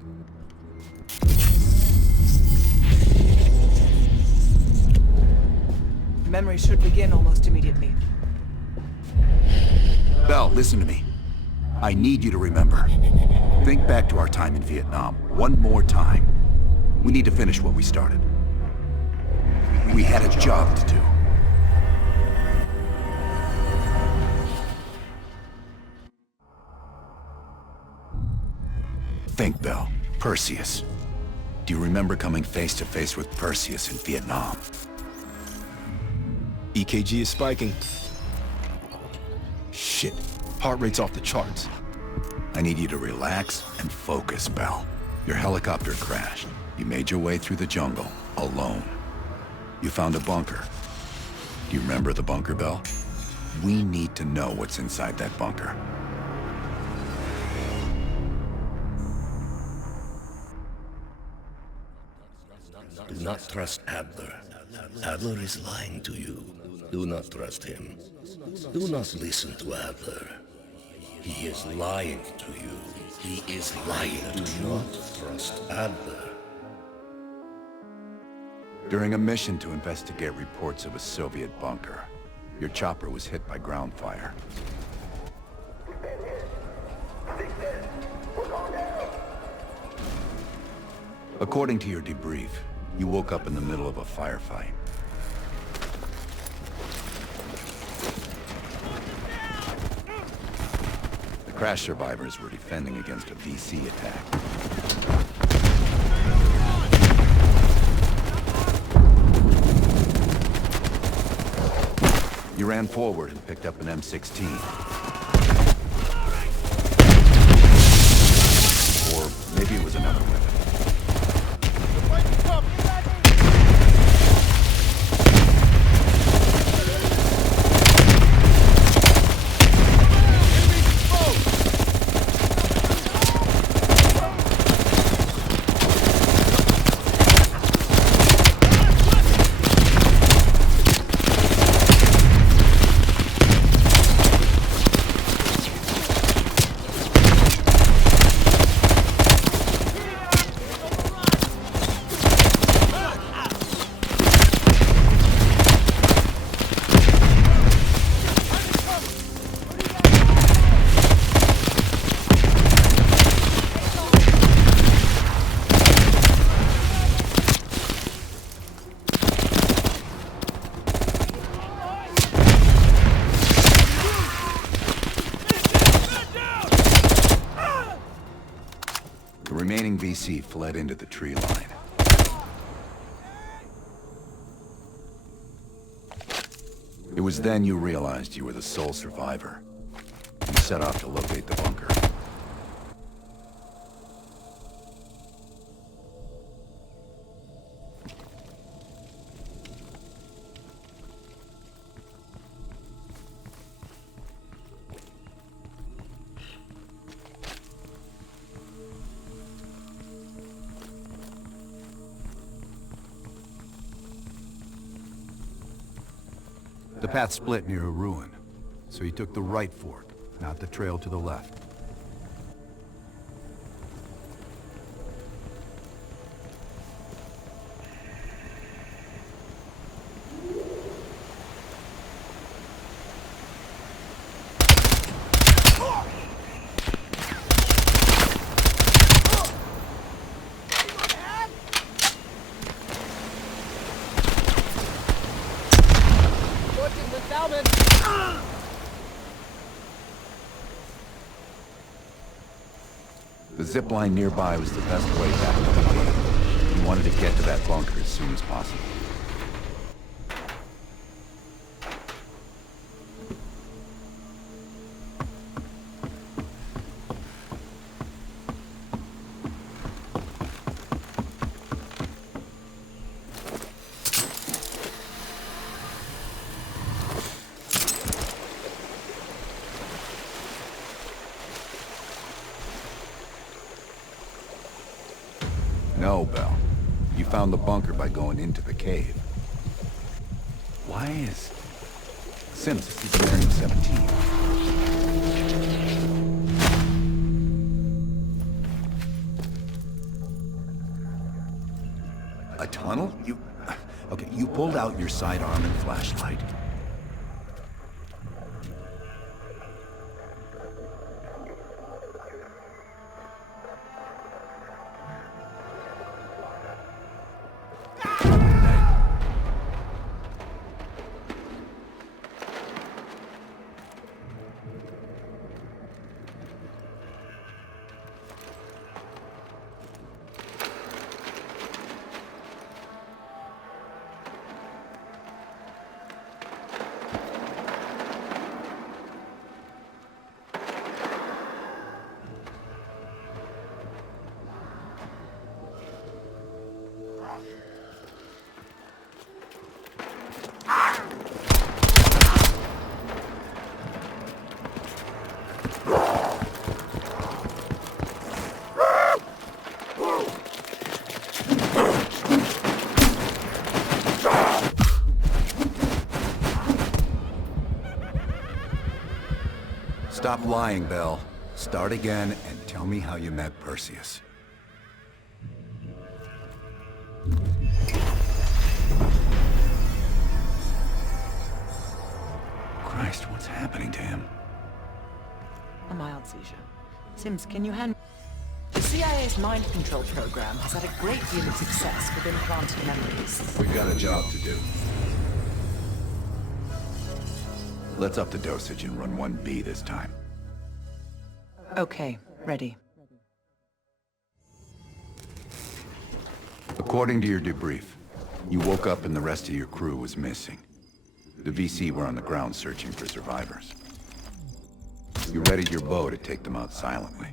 Memory should begin almost immediately. Bell, listen to me. I need you to remember. Think back to our time in Vietnam one more time. We need to finish what we started. We had a job to do. Think, Bell. Perseus. Do you remember coming face to face with Perseus in Vietnam? EKG is spiking. Shit, heart rate's off the charts. I need you to relax and focus, Bell. Your helicopter crashed. You made your way through the jungle, alone. You found a bunker. Do you remember the bunker bell? We need to know what's inside that bunker. Do not trust Adler. Adler is lying to you. Do not trust him. Do not listen to Adler. He is lying to you. He is lying. Do not trust Adler. During a mission to investigate reports of a Soviet bunker, your chopper was hit by ground fire. According to your debrief, you woke up in the middle of a firefight. The crash survivors were defending against a VC attack. You ran forward and picked up an M16. Or maybe it was another weapon. VC fled into the tree line. It was then you realized you were the sole survivor. You set off to locate the bunker. The path split near a ruin, so you took the right fork, not the trail to the left. The zip line nearby was the best way back to the cave. You wanted to get to that bunker as soon as possible. No, Bell. You found the bunker by going into the cave. Why is Sims is wearing 17? A tunnel? Okay, you pulled out your sidearm and flashlight. Stop lying, Bell. Start again and tell me how you met Perseus. Christ, what's happening to him? A mild seizure. Sims, can you hand... The CIA's mind control program has had a great deal of success with implanted memories. We've got a job to do. Let's up the dosage and run 1B this time. Okay, ready. According to your debrief, you woke up and the rest of your crew was missing. The VC were on the ground searching for survivors. You readied your bow to take them out silently.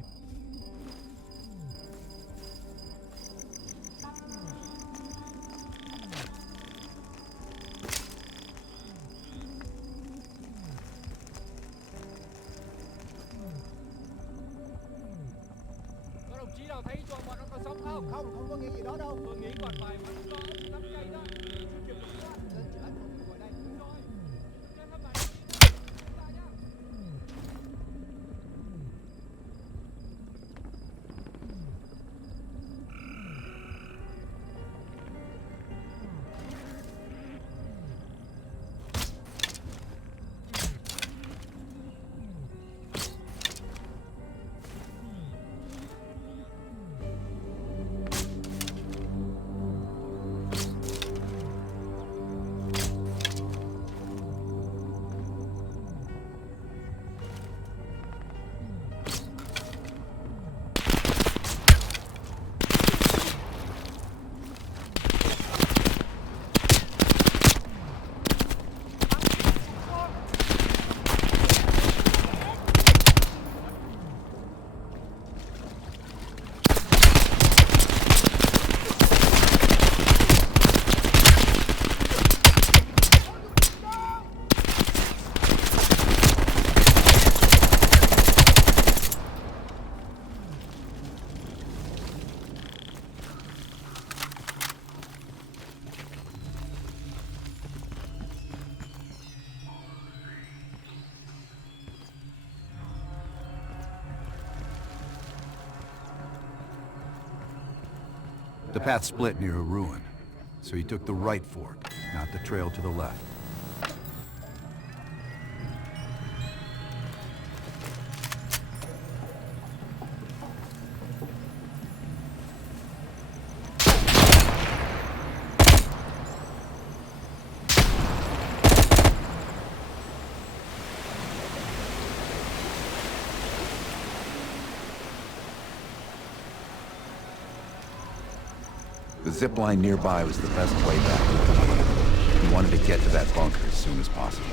The path split near a ruin, so you took the right fork, not the trail to the left. The zip line nearby was the best way back. You wanted to get to that bunker as soon as possible.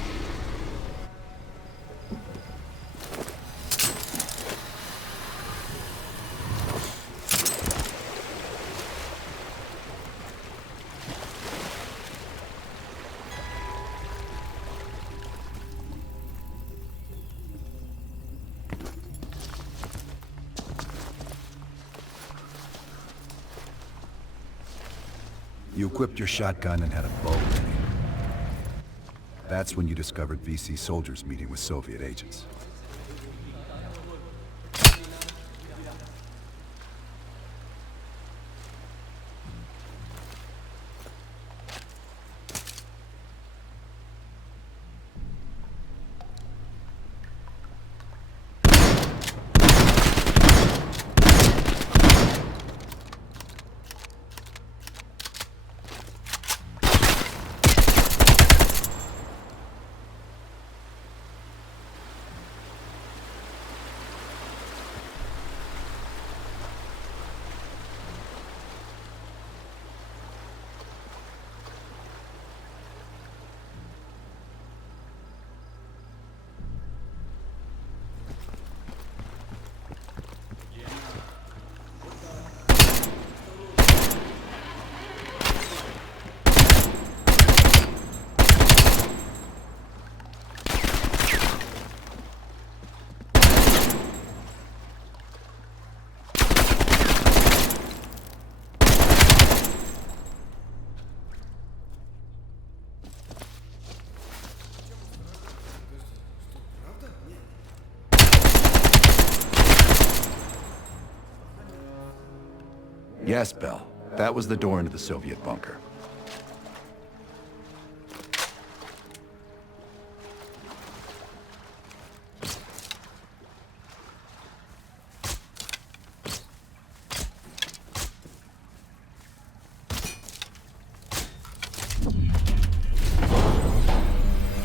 You equipped your shotgun and had a bow ready. That's when you discovered VC soldiers meeting with Soviet agents. Yes, Bell. That was the door into the Soviet bunker.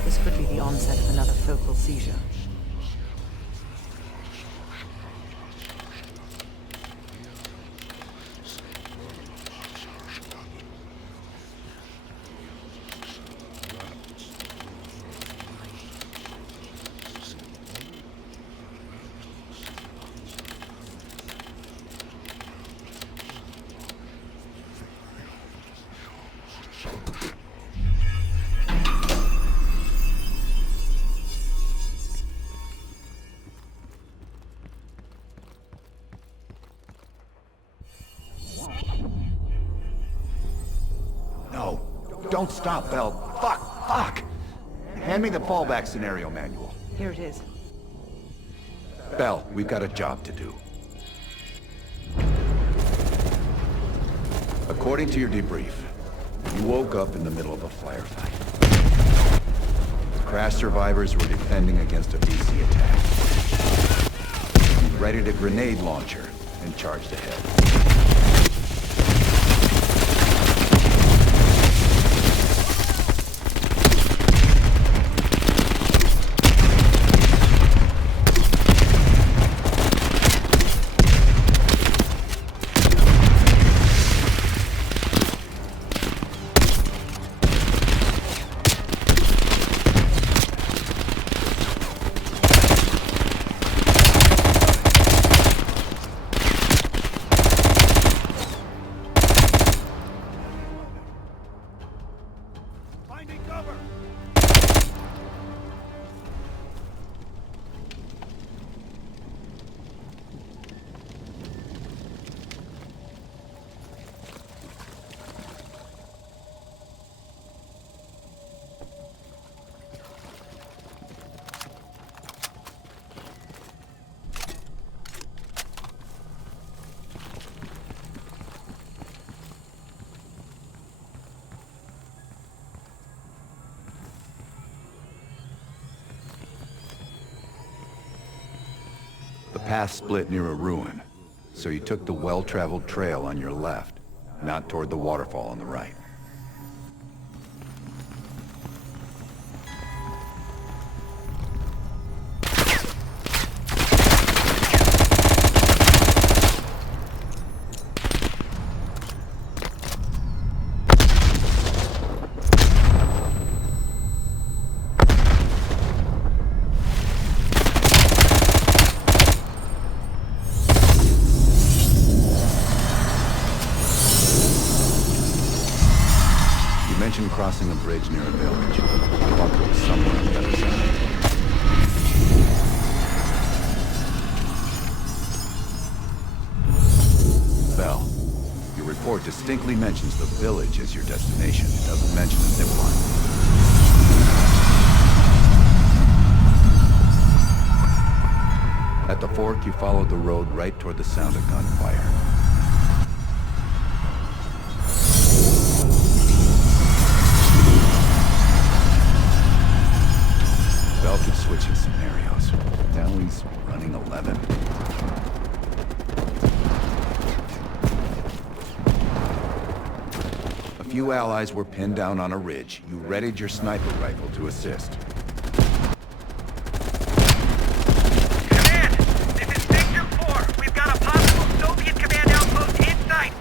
This could be the onset of another focal seizure. No, don't stop, Bell. Fuck! Hand me the fallback scenario manual. Here it is. Bell, we've got a job to do. According to your debrief, you woke up in the middle of a firefight. Crash survivors were defending against a VC attack. You readied a grenade launcher and charged ahead. The path split near a ruin, so you took the well-traveled trail on your left, not toward the waterfall on the right. Crossing a bridge near a village. The bunker was somewhere on the other side. Bell, your report distinctly mentions the village as your destination. It doesn't mention the zip line. At the fork, you followed the road right toward the sound of gunfire. Bell keeps switching scenarios. Now he's running 11. A few allies were pinned down on a ridge. You readied your sniper rifle to assist. Command! This is Sector 4. We've got a possible Soviet command outpost in sight.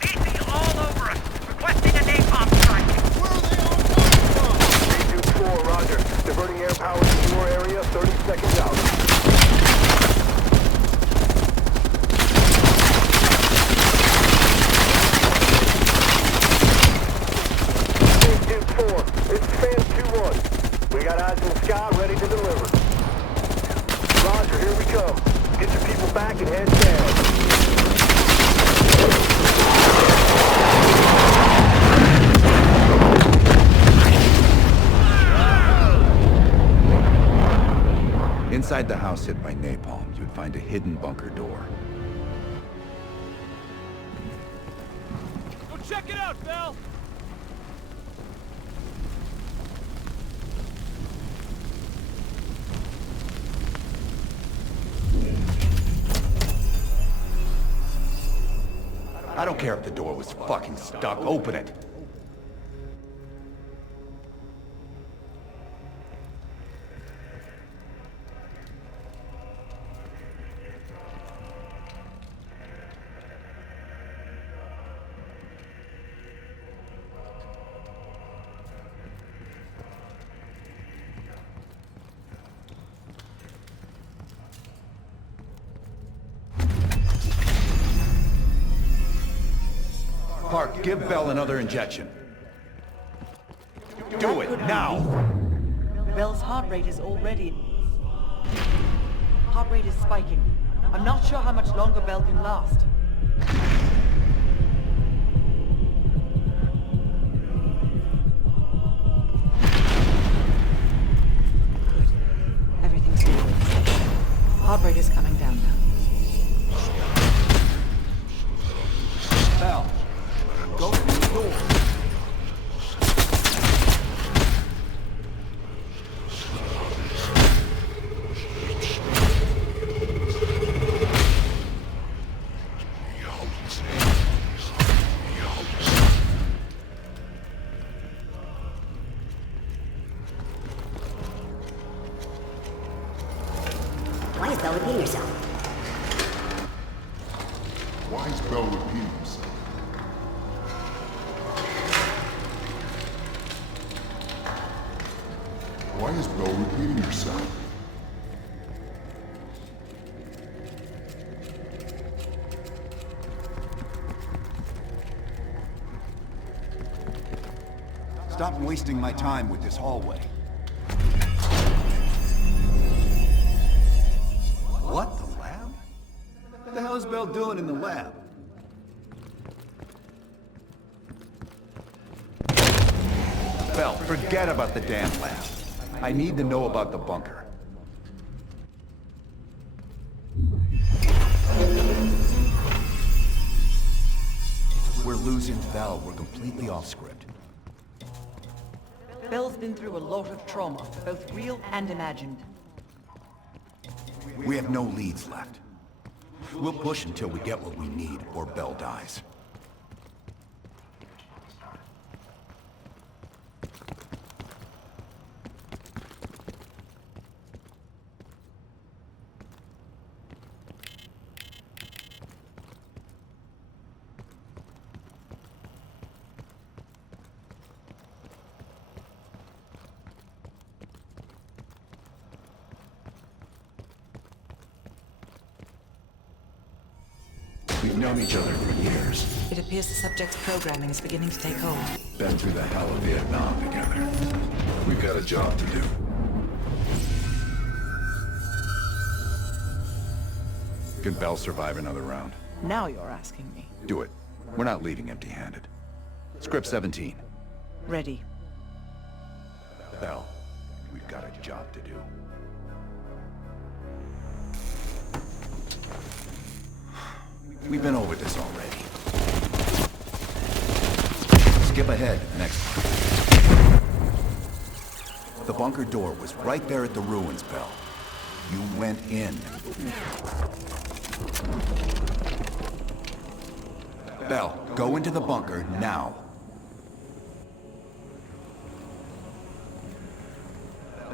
VC all over us. Requesting a napalm strike. Where are they all coming from? 4, roger. Diverting air power to your area, 30 seconds out. Duke 4, this is Fan 2-1. We got eyes in the sky, ready to deliver. Roger, here we come. Get your people back and head down. Inside the house hit by napalm, you'd find a hidden bunker door. Check it out, Bell! I don't care if the door was fucking stuck. Open it. Park, give Bell another injection. Do it, now! Bell's heart rate is already... Heart rate is spiking. I'm not sure how much longer Bell can last. Good. Everything's good. Heart rate is coming down now. Bell, go through the door. Why is Bell repeating herself? Why is Bell repeating himself? Why is Bell repeating herself? Stop wasting my time with this hallway. What? The lab? What the hell is Bell doing in the lab? Bell, forget about the damn lab. I need to know about the bunker. We're losing Bell. We're completely off script. Bell's been through a lot of trauma, both real and imagined. We have no leads left. We'll push until we get what we need, or Bell dies. We've known each other for years. It appears the subject's programming is beginning to take hold. Been through the hell of Vietnam together. We've got a job to do. Can Bell survive another round? Now you're asking me. Do it. We're not leaving empty-handed. Script 17. Ready. Bell, we've got a job to do. We've been over this already. Skip ahead, next one. The bunker door was right there at the ruins, Bell. You went in. Bell, go into the bunker now.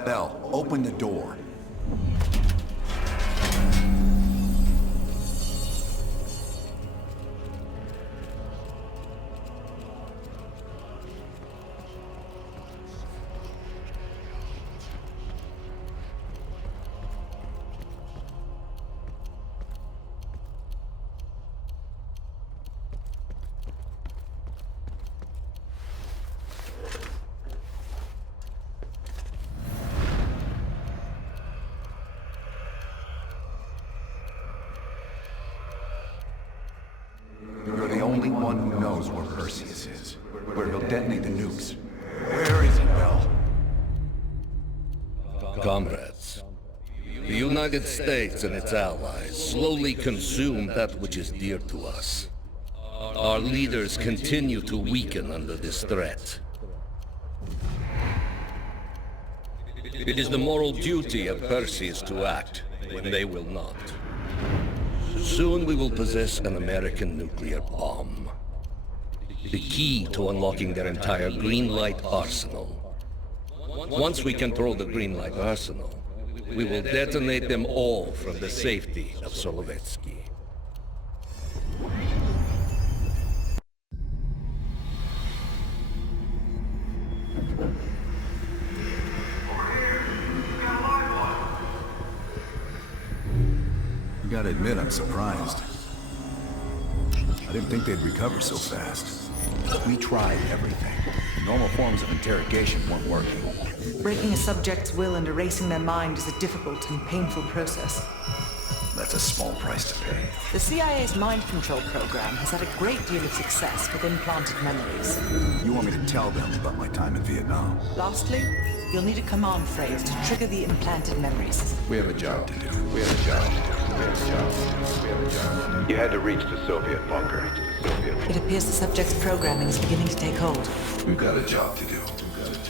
Bell, open the door. You're the only one who knows where Perseus is, where he'll detonate the nukes. Where is he, Bell? Comrades, the United States and its allies slowly consume that which is dear to us. Our leaders continue to weaken under this threat. It is the moral duty of Perseus to act when they will not. Soon we will possess an American nuclear bomb. The key to unlocking their entire green light arsenal. Once we control the green light arsenal, we will detonate them all from the safety of Solovetsky. I gotta admit, I'm surprised. I didn't think they'd recover so fast. We tried everything. Normal forms of interrogation weren't working. Breaking a subject's will and erasing their mind is a difficult and painful process. That's a small price to pay. The CIA's mind control program has had a great deal of success with implanted memories. You want me to tell them about my time in Vietnam? Lastly, you'll need a command phrase to trigger the implanted memories. We have a job to do. We have a job to do. We have a job to do. We have a job. You had to reach the Soviet bunker. It appears the subject's programming is beginning to take hold. We've got a job to do.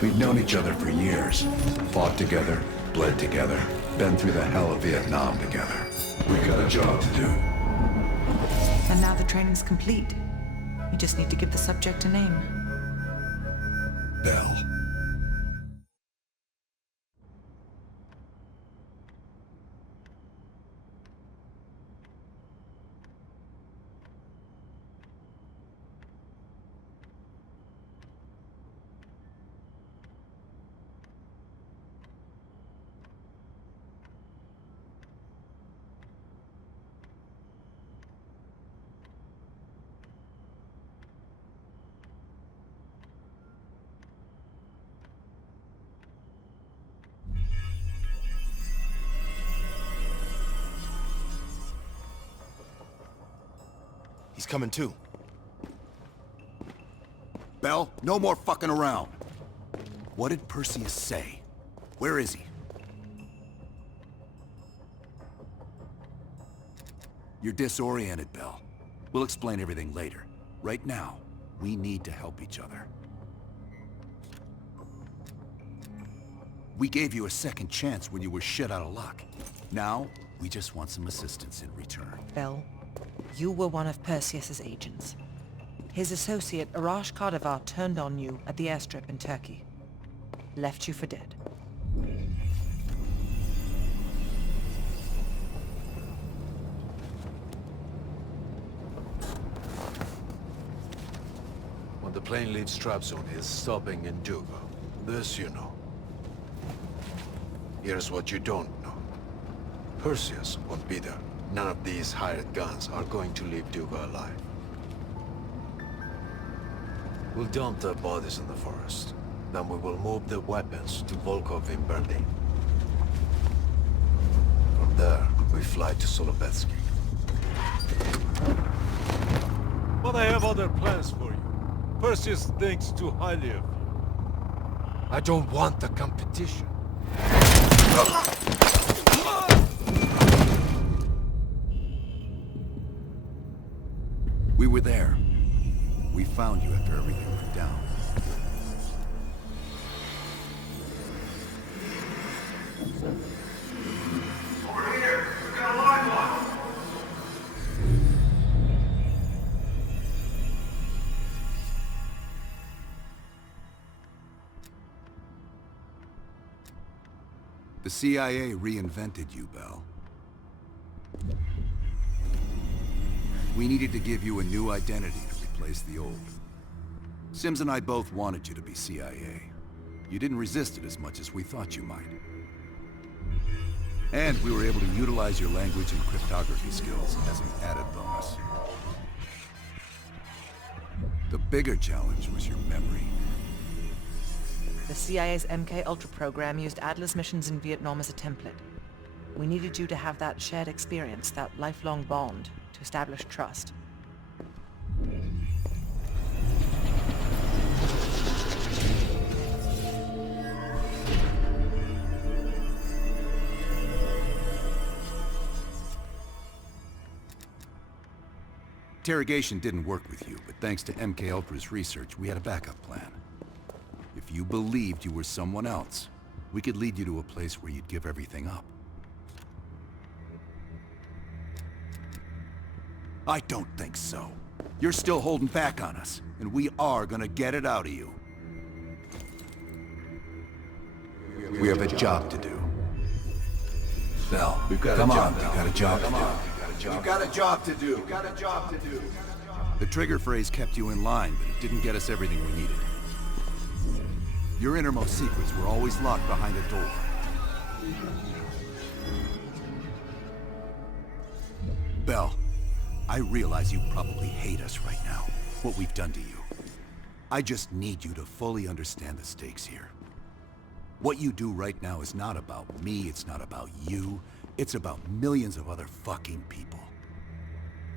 We've known each other for years. Fought together, bled together, been through the hell of Vietnam together. We've got a job to do. And now the training's complete. You just need to give the subject a name. Bell. He's coming too. Bell, no more fucking around. What did Perseus say? Where is he? You're disoriented, Bell. We'll explain everything later. Right now, we need to help each other. We gave you a second chance when you were shit out of luck. Now, we just want some assistance in return. Bell, you were one of Perseus's agents. His associate, Arash Kardavar, turned on you at the airstrip in Turkey. Left you for dead. When the plane leaves Trabzon, it's stopping in Duga. This you know. Here's what you don't know. Perseus won't be there. None of these hired guns are going to leave Duga alive. We'll dump their bodies in the forest. Then we will move the weapons to Volkov in Berlin. From there, we fly to Solovetsky. But I have other plans for you. Perseus thinks too highly of you. I don't want the competition. We were there. We found you after everything went down. Over here! We've got a live one! The CIA reinvented you, Bell. We needed to give you a new identity to replace the old. Sims and I both wanted you to be CIA. You didn't resist it as much as we thought you might. And we were able to utilize your language and cryptography skills as an added bonus. The bigger challenge was your memory. The CIA's MK Ultra program used Adler's missions in Vietnam as a template. We needed you to have that shared experience, that lifelong bond, to establish trust. interrogation didn't work with you, but thanks to MK Ultra's research, we had a backup plan. If you believed you were someone else, we could lead you to a place where you'd give everything up. I don't think so. You're still holding back on us, and we are gonna get it out of you. We have a job to do. Bell, come on, we got a job to do. We've got a job to do. The trigger phrase kept you in line, but it didn't get us everything we needed. Your innermost secrets were always locked behind a door. Bell, I realize you probably hate us right now, what we've done to you. I just need you to fully understand the stakes here. What you do right now is not about me, it's not about you, it's about millions of other fucking people.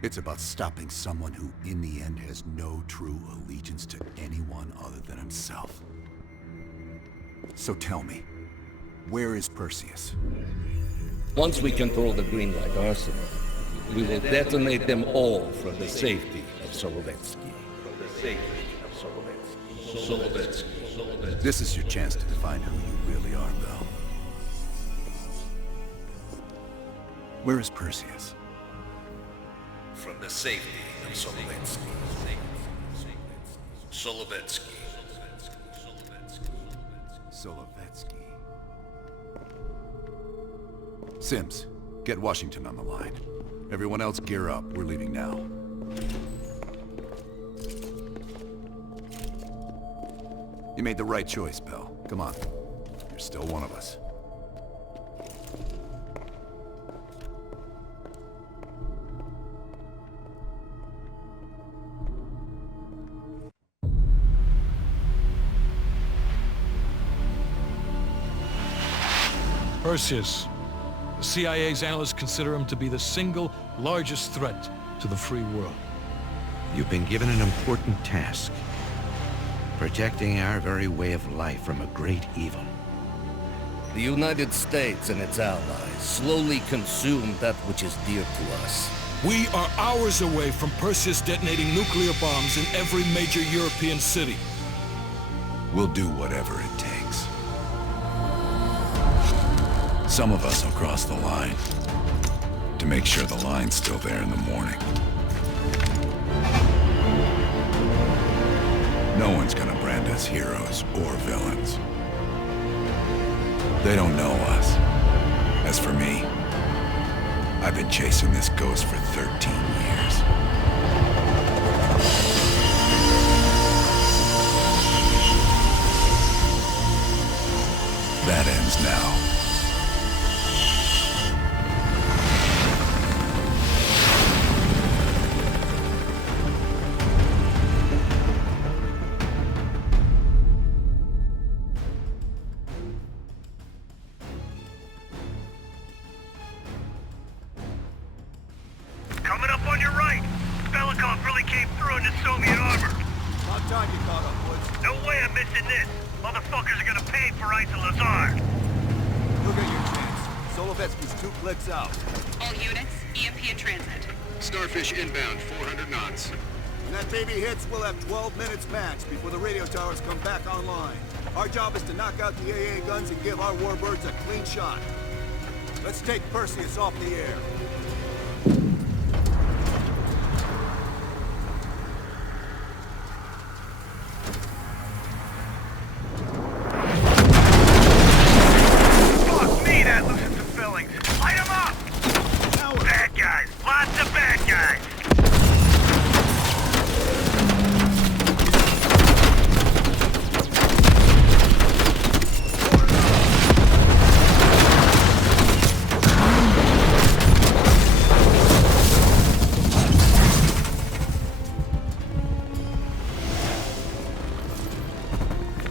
It's about stopping someone who, in the end, has no true allegiance to anyone other than himself. So tell me, where is Perseus? Once we control the green light arsenal, we will detonate them all for the safety of Solovetsky. This is your chance to define who you really are, Bell. Where is Perseus? From the safety of Solovetsky. Solovetsky. Sims, get Washington on the line. Everyone else gear up. We're leaving now. You made the right choice, Bell. Come on. You're still one of us. Perseus. The CIA's analysts consider him to be the single largest threat to the free world. You've been given an important task. Protecting our very way of life from a great evil. The United States and its allies slowly consume that which is dear to us. We are hours away from Perseus detonating nuclear bombs in every major European city. We'll do whatever it takes. Some of us will cross the line to make sure the line's still there in the morning. No one's gonna brand us heroes or villains. They don't know us. As for me, I've been chasing this ghost for 13 years. That ends now. Coming up on your right. Belikov really came through in the Soviet armor. About time you caught up, Woods. No way I'm missing this. Motherfuckers are gonna pay for Lazar. You'll get your chance. Solovetsky's 2 clicks out. All units, EMP in transit. Starfish inbound, 400 knots. When that baby hits, we'll have 12 minutes max before the radio towers come back online. Our job is to knock out the AA guns and give our warbirds a clean shot. Let's take Perseus off the air. Fuck me, that loosens some fillings. Light 'em up! Bad guys. Lots of bad guys.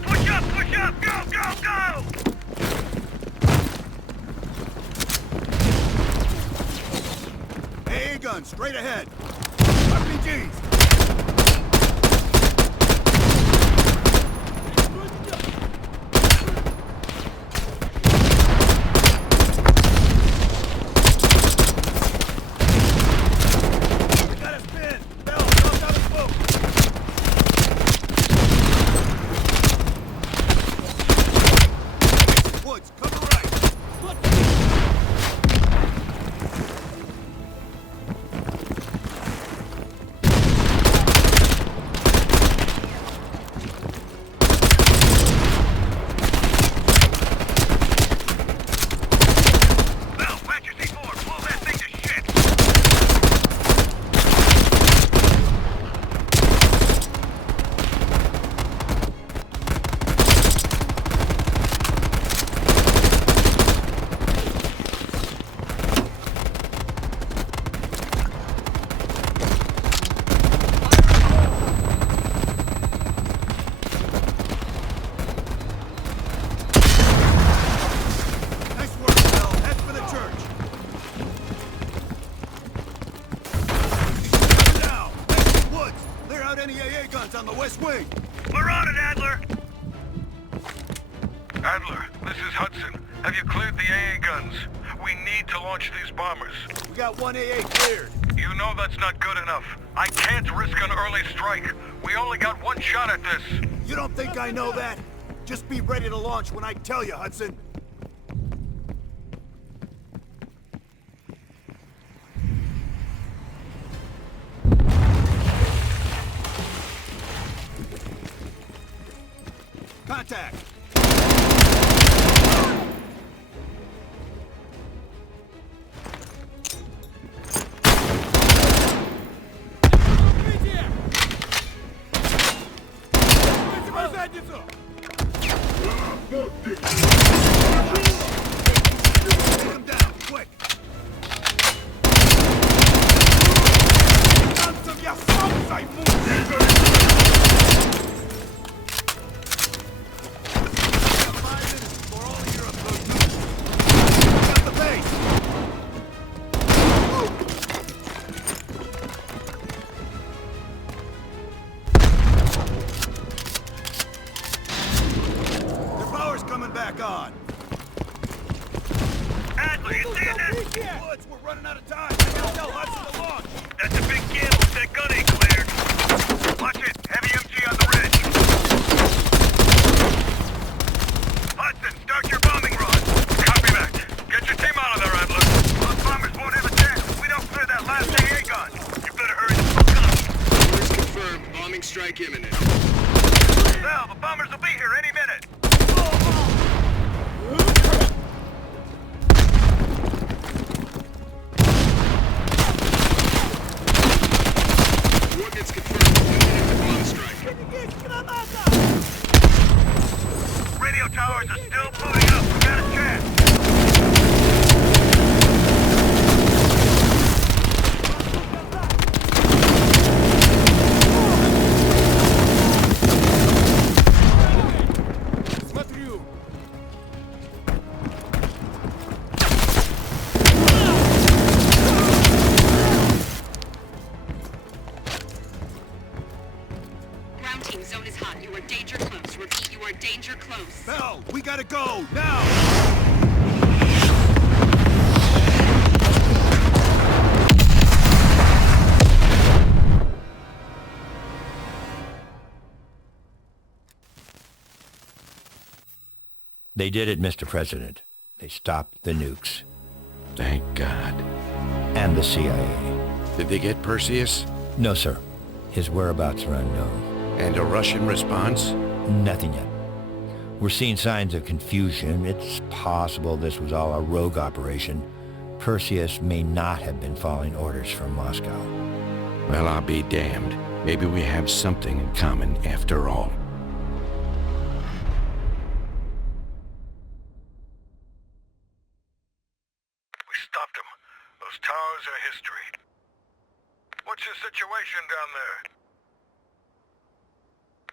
Push up, go, go, go! AA guns, straight ahead. RPGs. We got a spin. Bell, out any AA guns on the west wing. We're on it, Adler! Adler, this is Hudson. Have you cleared the AA guns? We need to launch these bombers. We got one AA cleared. You know that's not good enough. I can't risk an early strike. We only got one shot at this. You don't think I know that? Just be ready to launch when I tell you, Hudson. Contact! Take him down, quick! Back on. Adler, you see this? Woods, we're running out of time. I gotta tell Hudson to launch. That's a big gamble if that gun ain't cleared. Watch it. Heavy MG on the ridge. Hudson, start your bombing run. Copy that. Get your team out of there, Adler. Those bombers won't have a chance if we don't clear that last AA gun. You better hurry the fuck up. Orders confirmed. Bombing strike imminent. Sal, the bombers will be here any minute. Coordinates confirmed. 1 minute to bomb strike. Radio towers are still booting up. We got a chance. Ground team, zone is hot. You are danger close. Repeat, you are danger close. Bell, we gotta go, now! They did it, Mr. President. They stopped the nukes. Thank God. And the CIA. Did they get Perseus? No, sir. His whereabouts are unknown. And a Russian response? Nothing yet. We're seeing signs of confusion. It's possible this was all a rogue operation. Perseus may not have been following orders from Moscow. Well, I'll be damned. Maybe we have something in common after all. We stopped them. Those towers are history. What's your situation down there?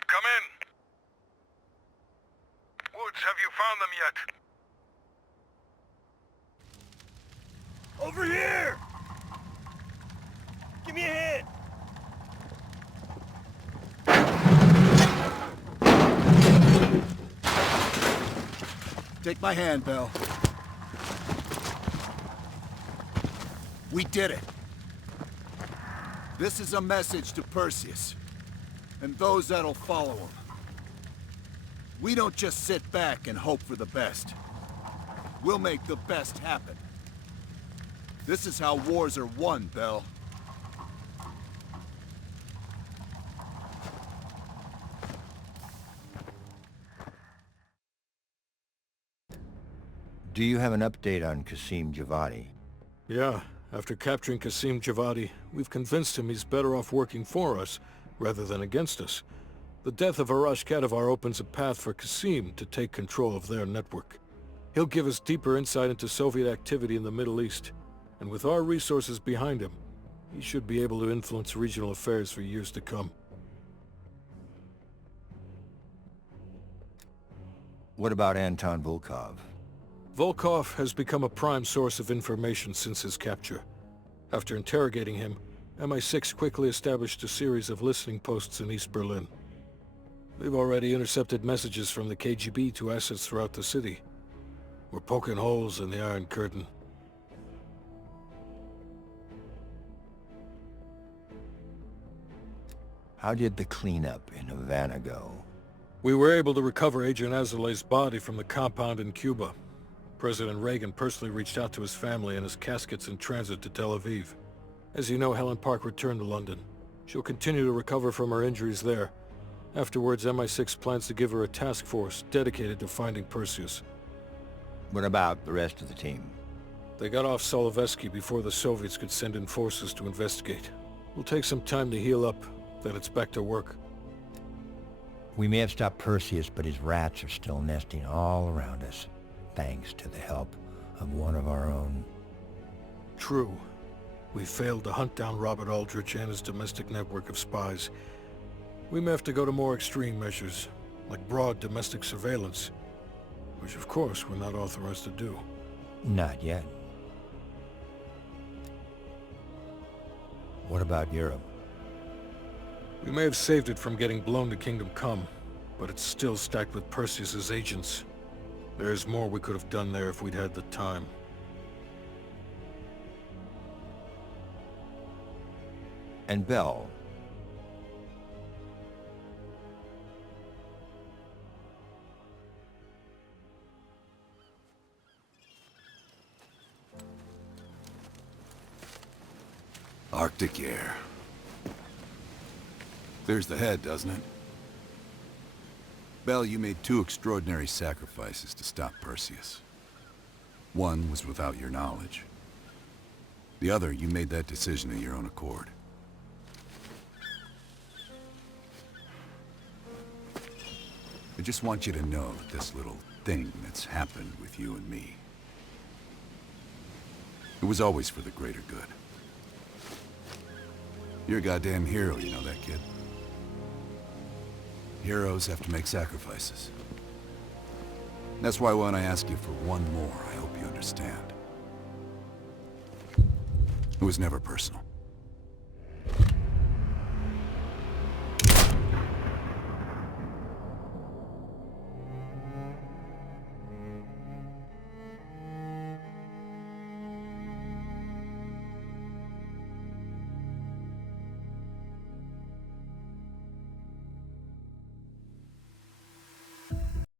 Come in. Woods, have you found them yet? Over here! Give me a hand! Take my hand, Bell. We did it. This is a message to Perseus, and those that'll follow him. We don't just sit back and hope for the best. We'll make the best happen. This is how wars are won, Bell. Do you have an update on Qasim Javadi? Yeah, after capturing Qasim Javadi, we've convinced him he's better off working for us, rather than against us. The death of Arash Kadivar opens a path for Qasim to take control of their network. He'll give us deeper insight into Soviet activity in the Middle East, and with our resources behind him, he should be able to influence regional affairs for years to come. What about Anton Volkov? Volkov has become a prime source of information since his capture. After interrogating him, MI6 quickly established a series of listening posts in East Berlin. They've already intercepted messages from the KGB to assets throughout the city. We're poking holes in the Iron Curtain. How did the cleanup in Havana go? We were able to recover Agent Azoulay's body from the compound in Cuba. President Reagan personally reached out to his family, and his casket's in transit to Tel Aviv. As you know, Helen Park returned to London. She'll continue to recover from her injuries there. Afterwards, MI6 plans to give her a task force dedicated to finding Perseus. What about the rest of the team? They got off Solovetsky before the Soviets could send in forces to investigate. We'll take some time to heal up, then it's back to work. We may have stopped Perseus, but his rats are still nesting all around us, thanks to the help of one of our own. True. We failed to hunt down Robert Aldrich and his domestic network of spies. We may have to go to more extreme measures, like broad domestic surveillance, which of course we're not authorized to do. Not yet. What about Europe? We may have saved it from getting blown to Kingdom Come, but it's still stacked with Perseus's agents. There's more we could have done there if we'd had the time. And Bell? Arctic air. Clears the head, doesn't it? Bell, you made two extraordinary sacrifices to stop Perseus. One was without your knowledge. The other, you made that decision of your own accord. I just want you to know that this little thing that's happened with you and me, it was always for the greater good. You're a goddamn hero, you know that, kid? Heroes have to make sacrifices. That's why when I ask you for one more, I hope you understand. It was never personal.